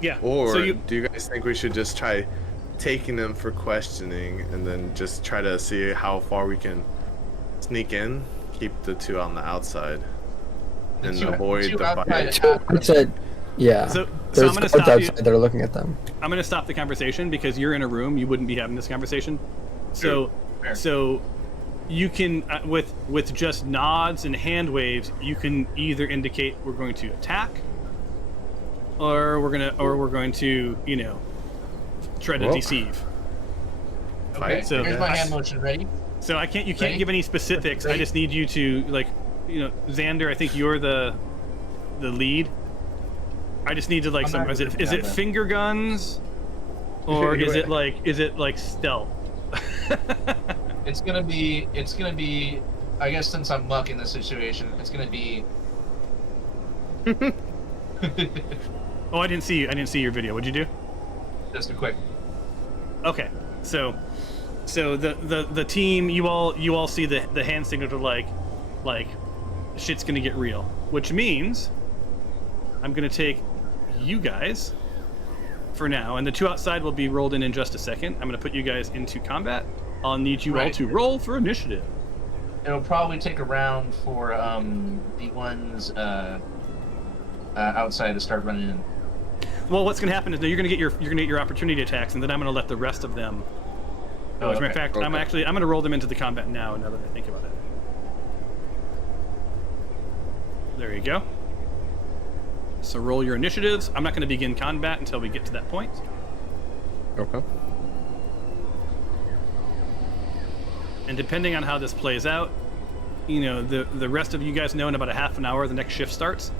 Yeah. Or do you guys think we should just try taking them for questioning, and then just try to see how far we can sneak in, keep the 2 on the outside, and avoid the fight? I said, yeah. So There's I'm going to guards stop you. outside that are looking at them. I'm going to stop the conversation because you're in a room. You wouldn't be having this conversation. So you can with just nods and hand waves, you can either indicate we're going to attack, or we're going to try to deceive. Okay. So Here's my hand motion. Ready? So you can't Ready? give any specifics. I Ready? just need you to Xander. I think you're the lead. I just need to I'm not is good it at that. finger guns, or is it like stealth? It's gonna be. I guess since I'm muck in this situation, it's gonna be. Oh, I didn't see you. I didn't see your video. What'd you do? Just a quick. Okay, so the team, you all see the hand signal to like shit's gonna get real, which means I'm gonna take you guys for now, and the two outside will be rolled in just a second. I'm gonna put you guys into combat. I'll need you all Right. to roll for initiative. It'll probably take a round for the ones outside to start running in. Well, what's gonna happen is you're gonna get your opportunity attacks, and then I'm gonna let the rest of them. Oh, As a matter of okay. fact, I'm gonna roll them into the combat now. Now that I think about it. There you go. So roll your initiatives. I'm not going to begin combat until we get to that point. Okay. And depending on how this plays out, the rest of you guys know in about a half an hour the next shift starts.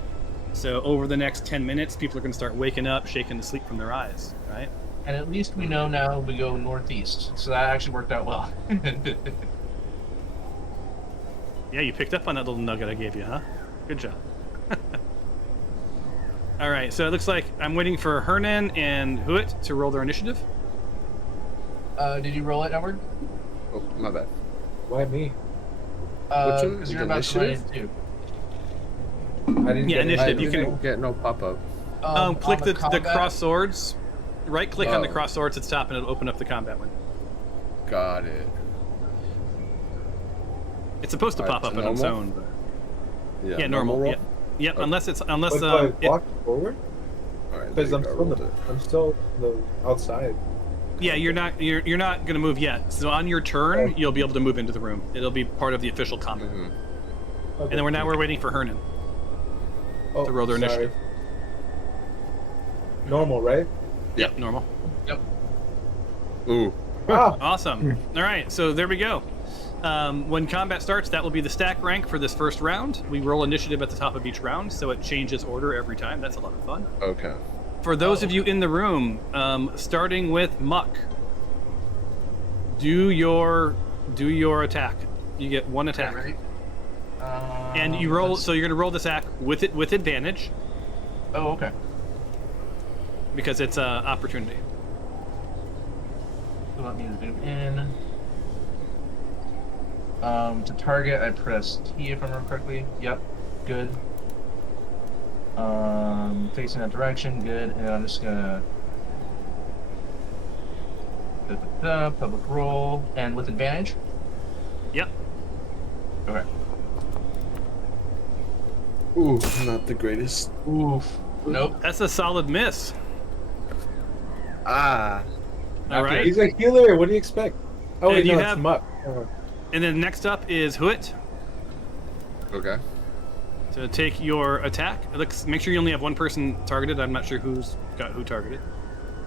So over the next 10 minutes, people are going to start waking up, shaking the sleep from their eyes, right? And at least we know now we go northeast, so that actually worked out well. Yeah, you picked up on that little nugget I gave you, huh? Good job. All right, so it looks like I'm waiting for Hernan and Huit to roll their initiative. Did you roll it, Edward? Oh, my bad. Why me? Which one? Because you're about to run in Initiative? too. I didn't Yeah, get initiative, anything. you can- Didn't get no pop-up. Click on the combat- cross swords. Right-click on the Oh. cross swords at the top, and it'll open up the combat window. Got it. It's supposed to Alright, pop up so on its normal? own. But... Yeah, Yeah, normal. roll? Yeah. Yep. Okay. Unless But do I walk forward? Alright, Because there I'm you go, still, rolled it. I'm still outside. yeah, you're not gonna move yet. So on your turn, Okay. you'll be able to move into the room. It'll be part of the official combat. Mhm. Okay. And then we're waiting for Hernan. Oh, to roll their sorry. initiative. Normal, right? Yep. Normal. Ooh. Ah, Awesome. All right. So there we go. When combat starts, that will be the stack rank for this first round. We roll initiative at the top of each round, so it changes order every time. That's a lot of fun. Okay. For those of you in the room, starting with Muck, do your attack. You get one attack, Ready? and you roll. let's- So you're gonna roll this attack with advantage Oh, okay. because it's opportunity. So let me zoom in. To target, I press T if I remember correctly. Yep, good. Facing that direction, good. And I'm just gonna public roll and with advantage. Yep. Okay. Ooh, not the greatest. Oof. Nope. That's a solid miss. Ah. All right. he's a healer. What do you expect? Oh, And wait, you no, have- it's Muck. Oh. And then next up is Huit. Okay. So take your attack. Make sure you only have one person targeted. I'm not sure who's got who targeted.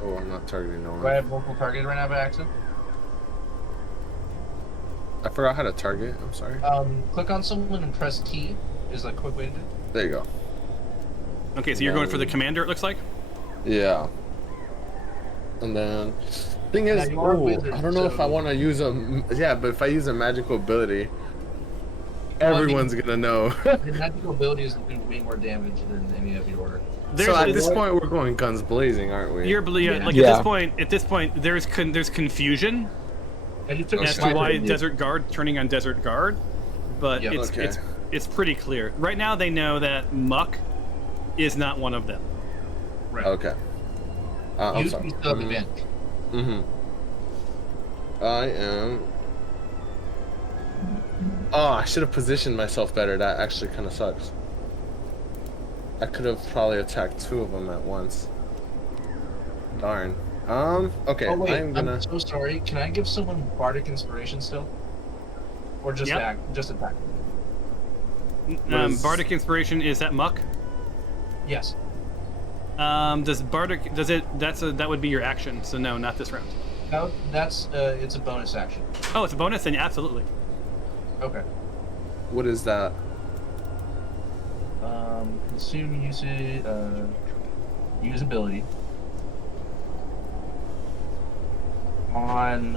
Oh, I'm not targeting no Do I one. have multiple targeted right now by accident? I forgot how to target. I'm sorry. Click on someone and press T is a quick way to do it. There you go. Okay, so you're going for the commander, it looks like? Yeah. And then, thing Now is, you are a ooh, wizard, I don't know if I so- want to use but if I use a magical ability, Well, I mean- everyone's gonna know. The magical abilities do way more damage than any of your. So at it's- this point, we're going guns blazing, aren't we? You're Yeah. like Yeah. at this point, there's confusion And you took a as to sniper. why Desert Guard turning on Desert Guard, but Yeah. Okay. it's pretty clear right now. They know that Muck is not one of them. Right. Okay. I'm You sorry. still have advantage. Mm-hmm. I am. Oh, I should have positioned myself better. That actually kind of sucks. I could have probably attacked two of them at once. Darn. Okay. Oh wait, I'm gonna. I'm so sorry. Can I give someone bardic inspiration still? Or just Yep. just attack? Bardic Inspiration is that muck. Yes. Does Bardic that would be your action? So no, not this round. No, that's it's a bonus action. Oh, it's a bonus, then absolutely. Okay. What is that? Consume usage, usability on.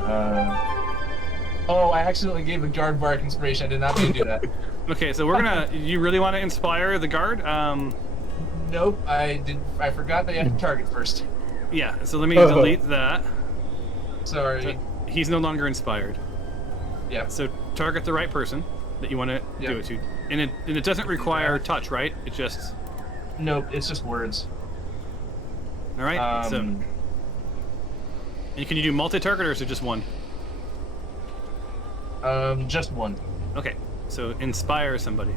Oh, I accidentally gave the guard Bardic Inspiration. I did not mean to do that. Okay, so we're gonna. You really want to inspire the guard? Nope, I did. I forgot they had to target first. Yeah. So let me delete that. Sorry. So he's no longer inspired. Yeah. So target the right person that you want to Yep. do it to, and it doesn't require touch, right? It just. Nope, it's just words. All right. So. Um, And can you do multi-target or is it just one? Just one. Okay. So inspire somebody.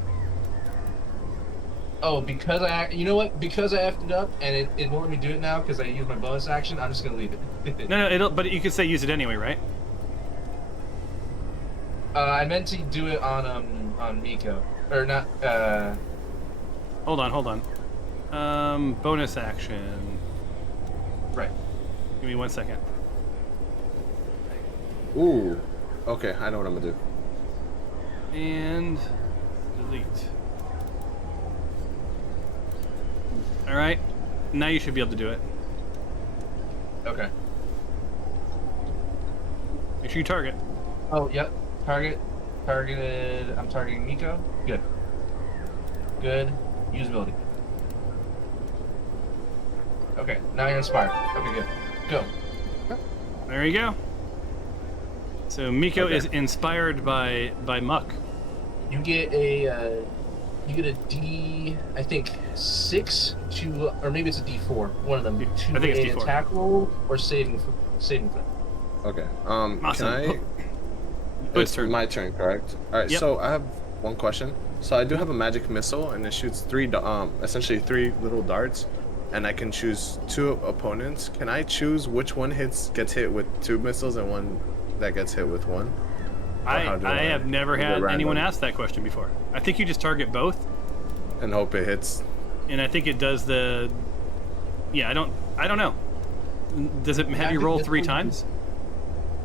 Oh, because you know what? Because I effed it up and it won't let me do it now because I used my bonus action. I'm just gonna leave it. No, but you could say use it anyway, right? I meant to do it on Miko or not. Hold on. Bonus action. Right. Give me 1 second. Ooh. Okay, I know what I'm gonna do. And delete. All right. Now you should be able to do it. Okay. Make sure you target. Oh, yep. Targeted. I'm targeting Miko. Good. Usability. Okay, now you're inspired. Okay, good. Go. There you go. So Miko Okay. is inspired by Muck. You get a D, I think 6 to, or maybe it's a D4. One of them. To I think it's a D4. attack roll or saving throw. Okay. Awesome. Can I? It's It's turn. my turn, correct? All right. Yep. So I have one question. So I do have a magic missile, and it shoots essentially 3 little darts, and I can choose 2 opponents. Can I choose which one gets hit with 2 missiles and one that gets hit with 1? I how do have never is it had anyone random? ask that question before. I think you just target both, And hope it hits. and I think it does the. Yeah, I don't know. Does it have you roll 3 times?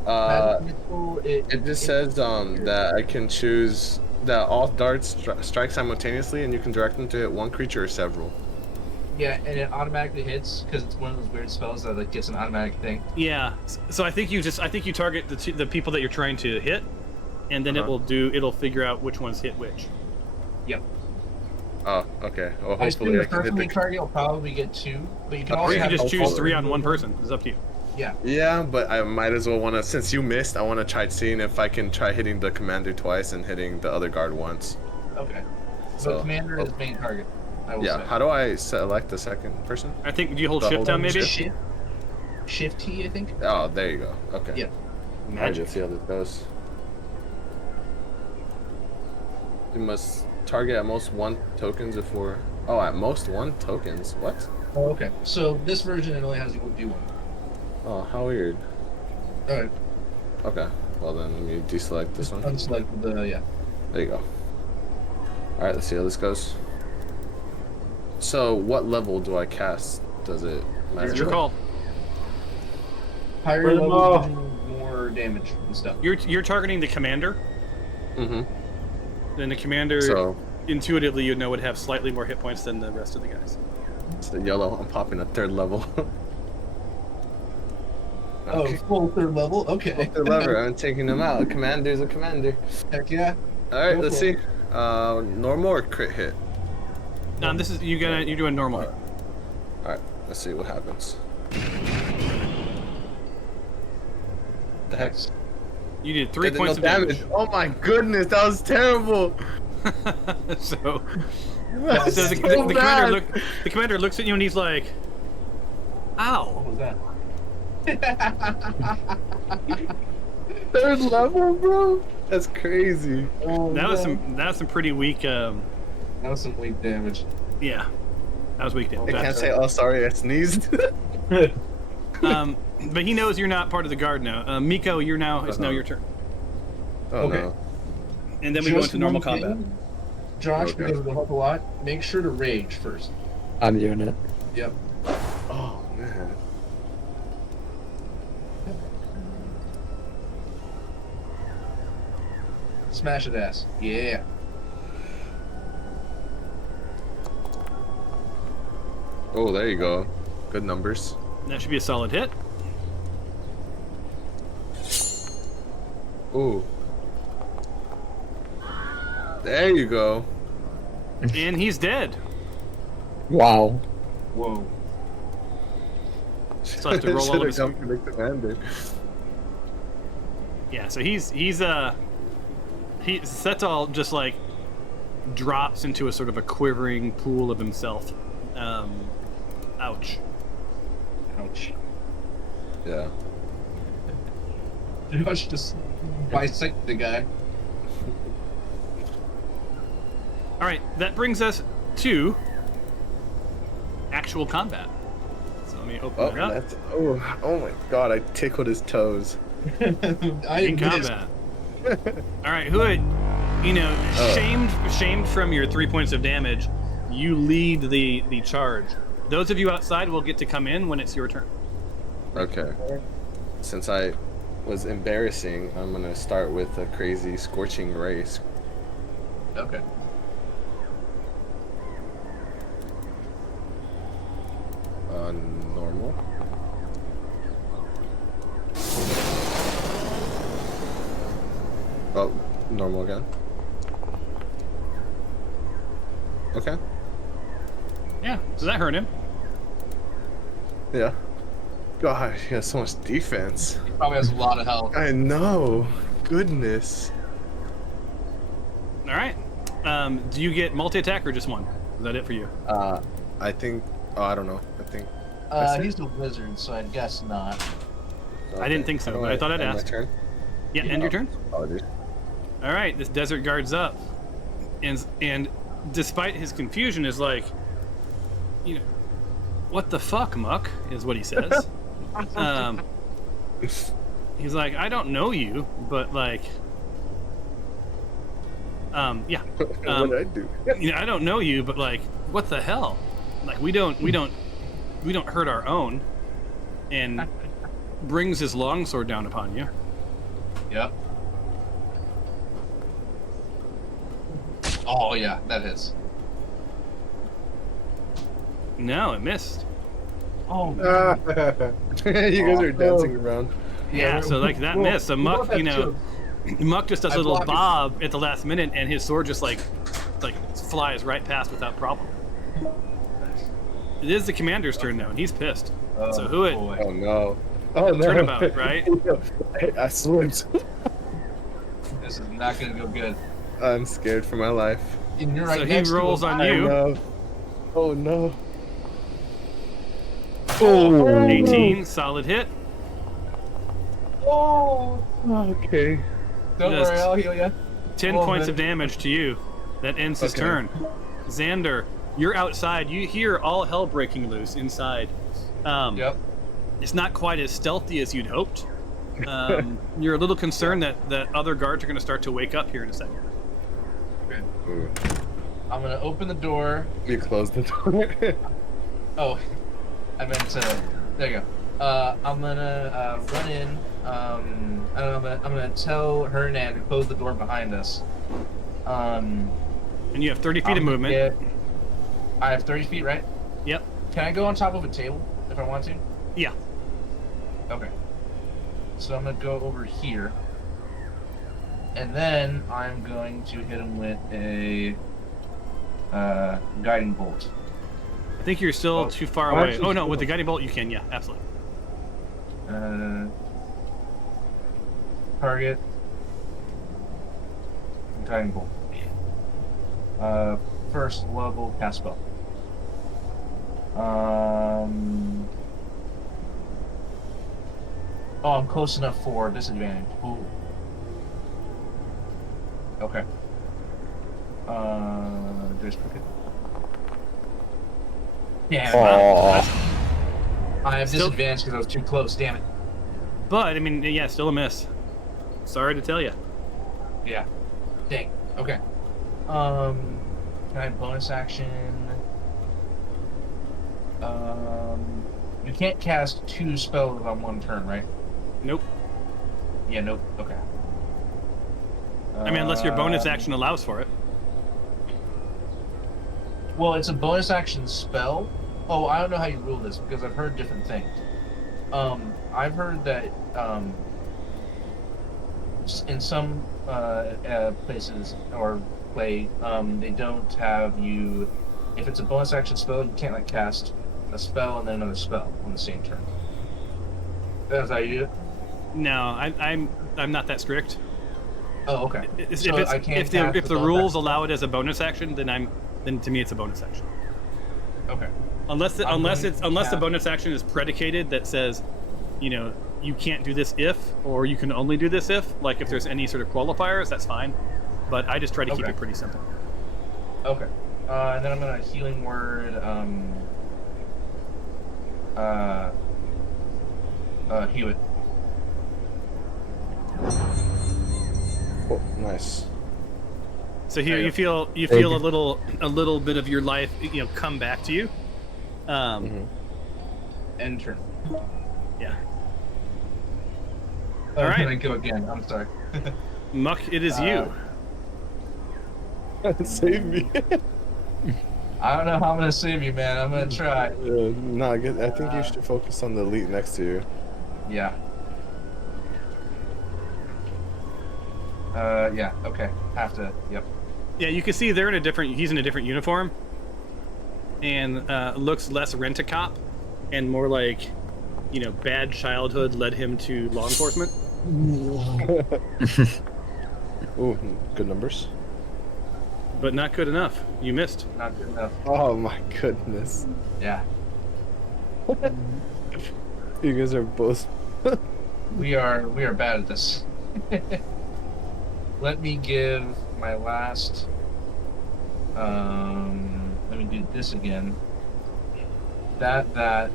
It just says that I can choose that all darts strike simultaneously, and you can direct them to hit 1 creature or several. Yeah, and it automatically hits because it's one of those weird spells that like gets an automatic thing. Yeah. So I think you target the people that you're trying to hit, and then it'll figure out which ones hit which. Yep. Oh, okay. Well, I assume hopefully I the can first hit one you the. target will probably get 2, but you can Or also you can have just choose 3 multiple. on one person. It's up to you. Yeah. Yeah, but I might as well want to. Since you missed, I want to try seeing if I can try hitting the commander twice and hitting the other guard once. Okay. So, So commander is main target. I will Yeah. say. How do I select the second person? I think. Do you hold The shift whole- down maybe? Shift T, I think. Oh, there you go. Okay. Yeah. Alright, Magic. let's see how this goes. You must target at most 1 tokens before. Oh, at most 1 tokens. What? Oh, okay. So this version it only has you do 1. Oh, how weird. All right. Okay. Well then, let me deselect this one. Unselect the yeah. There you go. Alright, let's see how this goes. So, what level do I cast? Does it matter? It's your call. Higher Bring 'em level, off. do more damage and stuff. You're targeting the commander. Mm-hmm. Then the commander, So, intuitively, you know, would have slightly more hit points than the rest of the guys. it's the yellow. I'm popping a 3rd level. Oh, full 3rd level. Okay. The lever. I'm taking them out. Commander's a commander. Heck yeah. Alright, Go let's for see. it. Normal or crit hit? This is you're doing normal. Alright, let's see what happens. The heck? You did 3 Did points no of damage. Oh my goodness, that was terrible. so That's the so commander bad. the commander looks at you and he's like, "Ow." What was that? 3rd level, bro. That's crazy. Oh, That was man. some pretty weak. That was some weak damage. Yeah, that was weak I damage. can't say. Oh, sorry, I sneezed. But he knows you're not part of the guard now. Miko, it's now your turn. Oh Okay. no. and then we go Just into normal one combat. thing, Josh, Okay. because it'll help a lot. Make sure to rage first. I'm doing it. Yep. Oh man. Smash his ass. Yeah. Oh, there you go. Good numbers. That should be a solid hit. Ooh. There you go. And he's dead. Wow. Whoa. So I have to roll all of Should've his... come to the commander. Yeah, so Setal just like drops into a sort of a quivering pool of himself. Ouch. Ouch. Yeah. Josh just bisect the guy. All right, that brings us to actual combat. So let me open Oh, it up. that's oh my god! I tickled his toes. I In missed. combat. All right, who had, shamed from your 3 points of damage, you lead the charge. Those of you outside will get to come in when it's your turn. Okay. Since I was embarrassing, I'm gonna start with a crazy scorching ray. Okay. Normal. Oh, normal again. Okay. Yeah, so that hurt him. Yeah. God, he has so much defense. He probably has a lot of health. I know. Goodness. All right. Do you get multi-attack or just one? Is that it for you? I think. Oh, I don't know. I think. He's a wizard, so I guess not. I didn't think so, How do but I thought I'd end my ask. turn? Yeah, end your turn. Apologies. All right, this desert guard's up, and despite his confusion, is like, what the fuck, Muck, is what he says. He's like, I don't know you, but like, yeah. What did I do? I don't know you, but like, what the hell? Like, we don't hurt our own, and brings his longsword down upon you. Yep. Oh yeah, that is. No, it missed. Oh You guys are dancing around. Yeah, so like that missed. So Muck, Muck just does a I little blocked it. bob at the last minute, and his sword just like flies right past without problem. It is the commander's turn now, and he's pissed. So who it? boy. Oh no. Oh no. Turnabout, right? I slipped. This is not gonna go good. I'm scared for my life. And you're right So he next rolls to him. on I you. know. Oh no. Oh. 18, solid hit. Oh, Okay. don't Just- worry, I'll heal you. 10 Oh, points man. of damage to you. That ends his Okay. turn. Xander, you're outside. You hear all hell breaking loose inside. Yep. It's not quite as stealthy as you'd hoped. You're a little concerned that other guards are going to start to wake up here in a second. Ooh. I'm gonna open the door. You closed the door. Oh, I meant to. There you go. I'm gonna run in. I'm gonna tell Hernan to close the door behind us. And you have 30 feet of I'm movement. gonna I have 30 feet, right? Yep. Can I go on top of a table if I want to? Yeah. Okay. So I'm gonna go over here, and then I'm going to hit him with a guiding bolt. I think you're still Oh, too far oh, away. actually, Oh, no, still- with the guiding bolt, you can. Yeah, absolutely. Target. Guiding bolt. First level cast spell. Oh, I'm close enough for disadvantage. Ooh. Okay. Just click it. Yeah. I have Still- disadvantage because I was too close. Damn it. But, I mean, yeah, still a miss. Sorry to tell you. Yeah. Dang. Okay. Can I bonus action? You can't cast 2 spells on one turn, right? Nope. Yeah, nope. Okay. I mean, unless your bonus action allows for it. Well, it's a bonus action spell. Oh, I don't know how you rule this because I've heard different things. I've heard that in some places or play, they don't have you. If it's a bonus action spell, you can't like cast a spell and then another spell on the same turn. That's how you do it. No, I'm not that strict. Oh, okay. If the rules allow it as a bonus action, then to me it's a bonus action. Okay. Unless the bonus action is predicated that says, you can't do this if, or you can only do this if. Like if there's any sort of qualifiers, that's fine. But I just try to keep it pretty simple. Okay. And then I'm gonna healing word. Heal it. Oh, nice. So here you feel a little bit of your life, come back to you. End turn. Yeah. Oh, all right. Can I go again? I'm sorry. Muck, it is you. Save me. I don't know how I'm gonna save you, man. I'm gonna try. No, I think you should focus on the elite next to you. Yeah. Yeah. Okay. Have to. Yep. Yeah, you can see he's in a different uniform, and looks less rent-a-cop, and more like, bad childhood led him to law enforcement. Ooh, good numbers. But not good enough. You missed. Not good enough. Oh my goodness. Yeah. You guys are both. We are bad at this. Let me give my last. Let me do this again. That.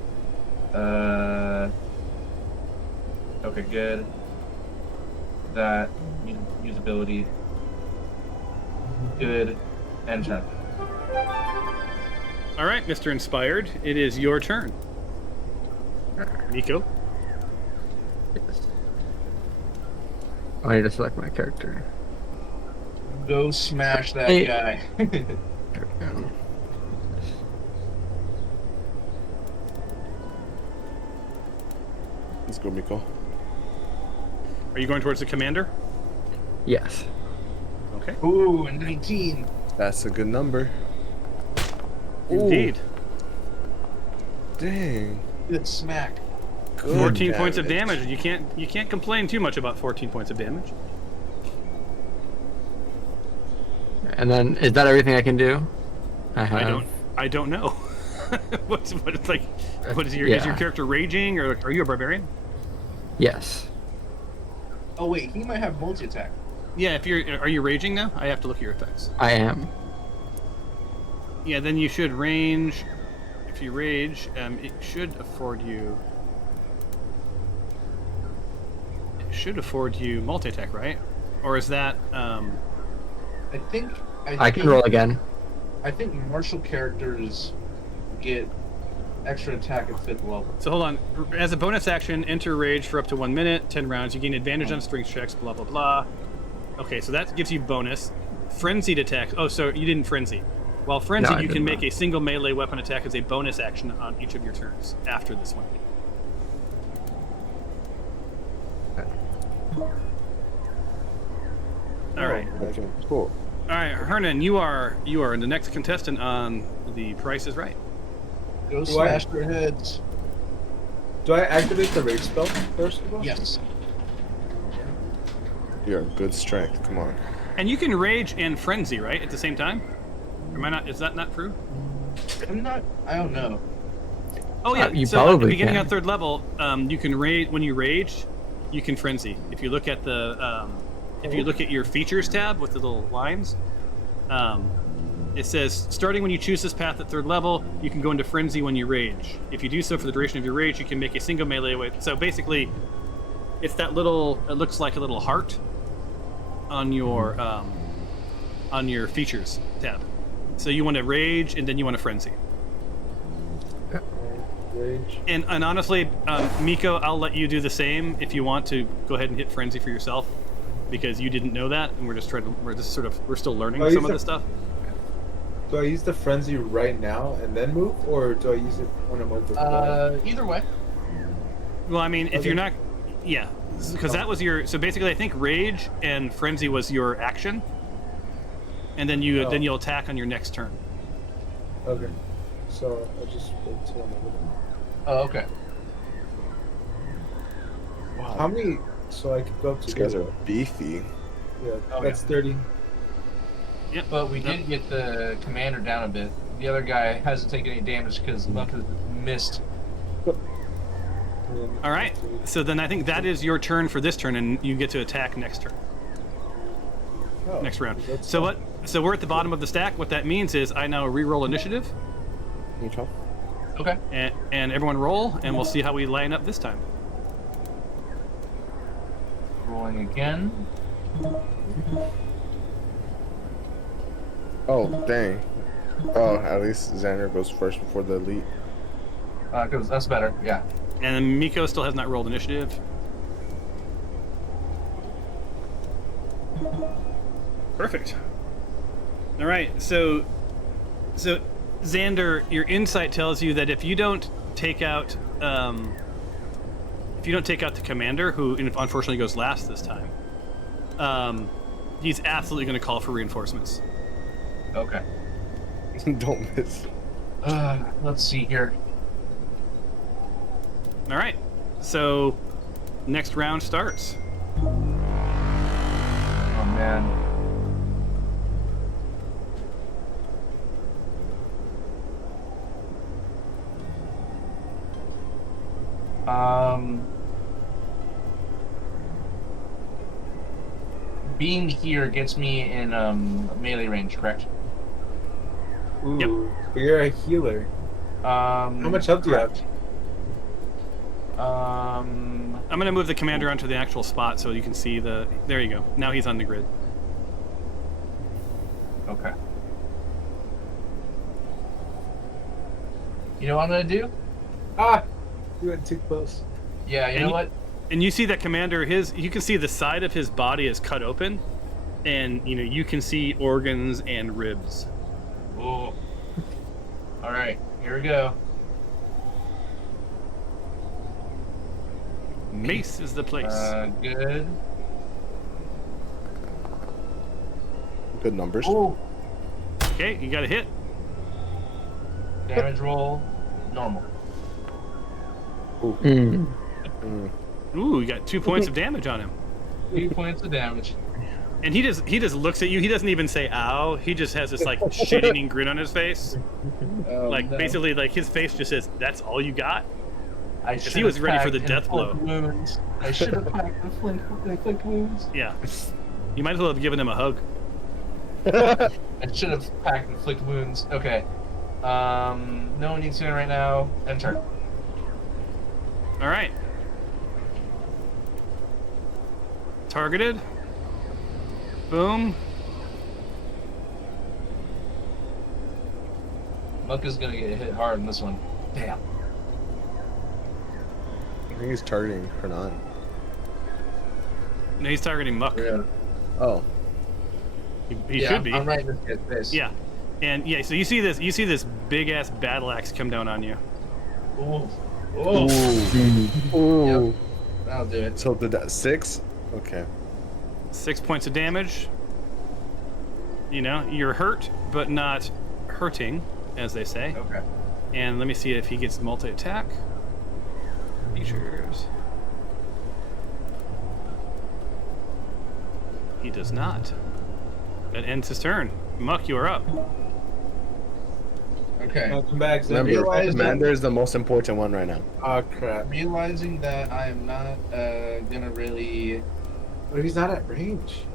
Okay, good. That usability. Good. End turn. All right, Mr. Inspired, it is your turn. Nico. I need to select my character. Go smash that Hey. guy. There we go. Let's go, Miko. Are you going towards the commander? Yes. Okay. Ooh, 19. That's a good number. Indeed. Dang. Good smack. Good 14 points of damage. You can't complain too much about 14 points of damage. And then, is that everything I can do? I don't know. Is your Yeah. character raging, or are you a barbarian? Yes. Oh wait, he might have multi-attack. Yeah, are you raging now? I have to look at your effects. I am. Yeah, then you should range. If you rage, it should afford you. It should afford you multi-attack, right? Or is that? I think I can roll again. I think martial characters get extra attack at 5th level. So hold on. As a bonus action, enter rage for up to 1 minute, 10 rounds. You gain advantage on strength checks. Blah blah blah. Okay, so that gives you bonus. Frenzied attack. Oh, so you didn't frenzy. While frenzied, No, I you did can not. make a single melee weapon attack as a bonus action on each of your turns after this one. All right. Okay, cool. All right, Hernan, you are the next contestant on The Price is Right. Go Do I- smash their heads. Do I activate the rage spell first of all? Yes. You're good strength. Come on. And you can rage and frenzy, right, at the same time? Am I not? Is that not true? I don't know. Oh yeah. You so at the probably beginning can. on 3rd level, you can rage. When you rage, you can frenzy. If you look at your features tab with the little lines, it says starting when you choose this path at 3rd level, you can go into frenzy when you rage. If you do so for the duration of your rage, you can make a single melee weapon. So basically, it's that little. It looks like a little heart on your on your features tab. So you want to rage, and then you want to frenzy. Rage. And honestly, Miko, I'll let you do the same if you want to go ahead and hit frenzy for yourself, because you didn't know that, and we're still learning some of this stuff. Do I use the frenzy right now and then move, or do I use it when I'm over? Either way. Well, I mean, if you're not, yeah, because that was your. So basically, I think rage and frenzy was your action, and then you'll attack on your next turn. Okay. So I just wait till I'm over there. Oh, okay. Wow. How many? So I could go up to. These guys are beefy. Yeah, Oh, that's 30. Yep. But we did get the commander down a bit. The other guy hasn't taken any damage because Muck has missed. All right. So then I think that is your turn for this turn, and you get to attack next turn. Oh, Next round. that's So fine. what? So we're at the bottom of the stack. What that means is I now re-roll initiative, Okay. Okay. and everyone roll, and we'll see how we line up this time. Rolling again. Oh, dang. Oh, at least Xander goes first before the elite. Because that's better. Yeah. And then Miko still has not rolled initiative. Perfect. All right, so Xander, your insight tells you that if you don't take out the commander, who unfortunately goes last this time, he's absolutely going to call for reinforcements. Okay. Don't miss. Let's see here. All right, so next round starts. Oh man. Being here gets me in melee range, correct? Ooh, Yep. but you're a healer. How much health do you have? I'm going to move the commander onto the actual spot so you can see the... There you go. Now he's on the grid. Okay. You know what I'm gonna do? Ah! You went too close. Yeah, you know what? And you see that commander, you can see the side of his body is cut open, and you can see organs and ribs. Oh. All right, here we go. Mace is the place. Good. Good numbers. Oh, Okay, you got a hit. damage roll, normal. Mm. Ooh, you got 2 points of damage on him. 2 points of damage. And he just looks at you. He doesn't even say "ow." He just has this like shit-eating grin on his face. Like no. basically, like his face just says, "That's all you got." I Because he was ready for the packed death blow. inflict wounds. I should have packed inflict wounds. Yeah. You might as well have given him a hug. I should have packed inflict wounds. Okay. No one needs to right now. Enter. All right. Targeted. Boom. Muck is gonna get hit hard in this one. Damn. I think he's targeting Hernan. No, he's targeting Muck. Yeah. Oh. He should be. I'm right in this guy's face. Yeah. And yeah, so you see this big ass battle axe come down on you. Ooh. Oh. Ooh. Yep. That'll do it. So did that 6? Okay. 6 points of damage. You're hurt, but not hurting, as they say. Okay. And let me see if he gets multi-attack. Features. He does not. That ends his turn. Muck, you are up. Okay. Welcome back, Xander. Remember, Commander is the most important one right now. Oh, crap. Realizing that I am not gonna really, What if he's not at range?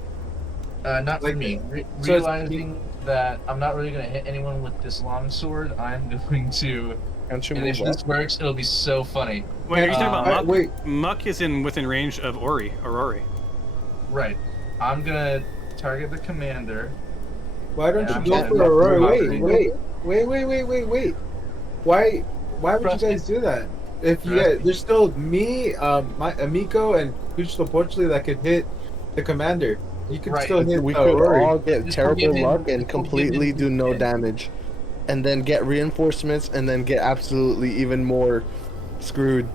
not for Like, me. so it's- Realizing that I'm not really gonna hit anyone with this long sword, I'm going to. Can't you And move if up? this works, it'll be so funny. Wait, are you talking about Muck? wait. Muck is within range of Ori. Right. I'm gonna target the commander. Why don't Yeah, you I'm go getting for Aurora? nothing. Wait. Why would you Trust guys do that? If you Trust guys, there's still me, my Amico, and Kuchito Porchly that could hit the commander. You could Right. still hit We the could Aurora. all get Just terrible forgive him. luck and Just forgive completely him. do no Yeah. damage, and then get reinforcements, and then get absolutely even more screwed.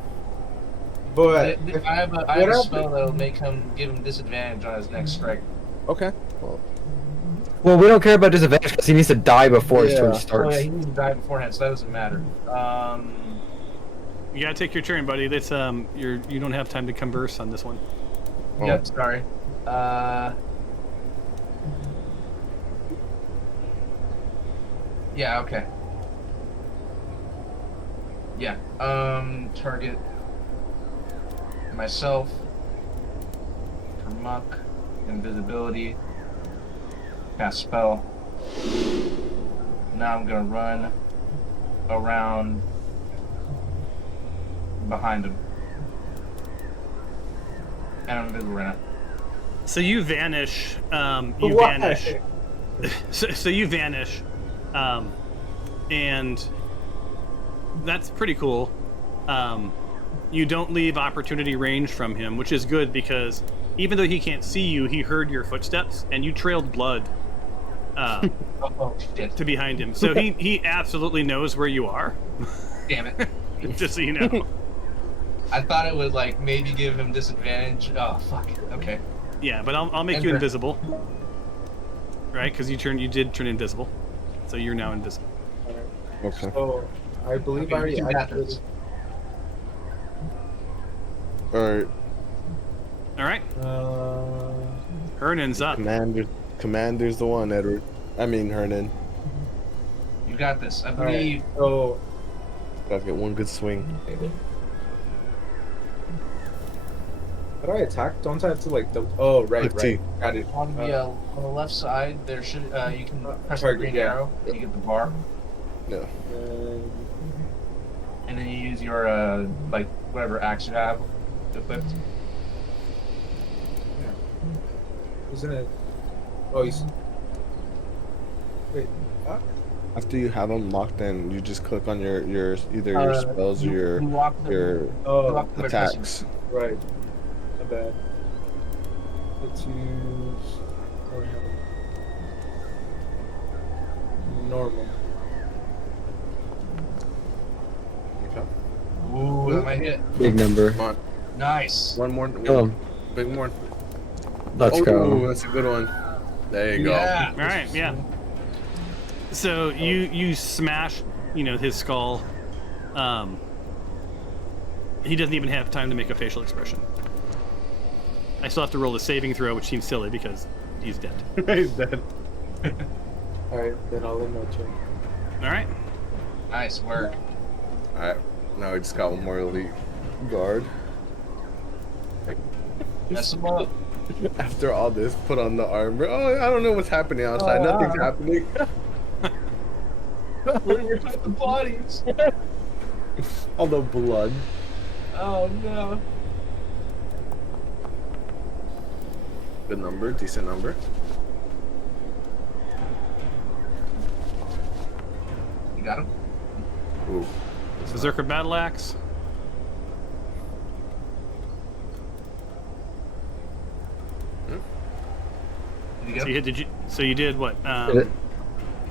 But I have a what spell happened? that'll give him disadvantage on his next strike. Okay. Well, Well, we don't care about disadvantage because he needs to die before his turn Yeah. Oh starts. yeah, he needs to die beforehand, so that doesn't matter. You gotta take your turn, buddy. That's you don't have time to converse on this one. Oh. Yep, sorry. Yeah, okay. Yeah. Target myself for muck, invisibility, cast spell. Now I'm gonna run around behind him. And I'm invisible right now. So you vanish. You Why? vanish. So you vanish, and that's pretty cool. You don't leave opportunity range from him, which is good because even though he can't see you, he heard your footsteps, and you trailed blood Oh shit. to behind him. So he absolutely knows where you are. Damn it. Just so you know. I thought it would like maybe give him disadvantage. Oh fuck. Okay. Yeah, but I'll make you Enter. invisible, right? Because you did turn invisible, so you're now invisible. okay. So I believe Okay, I already you got activated. this. All right. All right, Hernan's up. Commander's the one, Edward. I mean Hernan. You got this. I All right. believe. So Gotta get one good swing. how do I attack? Don't I have to like the? Oh right, 15. right. Got it. On the left side, there should you can press the target, green yeah. arrow. And you get the bar, No. and then you use your like whatever axe you have equipped. Isn't it? Oh, he's. Wait. After you have them locked in, you just click on your either your spells or you lock them, your you Oh, lock them by pressing- attacks. right. My bad. Let's use. Normal. Okay. Ooh, that might hit. Big number. Come on. Nice. One more. Kill him. Big more. Let's Oh, go. that's a good one. There you Yeah. All right, yeah. So you smash, his skull. He doesn't even have time to make a facial expression. I still have to roll a saving throw, which seems silly because he's dead. He's dead. Alright, then I'll end my turn. All right. Nice work. All right. Now we just got one more elite guard. Mess them up. After all this, put on the armor. Oh, I don't know what's happening outside. Nothing's happening. Where are the bodies? All the blood. Oh no. Good number. Decent number. You got him? Ooh. Berserker Battle Axe. Did you get So him? you did what? Did it-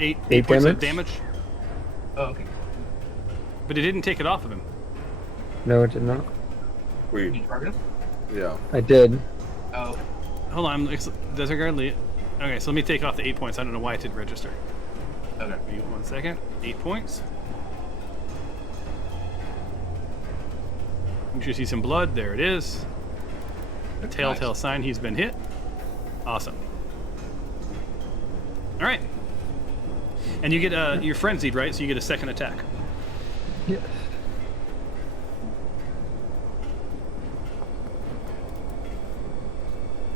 8 8 points of damage? damage, Oh, okay. but it didn't take it off of him. No, it did not. Did Wait. you target him? Yeah. I did. Oh. Hold on, Desert Guard Lead. Okay, so let me take off the 8 points. I don't know why it didn't register. Okay. Give me 1 second. 8 points. You should see some blood. There it is. A telltale sign he's been hit. Awesome. All right. And you get you're frenzied, right? So you get a second attack. Yes.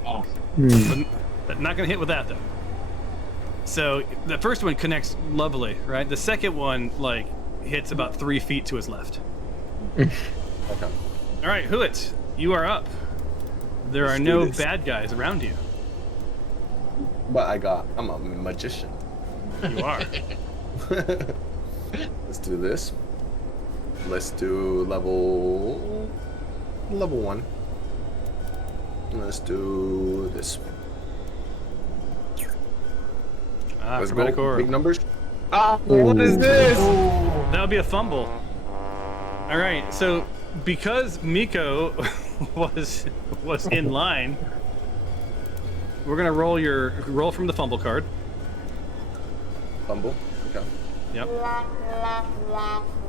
Oh. But not gonna hit with that though. So the first one connects lovely, right? The second one hits about 3 feet to his left. Okay. All right, Huit, you are up. There Let's are do no this. bad guys around you. But I'm a magician. You are. Let's do this. Let's do level 1. Let's do this. Let's go. Chromatic orb. Big numbers. What is this? That would be a fumble. All right, so because Miko was in line, we're gonna roll from the fumble card. Fumble. Okay. Yep.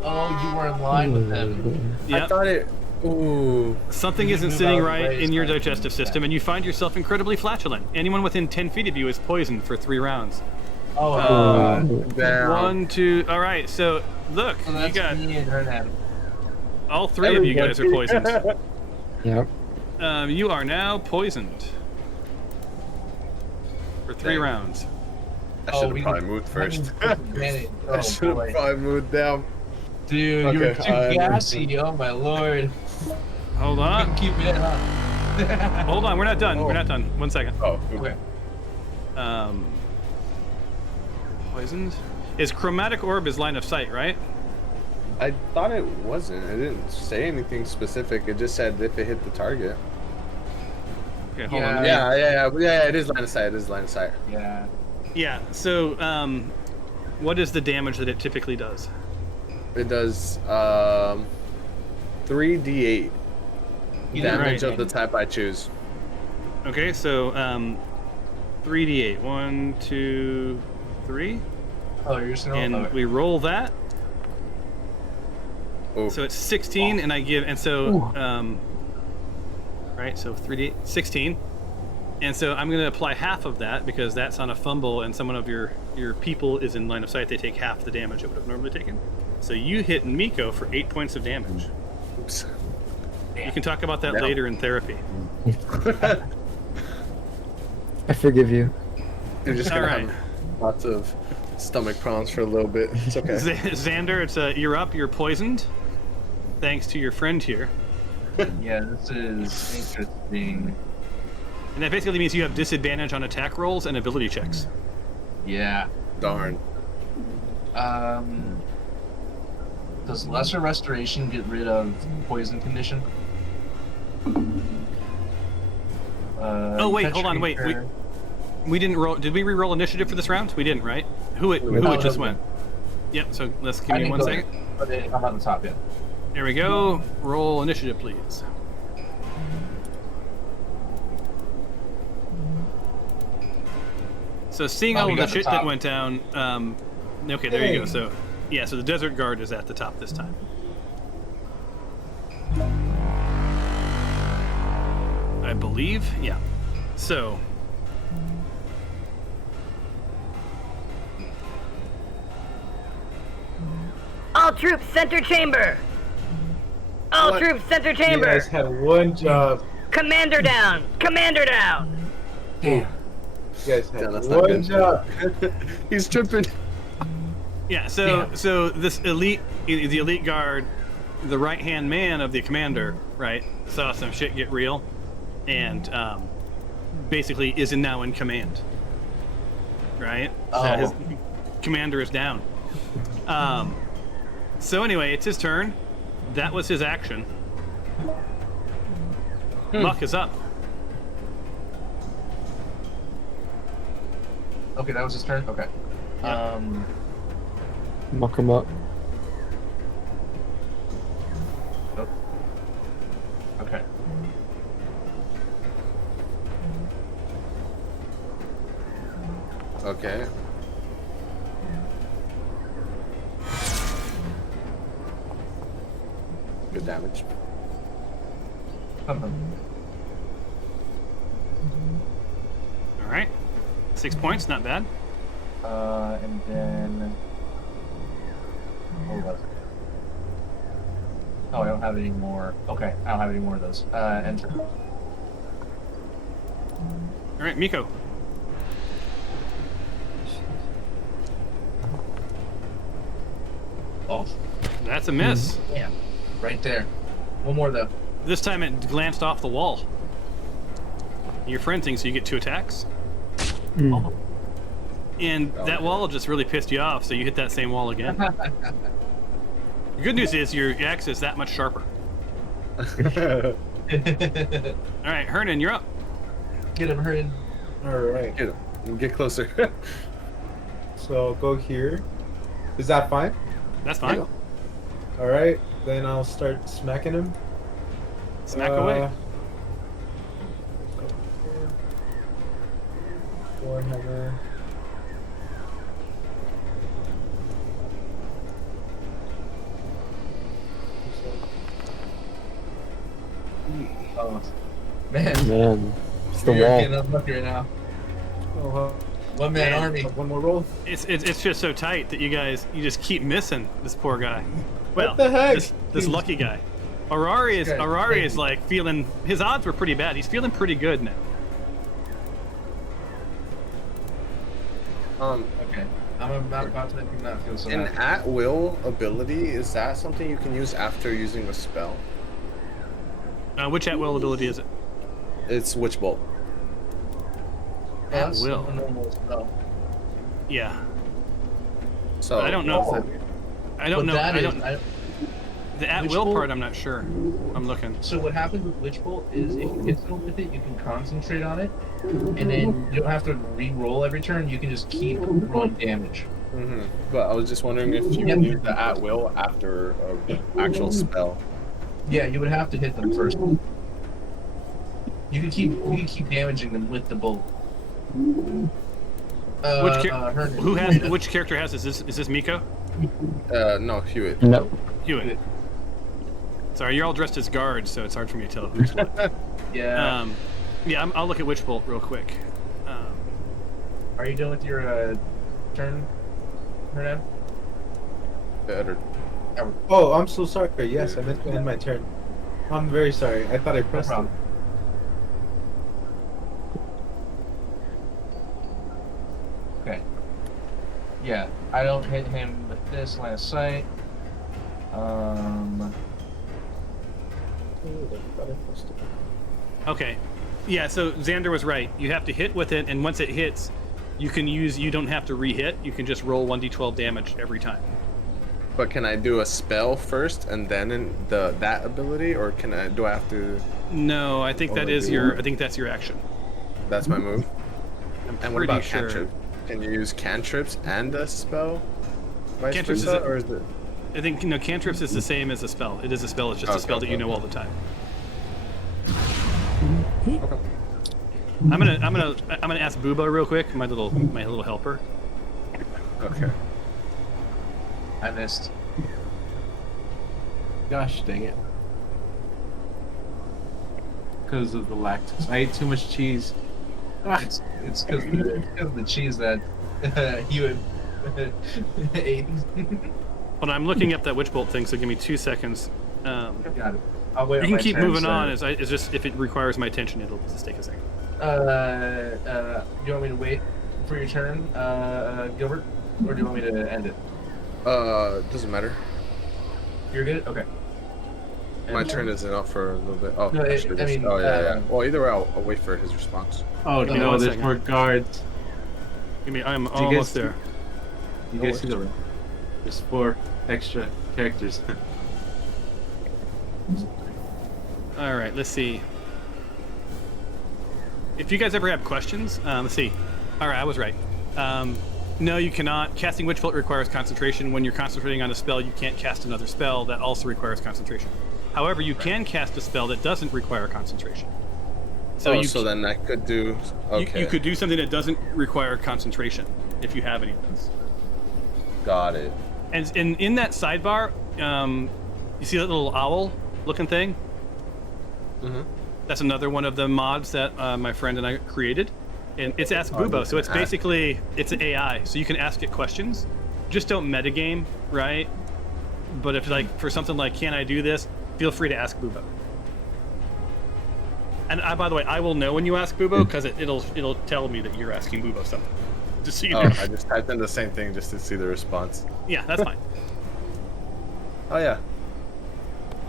Oh, you were in line with him. I Yep. thought it. Ooh. Something isn't sitting right in your digestive system, and you find yourself incredibly flatulent. Anyone within 10 feet of you is poisoned for 3 rounds. Oh, Damn. 1, 2. All right, so look, so you that's got me and Hernan. all 3 of you guys are poisoned. Yep. You are now poisoned for 3 Dang. rounds. I should have we probably can- moved first. Manage. I Oh, should have boy. probably moved down. Dude, you were Okay, too gassy. Oh my lord. Hold on. Keep it up. Hold on, we're not done. Oh. We're not done. 1 second. Oh, Okay. Poisoned. Is chromatic orb is line of sight, right? I thought it wasn't. It didn't say anything specific. It just said if it hit the target. Okay, hold Yeah. on. Yeah. It is line of sight. It is line of sight. Yeah. Yeah. So, what is the damage that it typically does? It does 3d8 damage Right. of the type I choose. Okay, so 3d8. 1, 2, 3, Oh, you're just gonna and roll. we roll that. Oh, So it's 16, and I give, and so, right, so 3d8, 16. And so I'm going to apply half of that because that's on a fumble, and someone of your people is in line of sight. They take half the damage it would have normally taken. So you hit Miko for 8 points of damage. oops. You can talk about that Yeah. later in therapy. I forgive you. You're just All gonna right. have lots of stomach problems for a little bit. It's okay. Xander, you're up. You're poisoned, thanks to your friend here. Yeah, this is interesting. And that basically means you have disadvantage on attack rolls and ability checks. Yeah. Darn. Does lesser restoration get rid of poison condition? Oh, wait, catch hold on, wait, creature- We didn't roll. Did we re-roll initiative for this round? We didn't, right? Who it No, just no, went? Yep. So let's I give me didn't 1 go second. there, but I'm on the top yet. There we go. Roll initiative, please. So seeing Oh, all we of the got the shit that top. went down, okay, there you go. So, yeah, so the desert guard is at the top this time. I believe, yeah. So, All troops, center chamber. All What? troops, center You chamber. guys had one job. Commander down. Commander down. Damn. You guys Yeah, had that's not one good. job. He's tripping. yeah, so this the elite guard, the right-hand man of the commander, right, saw some shit get real, and basically is now in command. Right? So Oh. his commander is down. So anyway, it's his turn. That was his action. Muck is up. Okay, that was his turn? Okay. Yeah. Muck 'em up. Nope. Okay. Okay. Good damage. All right. 6 points, not bad. And then... What was it? Oh, I don't have any more. Okay, I don't have any more of those. Enter. All right, Miko. Oh, That's a miss. yeah. Right there. One more, though. This time it glanced off the wall. You're frenting, so you get 2 attacks. Mm. And that wall just really pissed you off, so you hit that same wall again. The good news is your axe is that much sharper. All right, Hernan, you're up. Get him, Hernan. Alright. Get him. Get closer. So I'll go here. Is that fine? That's fine. Alright. Then I'll start smacking him. Smack away. Warhammer. Oh, man. Man, it's the You're wall. getting unlucky right now. Oh, One man army. one more roll. It's just so tight that you just keep missing this poor guy. Well, What the heck? this lucky guy. Arari is like feeling, his odds were pretty bad. He's feeling pretty good now. Okay. I'm about to make him not feel so An bad. at-will ability, is that something you can use after using a spell? Which at-will ability is it? It's Witch Bolt. That's will. a normal spell. Yeah. So But I don't know. Oh. I don't What know. that I is- don't. The at-will Witch Bolt? part, I'm not sure. I'm looking. So what happens with Witch Bolt is if you hit someone with it, you can concentrate on it, and then you don't have to re-roll every turn. You can just keep rolling damage. But I was just wondering if you Yep. can use the at-will after an actual spell. Yeah, you would have to hit them first. You can keep damaging them with the bolt. Hernan. Which character has this? Is this Miko? No, Hewitt. No. Hewitt. Sorry, you're all dressed as guards, so it's hard for me to tell who's what. Yeah. I'll look at Witch Bolt real quick. Are you done with your turn, Hernan? Better. Oh, I'm so sorry. Yes, I meant to end my turn. I'm very sorry. I thought I No pressed it. problem. Okay. Yeah, I don't hit him with this line of sight. Okay. Yeah, so Xander was right. You have to hit with it, and once it hits, you don't have to re-hit. You can just roll 1d12 damage every time. But can I do a spell first and then that ability, or do I have to? No, I think that's your action. That's my move. And what pretty about sure. cantrip? Can you use cantrips and a spell? Vice Cantrips versa, is a- or is it? I think cantrips is the same as a spell. It is a spell. It's just a spell that you know all the time. Okay. I'm gonna ask Booba real quick, my little helper. Okay. I missed. Gosh dang it. Because of the lactose. I ate too much cheese. It's because of the cheese that you ate. But I'm looking up that Witch Bolt thing, so give me 2 seconds. Got it. I'll wait. You on can my keep turn, moving so- on. It's just if it requires my attention, it'll just take a second. Do you want me to wait for your turn, Gilbert, or do you want me to end it? Doesn't matter. You're good. Okay. My turn isn't up for a little bit. Oh, No, actually, I it is. mean, Oh yeah. Well, either way, I'll wait for his response. Oh Give me no, one there's second. more guards. I'm you almost guys- there. You guys see the there's 4 extra characters. All right, let's see. If you guys ever have questions, let's see. All right, I was right. No, you cannot. Casting Witch Bolt requires concentration. When you're concentrating on a spell, you can't cast another spell that also requires concentration. However, you can cast a spell that doesn't require concentration. So So then I could do. Okay. you could do something that doesn't require concentration if you have any of those. Got it. And in that sidebar, you see that little owl-looking thing? Mm-hmm. That's another one of the mods that my friend and I created. And it's Ask Bubo, so it's basically, it's an AI, so you can ask it questions. Just don't metagame, right? But if like, for something like, can I do this? Feel free to ask Bubo. And by the way, I will know when you ask Bubo, because it'll tell me that you're asking Bubo something. Just so you know. Oh, I just typed in the same thing just to see the response. Yeah, that's fine. Oh yeah.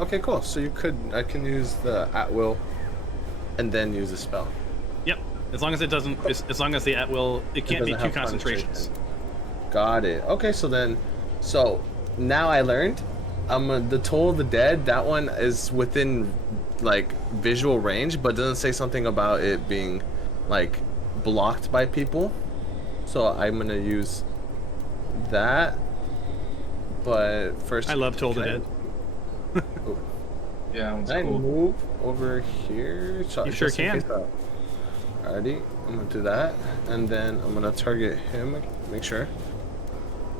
Okay, cool. So I can use the at will, and then use a spell. Yep. As long as it doesn't, as long as the at will, it can't be doesn't two have concentrations. Got it. Okay, so now I learned. The Toll of the Dead. That one is within like visual range, but doesn't say something about it being like blocked by people. So I'm gonna use that. But first, I love Toll the can I- Dead. Oh, Yeah, it's can I cool. move over here? So You sure just in can. case Alrighty, I'm gonna do that, and then I'm gonna target him. Make sure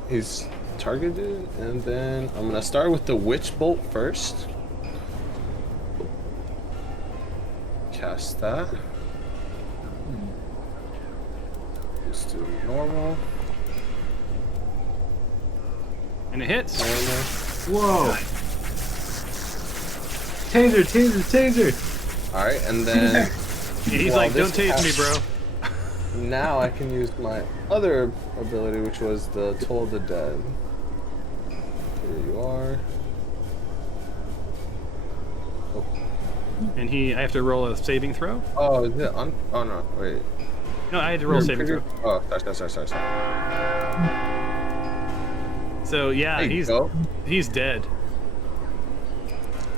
he's targeted, and then I'm gonna start with the Witch Bolt first. Cast that. Let's do normal. And it hits. Whoa. Taser. All right, and then He's while like, don't this tase me, bro. now I can use my other ability, which was the Toll of the Dead. Here you are. And I have to roll a saving throw. Oh, is it on? Oh no, wait. No, I had to roll a saving throw. Oh, sorry. So yeah, There you go. he's dead.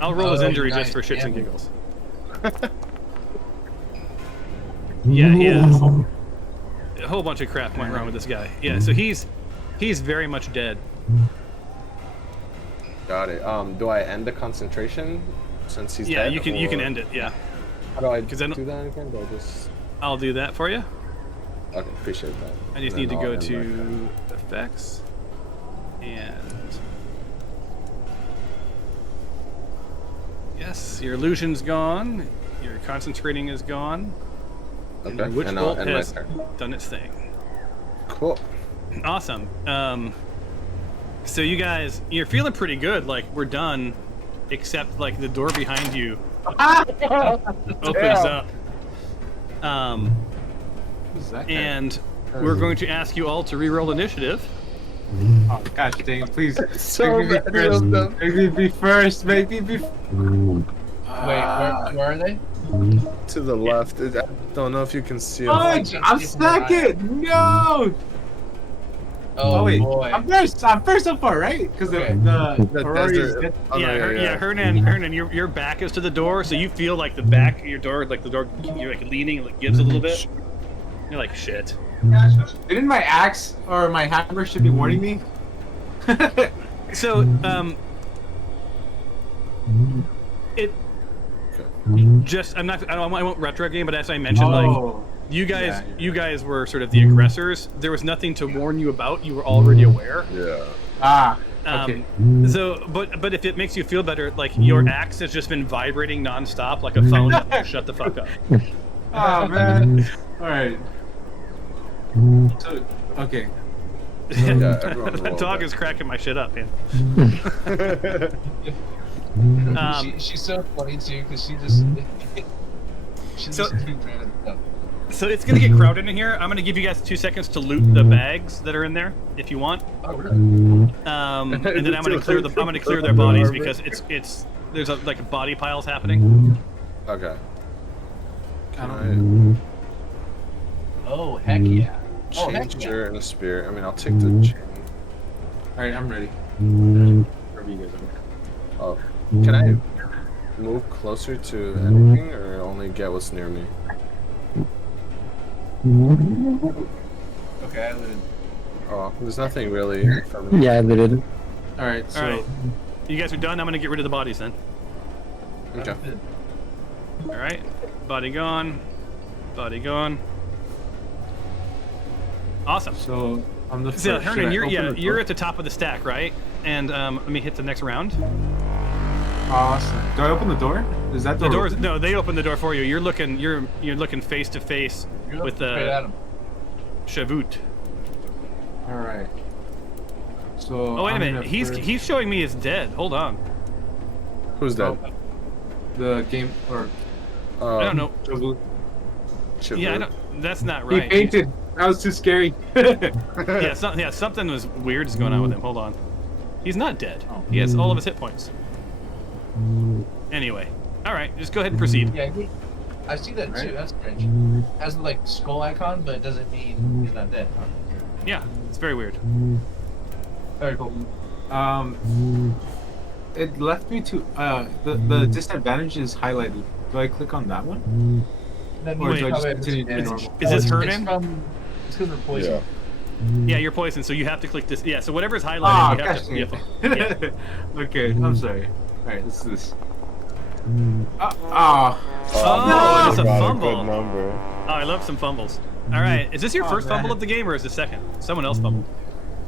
I'll roll his Oh, injury nice. just for shits and Yeah. giggles. Yeah, he is. A whole bunch of crap went wrong with this guy. Yeah, so he's very much dead. Got it. Do I end the concentration since he's Yeah, dead? you can end it. Yeah, How do I 'Cause I don't- do that again? Do I just... I'll do that for you. Okay, appreciate that. I just And need to then go I'll end to effects and yes, your illusion's gone. Your concentrating is gone. my- And your Okay, witch and I'll bolt end my has turn. done its thing. Cool. Awesome. So you guys, you're feeling pretty good. Like we're done, except like the door behind you opens up. Who's that guy? And we're going to ask you all to reroll initiative. Oh gosh dang it, please. So Make me be many first. of them. Make me be first. Make me be Wait, where are they? To the left. I don't know if you can see Oh, them. I'm second! No! Oh, wait, boy. I'm first so far, right? Because Okay. The Ferrari's desert. Oh, no, Hernan, your back is to the door, so you feel like the back of your door, like the door, you're like leaning, like gives a little bit. You're like, shit. Didn't my axe or my hammer should be warning me? So, it just, I won't retro game, but as I mentioned, like, you guys were sort of the aggressors. There was nothing to warn you about. You were already aware. Yeah. Okay. So, but if it makes you feel better, like your axe has just been vibrating nonstop, like a phone. Shut the fuck up. Oh man. All right. So, okay. Yeah, everyone That roll dog that. is cracking my shit up, man. She's so funny too, because she just she's So- just keep random stuff. So it's gonna get crowded in here. I'm gonna give you guys 2 seconds to loot the bags that are in there, if you want. Oh, really? And then I'm gonna clear their bodies because there's like body piles happening. Okay. Can Oh, heck yeah. I Oh, heck change yeah. your and a spear? I mean, I'll take the chain. All right, I'm ready. Wherever you guys are. Oh, can I move closer to anything, or only get what's near me? Okay, I looted. Oh, there's nothing really for me. Yeah, they did. All right. So. All right, you guys are done. I'm gonna get rid of the bodies then. Okay. All right, body gone, body gone. Awesome. So I'm the first. So Should Hernan, I you're open the you're door? at the top of the stack, right? And let me hit the next round. Awesome. Do I open the door? Is that The door doors? open? No, they open the door for you. You're looking face to face You're with looking straight at the him. Shavut. All right. So. Oh wait a I'm minute, gonna he's first- showing me as dead. Hold on. Who's that? the game or. I don't know. Chivert. Yeah, I don't. That's not He right. fainted. That was too scary. Yeah, something was weird is going on with him. Hold on. He's not dead. He has all of his hit points. Anyway, all right, just go ahead and proceed. Yeah, I see that too. Right? That's strange. Has the like skull icon, but it doesn't mean he's not dead. Huh? Yeah, it's very weird. Very cool. It left me to the disadvantage is highlighted. Do I click on that one? That Or means do I just probably continue to be it's- normal? Is this it's Hernan? It's because we're poisoned. Yeah, you're poisoned, so you have to click this. Yeah, so whatever's highlighted, Ah, you have to. You have to yeah. Okay, I'm sorry. Alright, let's do this. Oh, no! it's a Got a fumble. good number. Oh, I love some fumbles. All right, is this your Oh, first fumble man. of the game, or is it second? Someone else fumbled.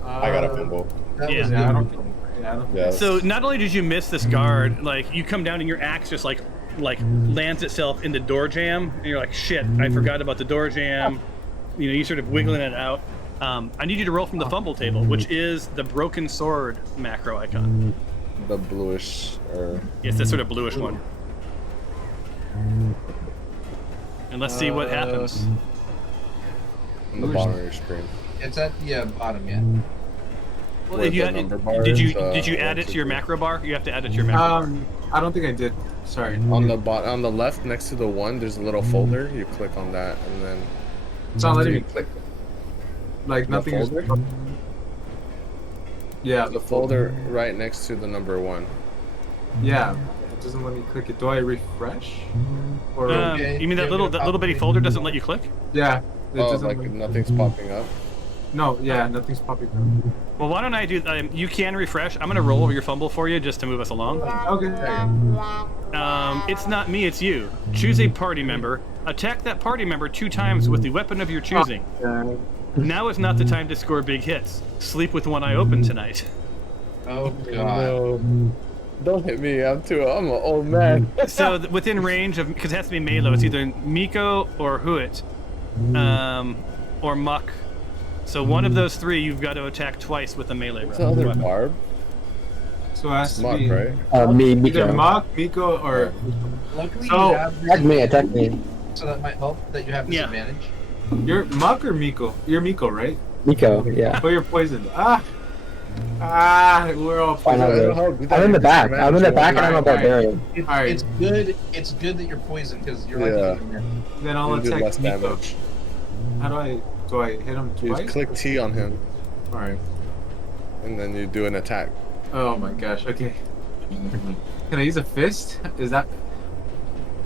I got a fumble. That Yeah. was Yeah, I good. don't think. Yeah, I don't think. Yeah. So not only did you miss this guard, like you come down and your axe just like lands itself in the door jam, and you're like, shit, I forgot about the door jam. You know, you sort of wiggling it out. I need you to roll from the fumble table, which is the broken sword macro icon. The bluish or It's that sort of bluish one. And let's see what happens. on the bottom of your screen. It's at the bottom, yeah. Well, Where if you the had, number bar did you is, did you add it to your macro bar? You have to add it to your macro bar. I don't think I did. Sorry. On the left next to the one, there's a little folder. You click on that, and then It's not letting me click. Like The nothing is. folder? Yeah, the folder right next to the number one. Yeah, it doesn't let me click it. Do I refresh? Or Okay, You mean that yeah, little bitty folder doesn't let you click? yeah, it Oh, doesn't. like let- nothing's popping up. No, yeah, nothing's popping up. Well, why don't I do? You can refresh. I'm gonna roll over your fumble for you just to move us along. Okay. It's not me, it's you. Choose a party member. Attack that party member 2 times with the weapon of your choosing. Now is not the time to score big hits. Sleep with one eye open tonight. Oh god. No, don't hit me. I'm an old man. So within range of, because it has to be melee, it's either Miko or Huit, or Muck. So one of those 3, you've got to attack twice with a melee What's the other weapon. barb? So it has to Muck, be right? Me, either Miko. Mach, Miko, or Luckily, So- you have Attack me. so that might help that you have Yeah. disadvantage. you're Mach or Miko. You're Miko, right? Miko, yeah. But you're poisoned. We're all Fine, poisoned. I'm in the back. I'm in the back and I'm a Alright, barbarian. Alright. It's good. It's good that you're poisoned because you're like Yeah. Then I'll You do attack less Miko. damage. How do I hit him You twice? just click T on him, Alright. and then you do an attack. Oh my gosh. Okay. Can I use a fist? Is that?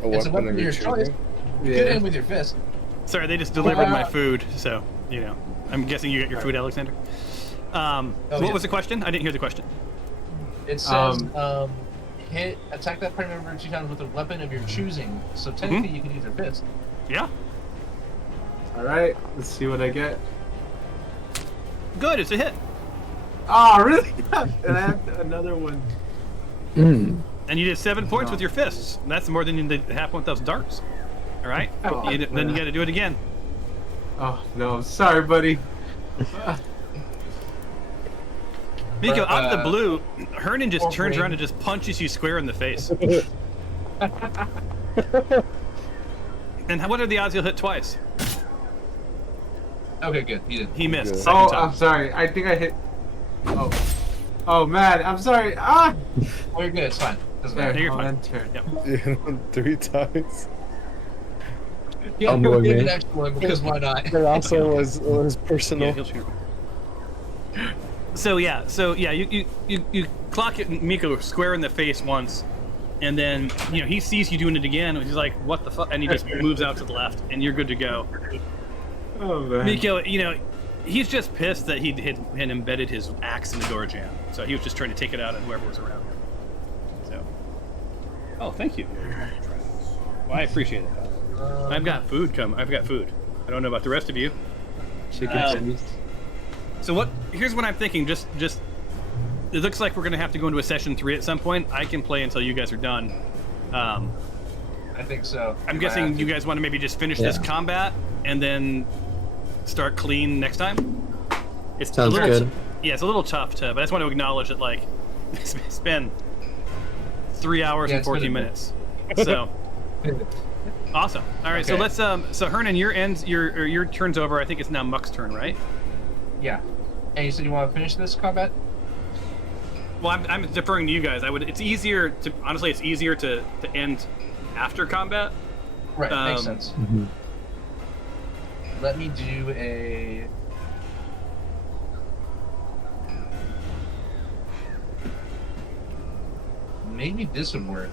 It's a weapon of your choice. You could aim with your fist. Sorry, they just delivered my food, so, you know. I'm guessing you got your food, Alexander. So what yeah. was the question? I didn't hear the question. It says attack that party member 2 times with a weapon of your choosing. So technically, you can use your fist. Yeah? All right. Let's see what I get. Good, it's a hit. Oh, really? And I have another one. Mm. And you did 7 points with your fists. That's more than you did half with those darts. All right? Oh, Then you got to do it again. Oh no, sorry, buddy. Miko, out of the blue, Hernan just turns around and just punches you square in the face. And what are the odds he'll hit twice? Okay, good. He did. He missed. Good. Second Oh, time. I'm sorry. I think I hit. Oh man, I'm sorry. Oh, you're good. It's fine. Doesn't There, matter. you're I'll fine. enter. Yep. 3 times. Yeah, I'm give going an in. extra one because why not? It also was Yeah, personal. he'll shoot. So yeah, you clock it Miko square in the face once, and then he sees you doing it again. And he's like, "What the fuck?" And he just moves out to the left, and you're good to go. Oh man. Miko, he's just pissed that he had embedded his axe in the door jam. So he was just trying to take it out on whoever was around him. So, oh, thank you. Well, I appreciate it. I've got food. I've got food. I don't know about the rest of you. Chicken tenders. So here's what I'm thinking. Just it looks like we're gonna have to go into a session 3 at some point. I can play until you guys are done. I think so. I'm If I guessing have you to. guys want to maybe just finish this combat and then start clean next time. It's Sounds a little good. Yeah, it's a little tough but I just want to acknowledge that it's been 3 hours Yeah, and it's been 14 a bit. minutes. So awesome. All right, so Okay. let's so Hernan, your turn's over. I think it's now Muck's turn, right? Yeah. And you said you want to finish this combat? Well, I'm deferring to you guys. It's easier to end after combat. Right, makes sense. Mhm. Let me do a. Maybe this would work.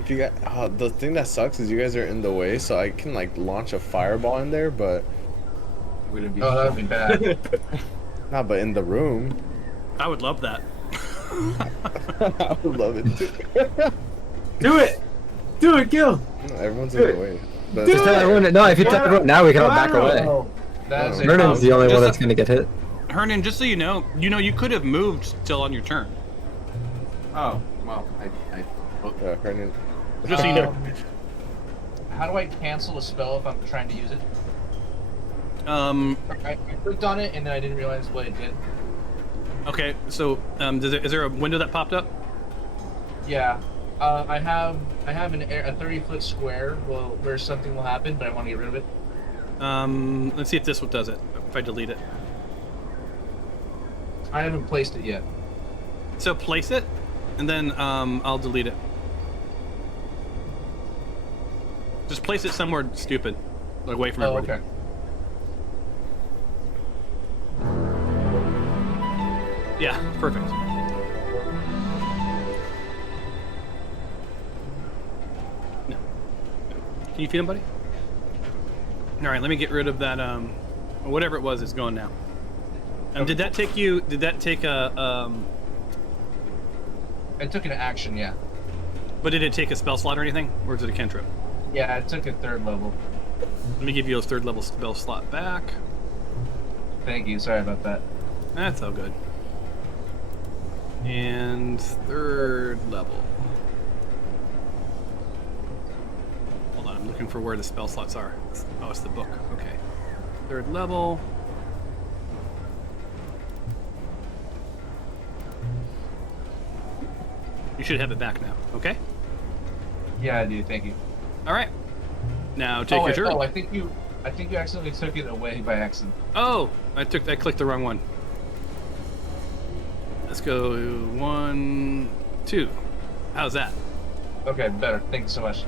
If you got the thing that sucks is you guys are in the way, so I can like launch a fireball in there, but Would it be Oh, that would be bad. not. But in the room, I would love that. I would love it too. Do it! Do it, Gil! No, everyone's in the way. But Just tell everyone. No, if you tell everyone now, we can all back Wow. away. Oh, that is a Vernon's the only Just one a- that's gonna get hit. Hernan, just so you know you could have moved still on your turn. Oh, well, I Hernan, Just so you know. How do I cancel a spell if I'm trying to use it? Um, I clicked on it and then I didn't realize what it did. okay, so is there a window that popped up? Yeah, I have a 30-foot square where something will happen, but I want to get rid of it. Let's see if this one does it. If I delete it. I haven't placed it yet. So place it, and then I'll delete it. Just place it somewhere stupid, like away from Oh, everybody. okay. Yeah, perfect. No. Can you feed him, buddy? All right, let me get rid of that. Whatever it was is gone now. Did that take you? Did that take a? I took an action, yeah. But did it take a spell slot or anything, or is it a cantrip? Yeah, I took a 3rd level. Let me give you a 3rd level spell slot back. Thank you. Sorry about that. That's all good. And 3rd level. Hold on, I'm looking for where the spell slots are. Oh, it's the book. Okay. 3rd level. You should have it back now, okay? Yeah, I do. Thank you. All right. Now take your wait, turn. Oh, I think you accidentally took it away by accident. Oh, I clicked the wrong one. Let's go 1, 2. How's that? Okay, better. Thank you so much.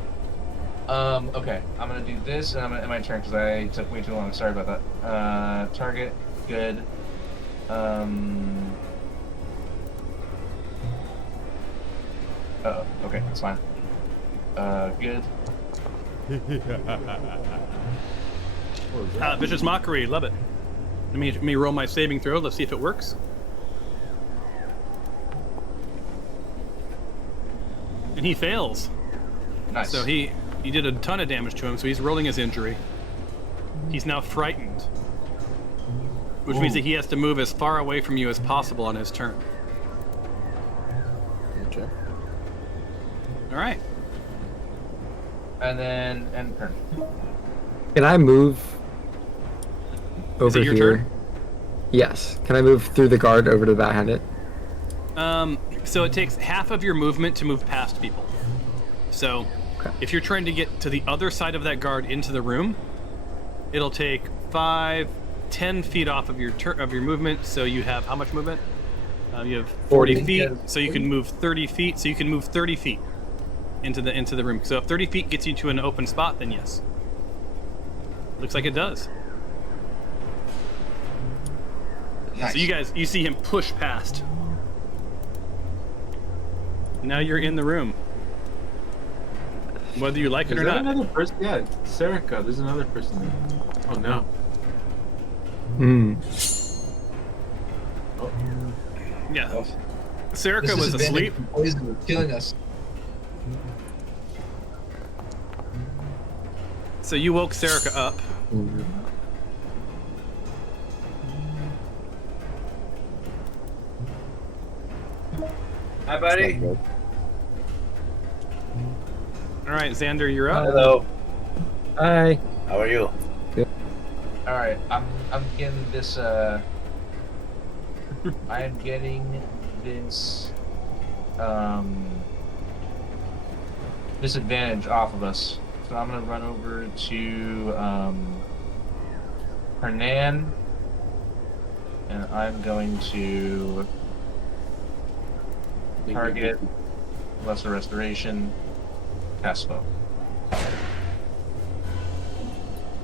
Okay, I'm gonna do this, and I'm gonna end my turn because I took way too long. Sorry about that. Target, good. Okay, that's fine. Good. Vicious Mockery, love it. Let me roll my saving throw. Let's see if it works. And he fails. Nice. So you did a ton of damage to him, so he's rolling his injury. He's now frightened. Which means that he has to move as far away from you as possible on his turn. okay. Alright. And then end turn. Can I move over it your here? turn? Yes. Can I move through the guard over to the back-handed? So it takes half of your movement to move past people. So if you're trying to get to the other side of that guard into the room, it'll take 5, 10 feet off of your movement. So you have how much movement? You have 40 feet. So you can move 30 feet. So you can move 30 feet into the room. So if 30 feet gets you to an open spot, then yes. Looks like it does. Nice. So you see him push past. Now you're in the room. Whether you like it Is or that not. another person? Yeah, Serica. There's another person there. Oh no. Hmm. Oh. Yeah. Oh. Serica This was asleep. Poison killing us. So you woke Serica up. Hi, buddy. All right, Xander, you're up. Hello. Hi. How are you? All right, I'm getting this. I am getting this. Disadvantage off of us. So I'm gonna run over to Hernan, and I'm going to target Lesser Restoration, cast spell.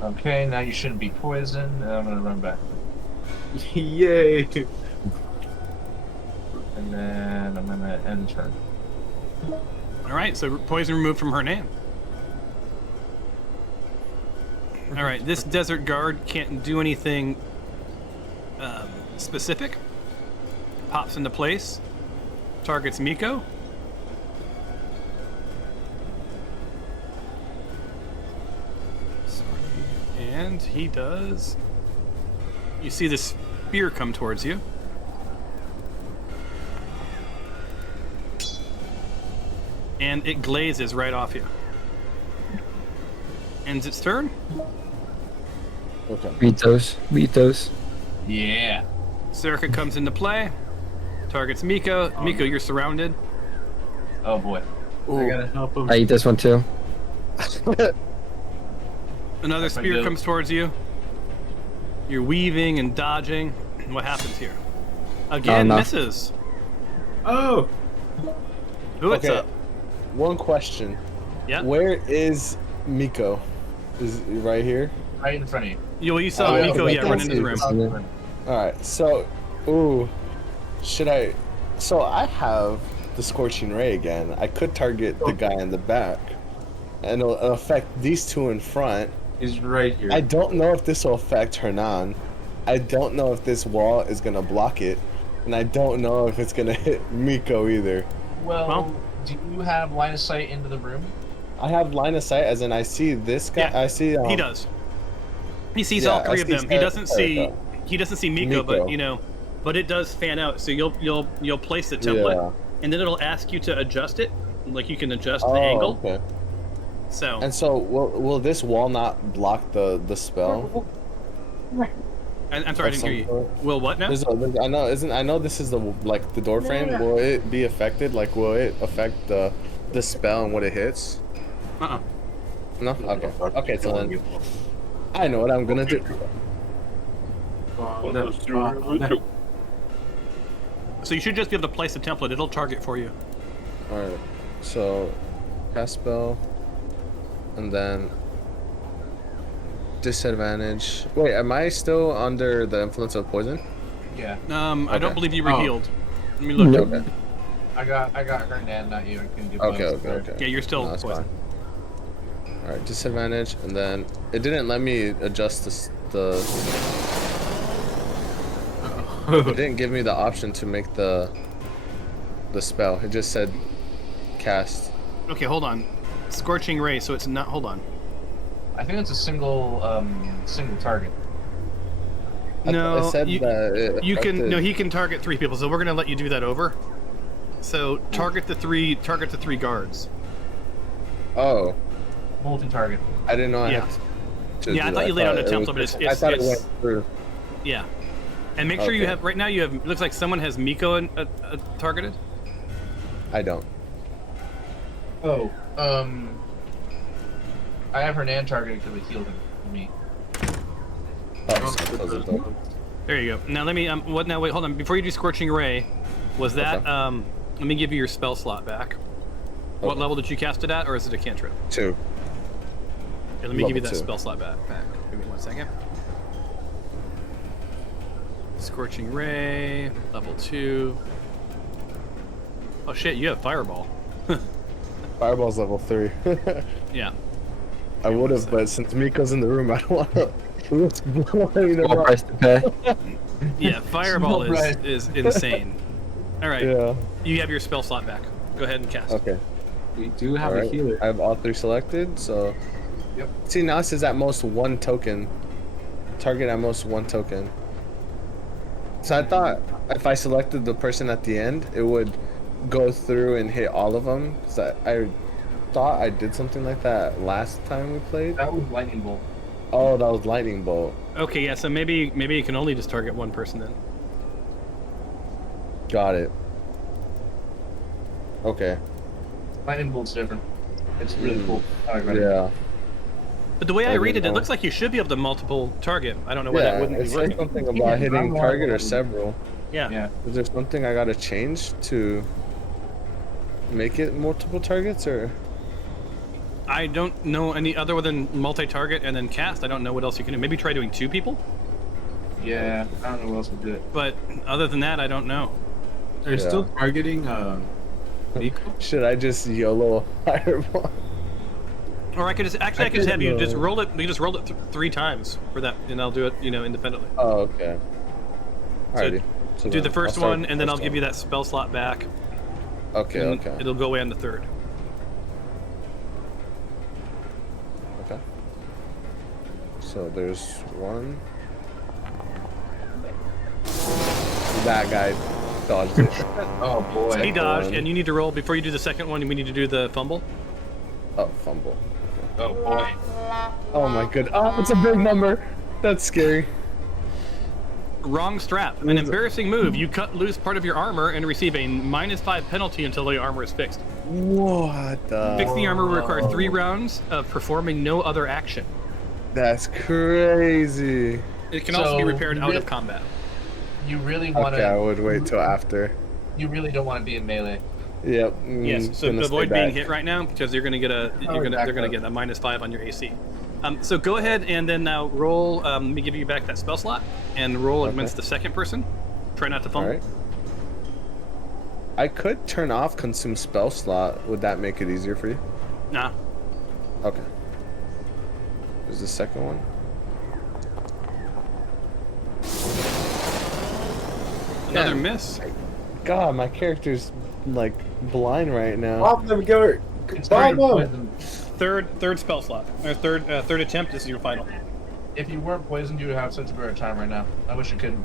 Okay, now you shouldn't be poisoned. I'm gonna run back. Yay! And then I'm gonna end turn. All right, so poison removed from her name. All right, this desert guard can't do anything specific. Pops into place. Targets Miko. And he does. You see this spear come towards you. And it glazes right off you. Ends its turn. Okay. Beat those. Yeah. Serica comes into play. Targets Miko. Miko, you're surrounded. Oh boy. I gotta help him. I eat this one too. Another Yes, I spear do. comes towards you. You're weaving and dodging. What happens here? Again, no. misses. Oh! Who it's Okay. up? One question. Yeah. Where is Miko? Is it right here? Right in front of you. You saw Oh, yeah, Miko, okay, yeah, run thanks, into the dude. room. Alright, so, ooh, should I, so I have the Scorching Ray again. I could target the guy in the back, and it'll affect these two in front. He's right here. I don't know if this will affect Hernan. I don't know if this wall is gonna block it, and I don't know if it's gonna hit Miko either. Well, do you have line of sight into the room? I have line of sight, as in I see this guy. Yeah, I see. He does. He sees yeah, all I three of see them. He doesn't see. Serica. He doesn't see Miko, but but it does fan out. So you'll place the template, Yeah. and then it'll ask you to adjust it. Like you can adjust Oh, the angle. okay. So And so, will this wall not block the spell? I'm sorry, I didn't hear you. Will what now? I know this is the door frame. Will it be affected? Like, will it affect the spell and what it hits? No. Okay. Okay. So then, I know what I'm gonna do. So you should just be able to place the template. It'll target for you. All right. So, cast spell, and then disadvantage. Wait, am I still under the influence of poison? Yeah. I don't Okay. believe you were Oh. healed. Let me look. Nope. Okay. I got Hernan, not you. I couldn't get Okay. both. Okay. Yeah, you're still No, that's poisoned. fine. All right, disadvantage, and then it didn't let me adjust the. It didn't give me the option to make the spell. It just said cast. Okay, hold on. Scorching ray. So it's not. Hold on. I think it's a single target. No, I said that it you can. affected- No, he can target 3 people. So we're gonna let you do that over. So target the three guards. Oh, Multi-target. I didn't know I Yeah. had to Yeah, I do thought that. you laid out a it was template, but just- it's- I thought it it's- went through. Yeah. And make sure you Okay. have. Right now you have. Looks like someone has Miko targeted. I don't. Oh. I have Hernan targeted because we healed him. Me. Oh, so close the door. There you go. Now let me. What now? Wait, hold on. Before you do scorching ray, was that? Okay. Let me give you your spell slot back. What Okay. level did you cast it at, or is it a cantrip? 2. Okay, let me give you Level that 2. spell slot back. Give me 1 second. Scorching ray, level 2. Oh shit, you have fireball. Fireball's level 3. Yeah. I would have, but since Miko's in the room, I don't want to risk blowing it Small up. price to pay. Yeah, fireball Small price. is insane. All right. Yeah. You have your spell slot back. Go ahead and cast. Okay. We do have All a right. healer. I have all 3 selected, so. Yep. See, now it says at most 1 token. Target at most 1 token. So I thought if I selected the person at the end, it would go through and hit all of them. So I thought I did something like that last time we played. That was lightning bolt. Oh, that was lightning bolt. Okay, yeah. So maybe you can only just target 1 person then. Got it. Okay. Lightning bolt's different. It's really cool. I like lightning. Yeah. But the way I I read it, didn't it know. looks like you should be able to multiple target. I don't know why Yeah, that wouldn't it be says working. something about hitting target or several. Yeah. Yeah. Is there something I gotta change to make it multiple targets, or? I don't know any other than multi-target and then cast. I don't know what else you can do. Maybe try doing 2 people. Yeah, I don't know what else would do it. But other than that, I don't know. They're still targeting Nico? Should I just YOLO fireball? Or I could just actually I could just have you just roll it. You just roll it 3 times for that, and I'll do it, independently. Oh, okay. Alrighty. So do the then first I'll start one, with and the then I'll first give one. you that spell slot back. Okay, and okay. It'll go away on the 3rd. Okay. So there's one. That guy dodged it. Oh boy. He dodged, one. and you need to roll before you do the second one. We need to do the fumble. Oh, fumble. Oh boy. Oh my good. Oh, it's a big number. That's scary. Wrong strap. An embarrassing move. You cut loose part of your armor and receive a -5 penalty until the armor is fixed. What the? Fixing the armor will require 3 rounds of performing no other action. That's crazy. It can also be So, repaired out of combat. You really want Okay, I to. would wait till after. You really don't want to be in melee. Yep. Yes, so gonna avoid stay being back. hit right now because you're gonna get they're gonna get a -5 on your AC. So go ahead and then now roll. Let me give you back that spell slot and roll against the second person. Try not to fumble. Alright. I could turn off consume spell slot. Would that make it easier for you? Nah. Okay. There's the second one. Another Yeah. miss. God, my character's like blind right now. Bomb them, go. It's Bomb very them. poison. Third spell slot. Or third attempt. This is your final. If you weren't poisoned, you would have such a better time right now. I wish I could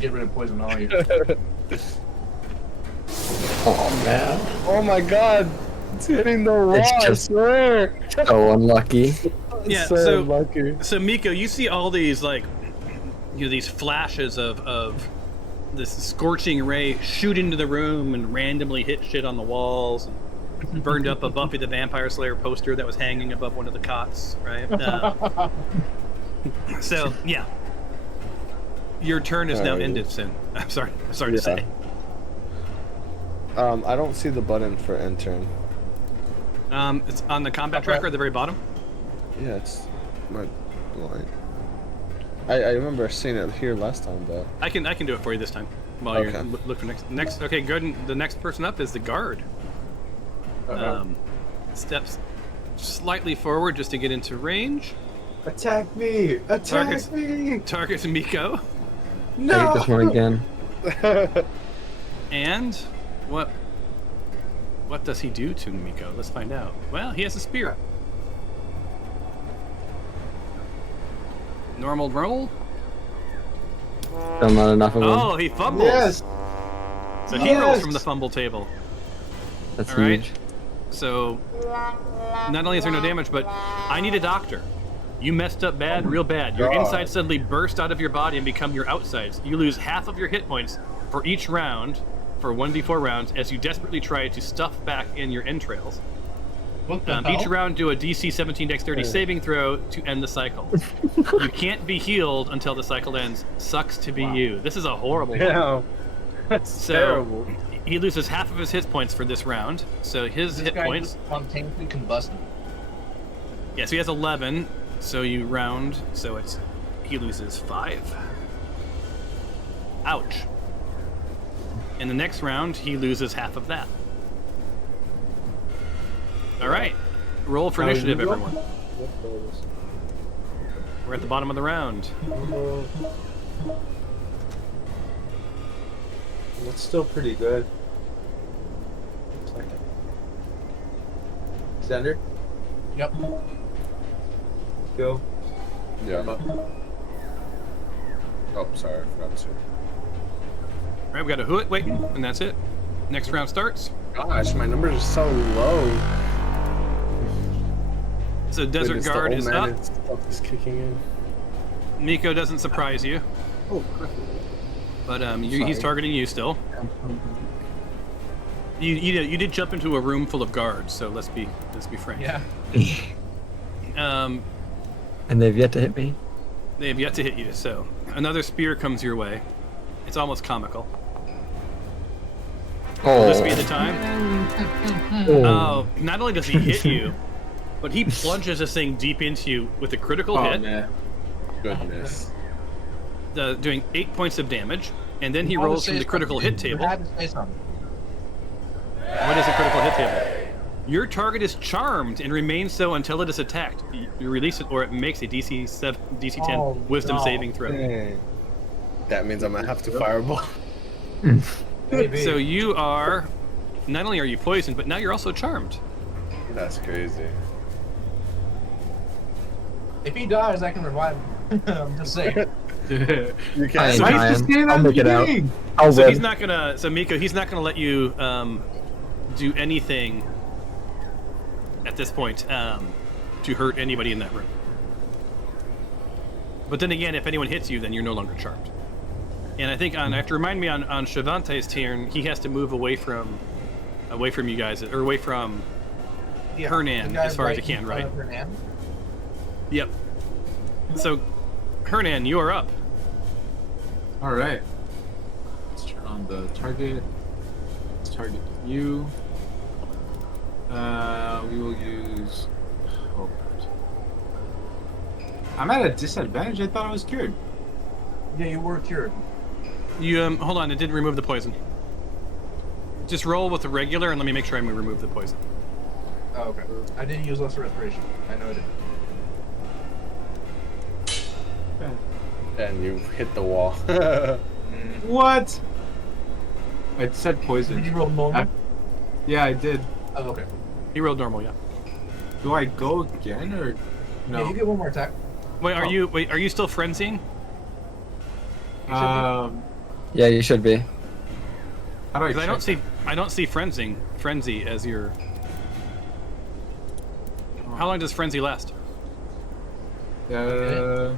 get rid of poison on all you. Oh man, Oh my god. It's hitting the wall, It's I just- swear. so unlucky. Yeah, so so- lucky. So Miko, you see all these these flashes of this scorching ray shoot into the room and randomly hit shit on the walls. And burned up a Buffy the Vampire Slayer poster that was hanging above one of the cots, right? So yeah, your turn is now Alrighty. ended, Sin. I'm sorry to say. I don't see the button for entering. It's on the combat tracker at the very bottom. Yeah, it's my blind. I remember seeing it here last time though. I can do it for you this time. While Okay. you're look for next. Okay, good. The next person up is the guard. Steps slightly forward just to get into range. Attack me! Attack Targets- me! Targets Miko. I get this one again. And what does he do to Miko? Let's find out. Well, he has a spear. Normal roll. Still not enough of them. Oh, he fumbles. Yes! So he rolls from the fumble table. That's all right. huge. So not only is there no damage, but I need a doctor. You messed up bad, real bad. Your insides suddenly burst out of your body and become your outsides. You lose half of your hit points for each round, for 1d4 rounds, as you desperately try to stuff back in your entrails. What the hell? Each round, do a DC 17 Dexterity saving throw to end the cycle. You can't be healed until the cycle ends. Sucks to be you. This is a horrible one. Yeah. That's So terrible. he loses half of his hit points for this round. So his This hit guy points. just spontaneously combusted. Yeah, so he has 11. So you round. So he loses 5. Ouch. In the next round, he loses half of that. All right. Roll for initiative, everyone. We're at the bottom of the round. That's still pretty good. Xander, Yep. go. Yeah. Oh, sorry, I forgot to. All right, we got a hoot waiting, and that's it. Next round starts. Gosh, my numbers are so low. So Desert Goodness, the Guard old is man up. and stuff is kicking in. Miko doesn't surprise you, Oh, crap. but he's targeting you still. You did jump into a room full of guards, so let's be frank. Yeah. And they've yet to hit me. They have yet to hit you. So another spear comes your way. It's almost comical. Will Oh. this be the time? Oh. Oh, not only does he hit you, but he plunges this thing deep into you with a critical Oh hit, man. Goodness. doing 8 points of damage, and then he You wanted rolls to from say the critical something. hit You table. had to say something. What is a critical hit table? Your target is charmed and remains so until it is attacked. You release it, or it makes a DC 10 Oh, Wisdom no. saving throw. That means I'm gonna have to fireball. Maybe. So you are, not only are you poisoned, but now you're also charmed. That's crazy. If he dies, I can revive him. I'm just saying. You I can't. ain't So Why dying. did you say that I'll in the make it out. beginning? I'll So win. he's not gonna. So Miko, he's not gonna let you do anything at this point to hurt anybody in that room. But then again, if anyone hits you, then you're no longer charmed. And I think I have to remind me on Shavante's turn, he has to move away from you guys, or away from Hernan the guy as far as he in can, front right? of Hernan. Yep. So, Hernan, you are up. All right. Let's turn on the target. Let's target you. We will use. Oh, I'm at a disadvantage. I thought I was cured. Yeah, you were cured. You hold on, it didn't remove the poison. Just roll with the regular, and let me make sure I remove the poison. Oh, okay. I didn't use lesser respiration. I know I did. And you hit the wall. What? I said poison. Did you roll normal? Yeah, I did. Oh, okay. He rolled normal, yeah. Do I go again or no? Yeah, you get one more attack. Wait, are you still frenzying? Yeah, you should be. How do I? Because check I don't see frenzy as your. How long does frenzy last? that?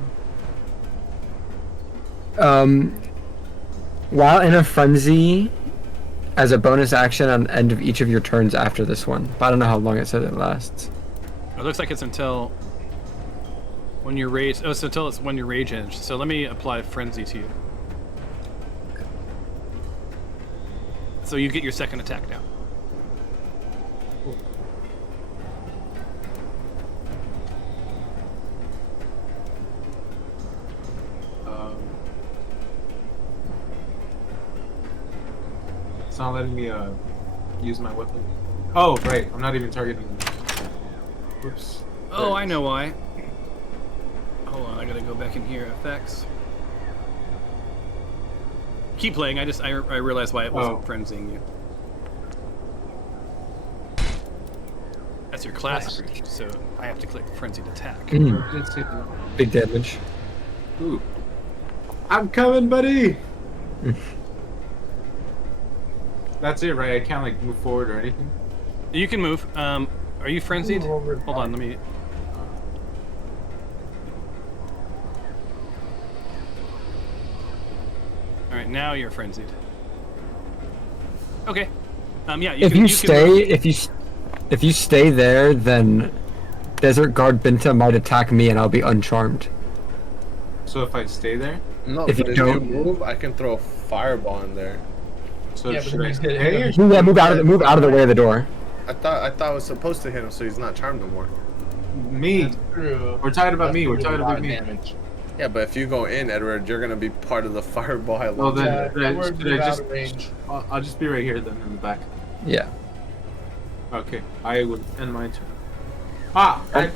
While in a frenzy, as a bonus action on the end of each of your turns after this one. But I don't know how long it says it lasts. It looks like it's until when your rage. Oh, so until it's when your rage ends. So let me apply frenzy to you. So you get your second attack now. It's not letting me use my weapon. Oh, right. I'm not even targeting. Whoops. Oh, I know why. Hold on, I gotta go back in here. Effects. Keep playing. I realized why it wasn't frenzying you. That's your class creature, so I have to click frenzied attack. Big damage. Ooh. I'm coming, buddy. That's it, right? I can't like move forward or anything. You can move. Are you frenzied? Ooh, Hold on, let me. All right, now you're frenzied. Okay. Yeah. If you stay there, then Desert Guard Binta might attack me, and I'll be uncharmed. So if I stay there, No, If but you if don't- you move, I can throw a fireball in there. so Yeah, but should I he's gonna- stay or Yeah, move out of the way of the door. I thought I was supposed to hit him, so he's not charmed no more. me? True. We're talking about That's me. We're gonna do talking a lot about of me. damage. Yeah, but if you go in, Edward, you're gonna be part of the fireball. I Well, launched. then- Yeah, should I- Edward's should I out just- of range. I'll just be right here then in the back. Yeah. Okay, I would end my turn. Ah! I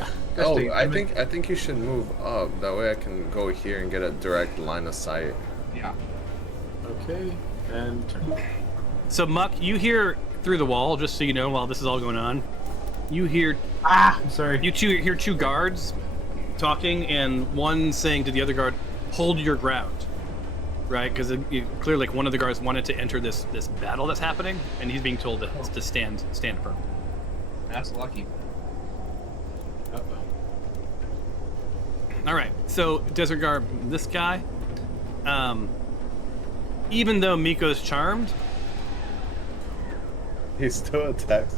think you should move up. That way I can go here and get a direct line of sight. Yeah. Okay, and turn. So Muck, you hear through the wall, just so you know, while this is all going on, you hear I'm sorry. you hear two guards talking, and one saying to the other guard, "Hold your ground," right? Because clearly, like, one of the guards wanted to enter this battle that's happening, and he's being told to stand firm. That's lucky. Uh-oh. All right, so Desert Guard, this guy, even though Miko's charmed, He still attacks.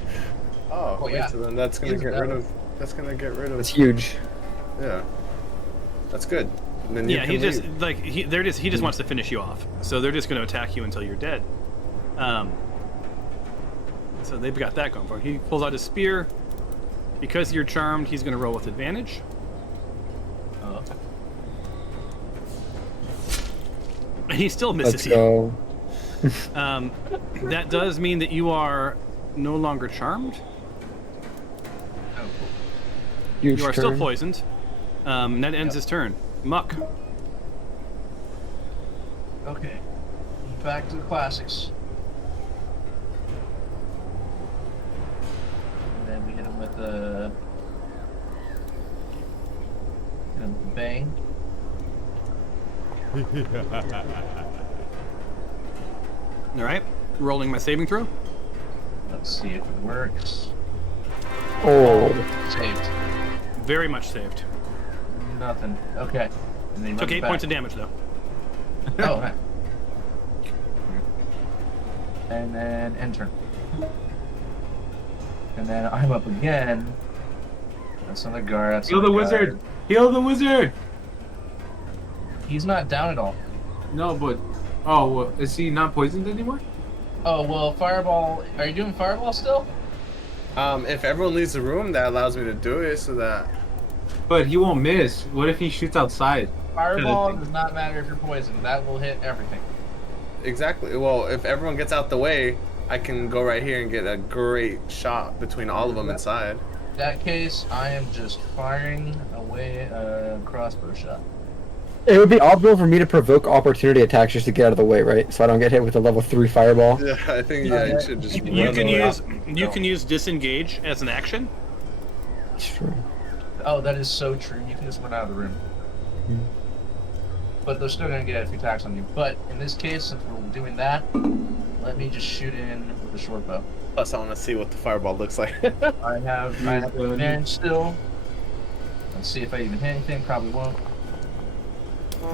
Oh, Oh, wait, yeah. so then that's gonna He's get better. rid of. That's gonna get rid of. That's huge. Yeah. That's good. And then you yeah, can he just leave. like he just wants to finish you off. So they're just going to attack you until you're dead. So they've got that going for him. He pulls out his spear, Because you're charmed, he's going to roll with advantage. Oh, okay. And he still misses Let's you. go. That does mean that you are no longer charmed. Oh, cool. You are still poisoned. And that ends his turn. Muck. Okay. Back to the classics. And then we hit him with the bang. All right. Rolling my saving throw. Let's see if it works. Oh. Saved. Very much saved. Nothing. Okay. And then he Took runs 8 back. points of damage, though. Oh, nice. And then end turn. And then I'm up again. That's another guard. That's Heal the another guard. wizard! Heal the wizard! He's not down at all. No, but oh, well, is he not poisoned anymore? Oh, well, fireball. Are you doing fireball still? If everyone leaves the room, that allows me to do it so that. But he won't miss. What if he shoots outside? Fireball does not matter if you're poisoned. That will hit everything. Exactly. Well, if everyone gets out the way, I can go right here and get a great shot between all of them inside. In that case, I am just firing away a crossbow shot. It would be optimal for me to provoke opportunity attacks just to get out of the way, right? So I don't get hit with a level 3 fireball. Yeah, I think you should just. You run can away. use disengage as an action. Sure. Oh, that is so true. You can just run out of the room. But they're still going to get a few attacks on you. But in this case, since we're doing that, let me just shoot in with the short bow. Plus, I want to see what the fireball looks like. I have advantage still. Let's see if I even hit anything. Probably won't.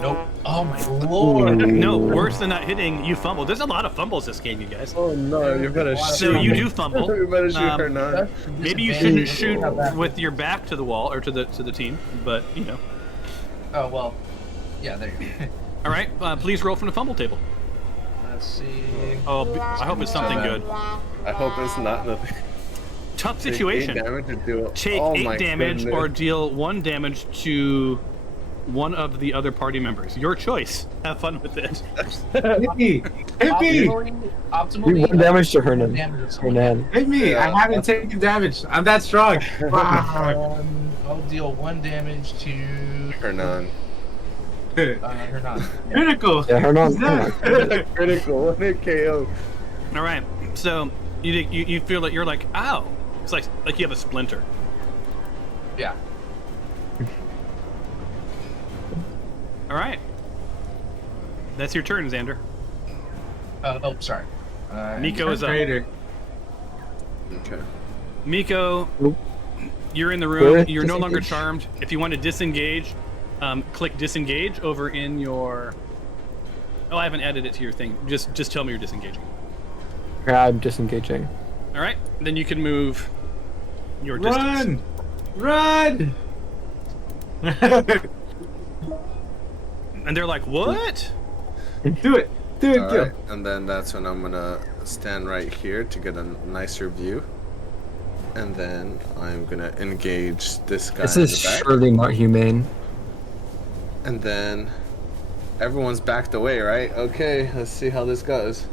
Nope. Oh my lord. No, worse than not hitting, you fumble. There's a lot of fumbles this game, you guys. Oh no, you better shoot. So you do fumble. You better shoot her none. Maybe you shouldn't shoot with your back to the wall or to the team, but you know. Oh well. Yeah, there you go. All right, please roll from the fumble table. Let's see. Oh, I hope it's something good. I hope it's not nothing. Tough Take situation. 8 damage or deal. Take Oh 8 my damage goodness. or deal 1 damage to one of the other party members. Your choice. Have fun with it. Hit me! Hit me! Optimally, Do 1 damage to damage Hernan. of someone. Hernan. Hit me! Yeah. I haven't taken damage. I'm that strong. I'll deal 1 damage to Her none. Hernan. Critical. Yeah, Hernan. Critical. One hit KO. All right. So you feel that you're like, ow. It's like you have a splinter. Yeah. All right. That's your turn, Xander. Oh, sorry. Miko is up. Traitor. Okay. Miko, Oop. you're in the room. Where? You're no longer Disengage. charmed. If you want to disengage, click disengage over in your. Oh, I haven't added it to your thing. Just tell me you're disengaging. Yeah, I'm disengaging. All right. Then you can move your distance. Run! And they're like, what? Do it! Do it, All Gil. right. And then that's when I'm gonna stand right here to get a nicer view. And then I'm gonna engage this guy This in is the back. surely not humane. And then everyone's backed away, right? Okay, let's see how this goes.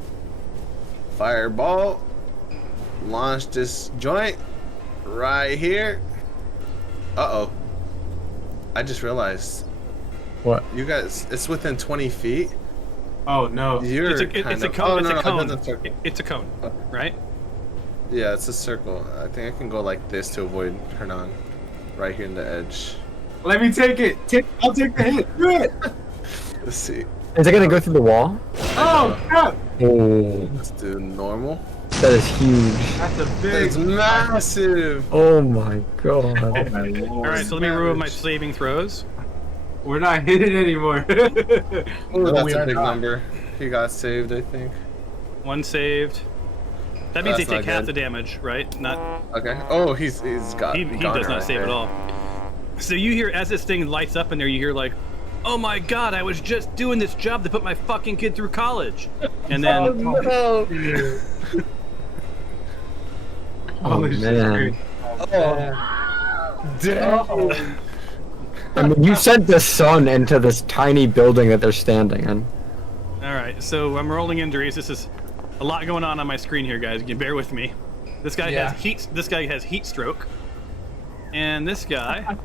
Fireball. Launch this joint right here. Uh-oh. I just realized. What? You guys, it's within 20 feet. Oh no. You're It's a kind of... cone. Oh, It's no, a no, it cone. doesn't circle. It's a cone, right? Yeah, it's a circle. I think I can go like this to avoid Hernan. Right here in the edge. Let me take it. I'll take the hit. Do it. Let's see. Is it gonna go through the wall? Oh crap! Oh, Let's do normal. that is huge. That's a It's big. massive! Oh my god. Oh my lord. All right. So let me remove my saving throws. We're not hitting anymore. Oh, that's we a are big not. number. He got saved, I think. 1 saved. That means That's they take not half good. the damage, right? Not Okay. Oh, he's got. he got does it not right save there. at all. So you hear as this thing lights up in there, you hear like, "Oh my god, I was just doing this job to put my fucking kid through college," and then Oh no! Oh Holy shit. man. Oh, Oh. I mean, you sent the sun into this tiny building that they're standing in. All right, so I'm rolling injuries. This is a lot going on my screen here, guys. You can bear with me. This guy has heat. This guy has heat stroke, and this guy.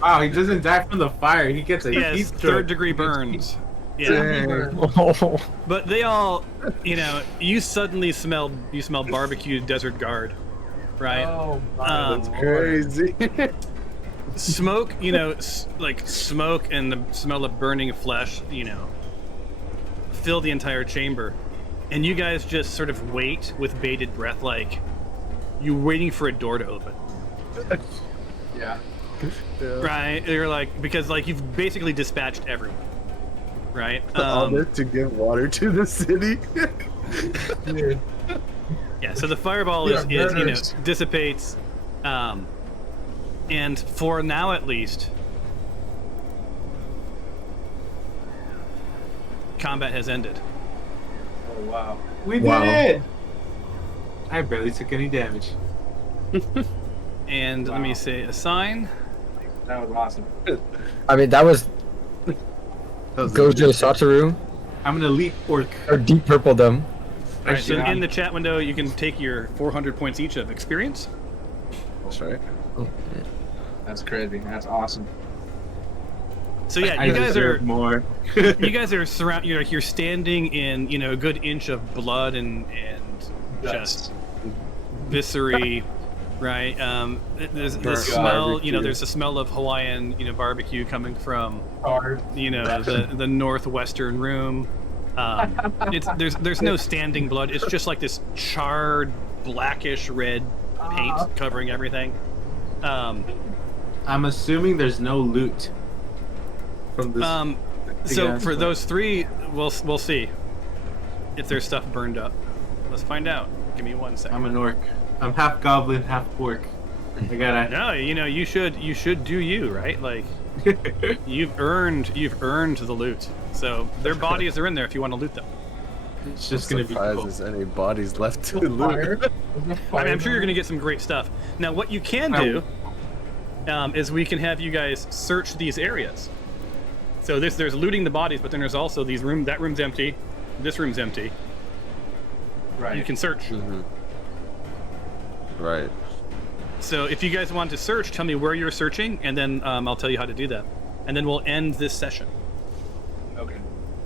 Wow, he doesn't die from the fire. He gets a He has heat stroke. third-degree burns. Yeah. Oh. But they all, you suddenly smell barbecued desert guard, right? Oh my Lord. Crazy. Smoke, like smoke and the smell of burning flesh, fill the entire chamber. And you guys just sort of wait with bated breath, like you're waiting for a door to open. Yeah. Right? You're like, because like you've basically dispatched everyone. Right? All this to give water to the city. Dude. Yeah, so the fireball is dissipates. And for now at least, combat has ended. Oh wow. We did it! I barely took any damage. And let me say assign. That was awesome. I mean, that was Gojo Satoru, I'm an elite orc. or Deep Purple Dome. All right, so in the chat window, you can take your 400 points each of experience. That's right. That's crazy. That's awesome. So yeah, I you guys deserve are more. you guys are surround. You're standing in a good inch of blood and just viscery, right? There's the smell. There's the smell of Hawaiian barbecue coming from the northwestern room. There's no standing blood. It's just like this charred blackish red paint covering everything. I'm assuming there's no loot from this. So for those three, we'll see if there's stuff burned up. Let's find out. Give me 1 second. I'm an orc. I'm half goblin, half orc. I gotta. No, you should do you, right? Like you've earned the loot. So their bodies are in there if you want to loot them. It's just gonna be cool. There's any bodies left to loot. I mean, I'm sure you're gonna get some great stuff. Now, what you can do is we can have you guys search these areas. So there's looting the bodies, but then there's also these room. That room's empty. This room's empty. Right. You can search. Right. So if you guys want to search, tell me where you're searching, and then I'll tell you how to do that. And then we'll end this session. Okay.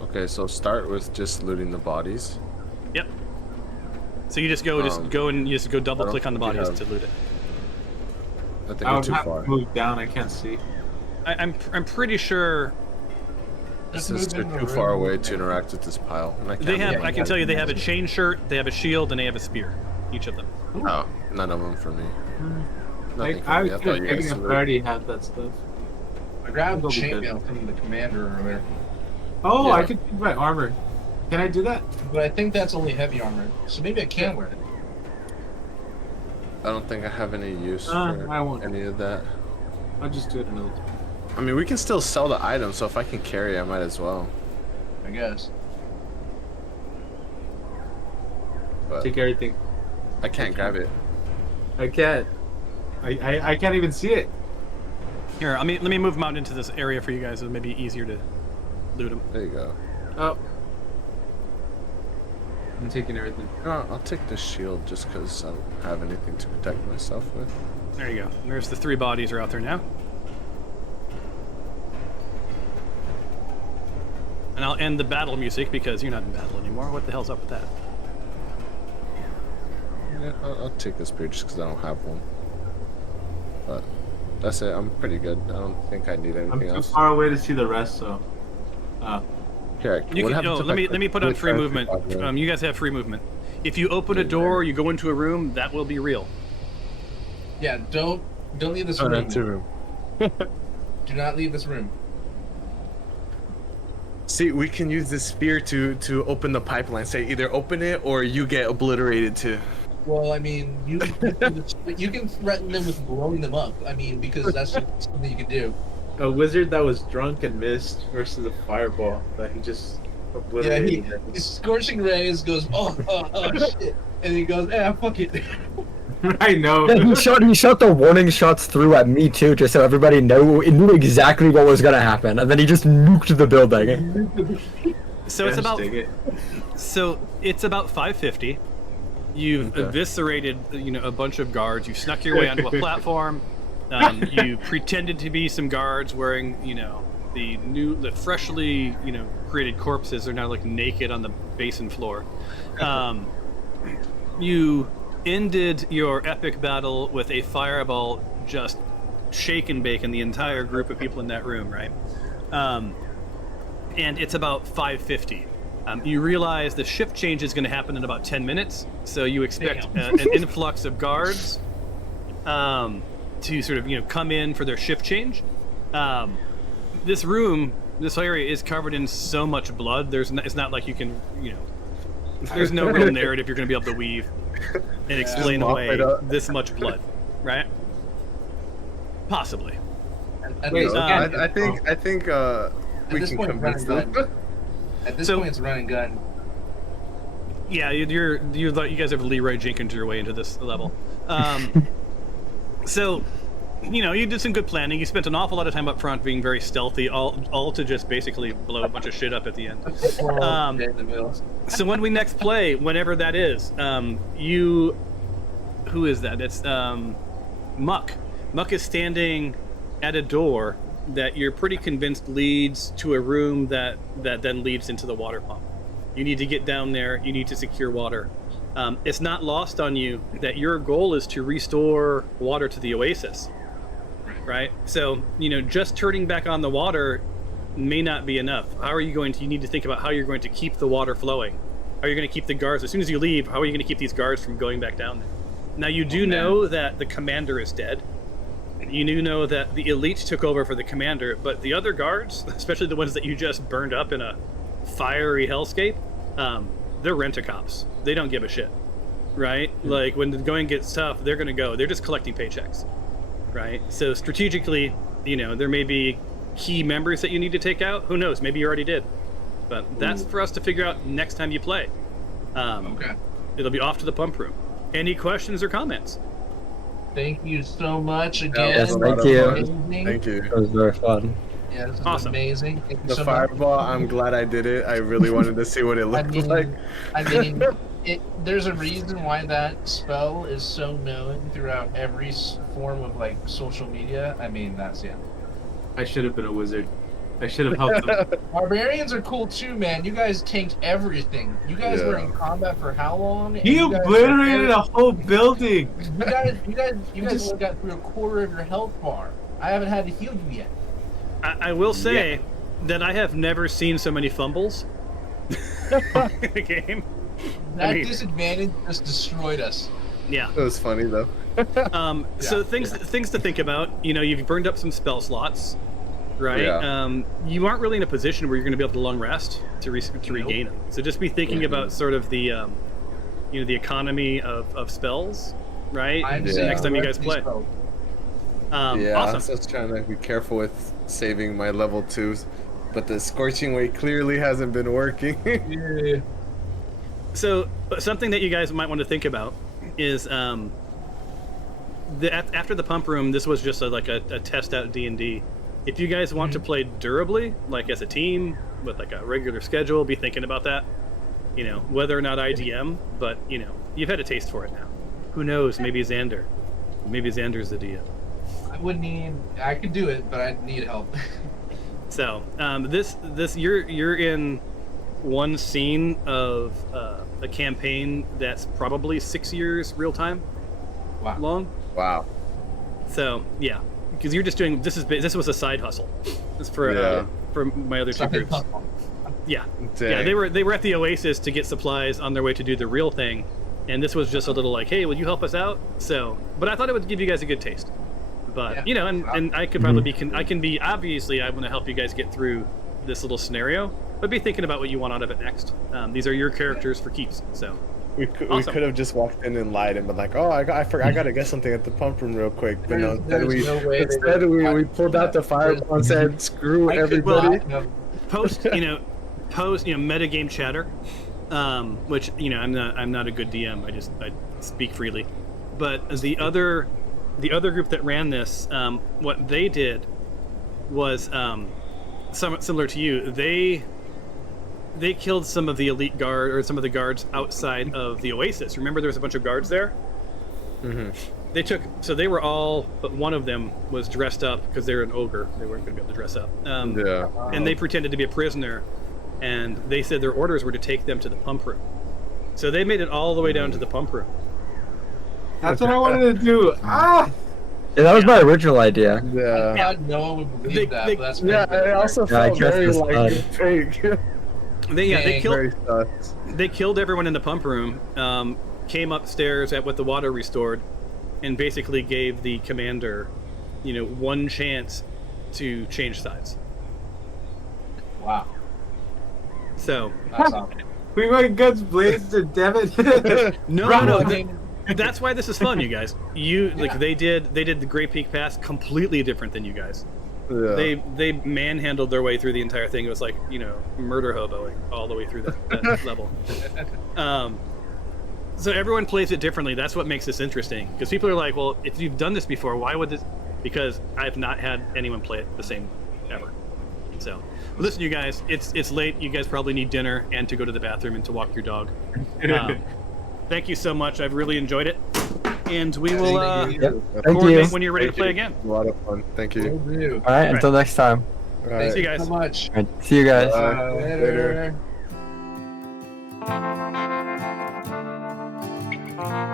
Okay, so start with just looting the bodies. Yep. So you just go double click on the bodies to loot it. I think I we're would too have far. to move down. I can't see. I'm pretty sure This is too far away to interact with this pile. And I can't they have. move. I can tell you they have a chain shirt, they have a shield, and they have a spear. Each of them. Oh, none of them for me. Nothing for I me. I was thought you thinking guys if I would. already had that stuff. I grabbed That'll be chainmail from the commander earlier, Oh, Yeah. I could do my armor. Can I do that? but I think that's only heavy armor, so maybe I can wear it. I don't think I have any use I for won't. any of that. I'll just do it another time. I mean, we can still sell the item, so if I can carry, I might as well. I guess. But Take everything. I can't grab it. I can't. I can't even see it. Here, let me move them out into this area for you guys. It may be easier to loot them. There you go. Oh. I'm taking everything. No, I'll take the shield just because I don't have anything to protect myself with. There you go. There's the 3 bodies are out there now. And I'll end the battle music because you're not in battle anymore. What the hell's up with that? Yeah, I'll take this spear just because I don't have one. But that's it. I'm pretty good. I don't think I need I'm anything too else. far away to see the rest, so. Here, You what can, happens if let I me put on click free on movement. You guys have free movement. If you open a door, you go into a room, that will be real. Yeah, don't leave this Oh, room. that's a room. Do not leave this room. See, we can use this spear to open the pipeline. Say either open it or you get obliterated too. Well, I mean, you can threaten them with blowing them up. I mean, because that's just something you can do. A wizard that was drunk and missed versus a fireball that he just Yeah, obliterated. he's scorching rays, goes, oh shit, and he goes, fuck it. I know. Yeah, he shot the warning shots through at me too, just so everybody knew exactly what was gonna happen, and then he just nuked the building. So it's about it's about 5:50. You've eviscerated, a bunch of guards. You snuck your way onto a platform. You pretended to be some guards wearing, the freshly, created corpses are now like naked on the basin floor. You ended your epic battle with a fireball just shake and bake in the entire group of people in that room, right? And it's about 5:50. You realize the shift change is going to happen in about 10 minutes, so you expect an influx of guards to sort of come in for their shift change. This area is covered in so much blood. It's not like you can there's no real narrative you're going to be able to weave and explain away this much blood, right? Possibly. I think we can convince them. At this point, it's run and gun. Yeah, you guys have Leroy Jenkins your way into this level. So, you did some good planning. You spent an awful lot of time up front being very stealthy, all to just basically blow a bunch of shit up at the end. So when we next play, whenever that is, who is that? It's Muck. Muck is standing at a door that you're pretty convinced leads to a room that then leads into the water pump. You need to get down there. You need to secure water. It's not lost on you that your goal is to restore water to the Oasis, right? So, just turning back on the water may not be enough. You need to think about how you're going to keep the water flowing. How are you going to keep the guards, as soon as you leave, how are you going to keep these guards from going back down there? Now, you do know that the commander is dead. You do know that the elite took over for the commander, but the other guards, especially the ones that you just burned up in a fiery hellscape, they're rent-a-cops. They don't give a shit, right? Like, when the going gets tough, they're going to go. They're just collecting paychecks, right? So strategically, there may be key members that you need to take out. Who knows? Maybe you already did. But that's for us to figure out next time you play. It'll be off to the pump room. Any questions or comments? Thank you so much again. Yes, thank you. Thank you. It was very fun. Yeah, this is Awesome. amazing. Thank you The so fireball, I'm glad I did it. I really wanted to see what it looked like. There's a reason why that spell is so known throughout every form of social media. I should have been a wizard. I should have helped them. Barbarians are cool too, man. You guys tanked everything. You guys were in combat for how long? He obliterated a whole building. You guys only got through a quarter of your health bar. I haven't had to heal you yet. I will say that I have never seen so many fumbles in the game. That disadvantage just destroyed us. Yeah. It was funny though. So things to think about. You've burned up some spell slots, right? Yeah. You aren't really in a position where you're going to be able to long rest to regain them. So just be thinking about sort of the, the economy of spells, right? Next time you guys play. Awesome. So I was trying to be careful with saving my level 2s, but the scorching ray clearly hasn't been working. Yeah. So something that you guys might want to think about is after the pump room, this was just a test out D&D. If you guys want to play durably, like as a team with a regular schedule, be thinking about that. Whether or not I DM, but you've had a taste for it now. Who knows? Maybe Xander's the DM. I could do it, but I'd need help. So you're in one scene of a campaign that's probably 6 years real time long. Wow. So yeah, because you're just doing this was a side hustle. This for my other two groups. Yeah. Yeah, they were at the Oasis to get supplies on their way to do the real thing, and this was just a little hey, will you help us out? So, but I thought it would give you guys a good taste. But and I could probably obviously I want to help you guys get through this little scenario, but be thinking about what you want out of it next. These are your characters for keeps. So we could have just walked in and lied and been like, oh, I forgot, I gotta get something at the pump room real quick. But no, instead we pulled out the fireball and said, screw everybody. Post metagame chatter, which I'm not a good DM. I speak freely. but the other group that ran this, what they did was somewhat similar to you. They killed some of the elite guard or some of the guards outside of the Oasis. Remember, there was a bunch of guards there. Mm-hmm. They were all, but one of them was dressed up because they're an ogre. They weren't going to be able to dress up. Yeah. And they pretended to be a prisoner, and they said their orders were to take them to the pump room. So they made it all the way down to the pump room. That's what I wanted to do. Ah! Yeah, that was my original idea. Yeah. God, no one would believe that. But that's Yeah, it also Yeah, I felt trust very this like bud. fake. They killed. Very sus. They killed everyone in the pump room, came upstairs with the water restored, and basically gave the commander, one chance to change sides. Wow. So That's awesome. We went guns blazing, damn it. no. That's why this is fun, you guys. They did the Great Peak Pass completely different than you guys. Yeah. They manhandled their way through the entire thing. It was like, murder hoboing all the way through that level. So everyone plays it differently. That's what makes this interesting. Because people are like, well, if you've done this before, why would this? Because I've not had anyone play it the same ever. So, well, listen, you guys, it's late. You guys probably need dinner and to go to the bathroom and to walk your dog. Thank you so much. I've really enjoyed it. And we will Thank you. coordinate when you're ready to play again. A lot of fun. Thank you. Will do. All right, until next time. All Thanks, right. you guys. So much. All right, see you guys. Later. Later.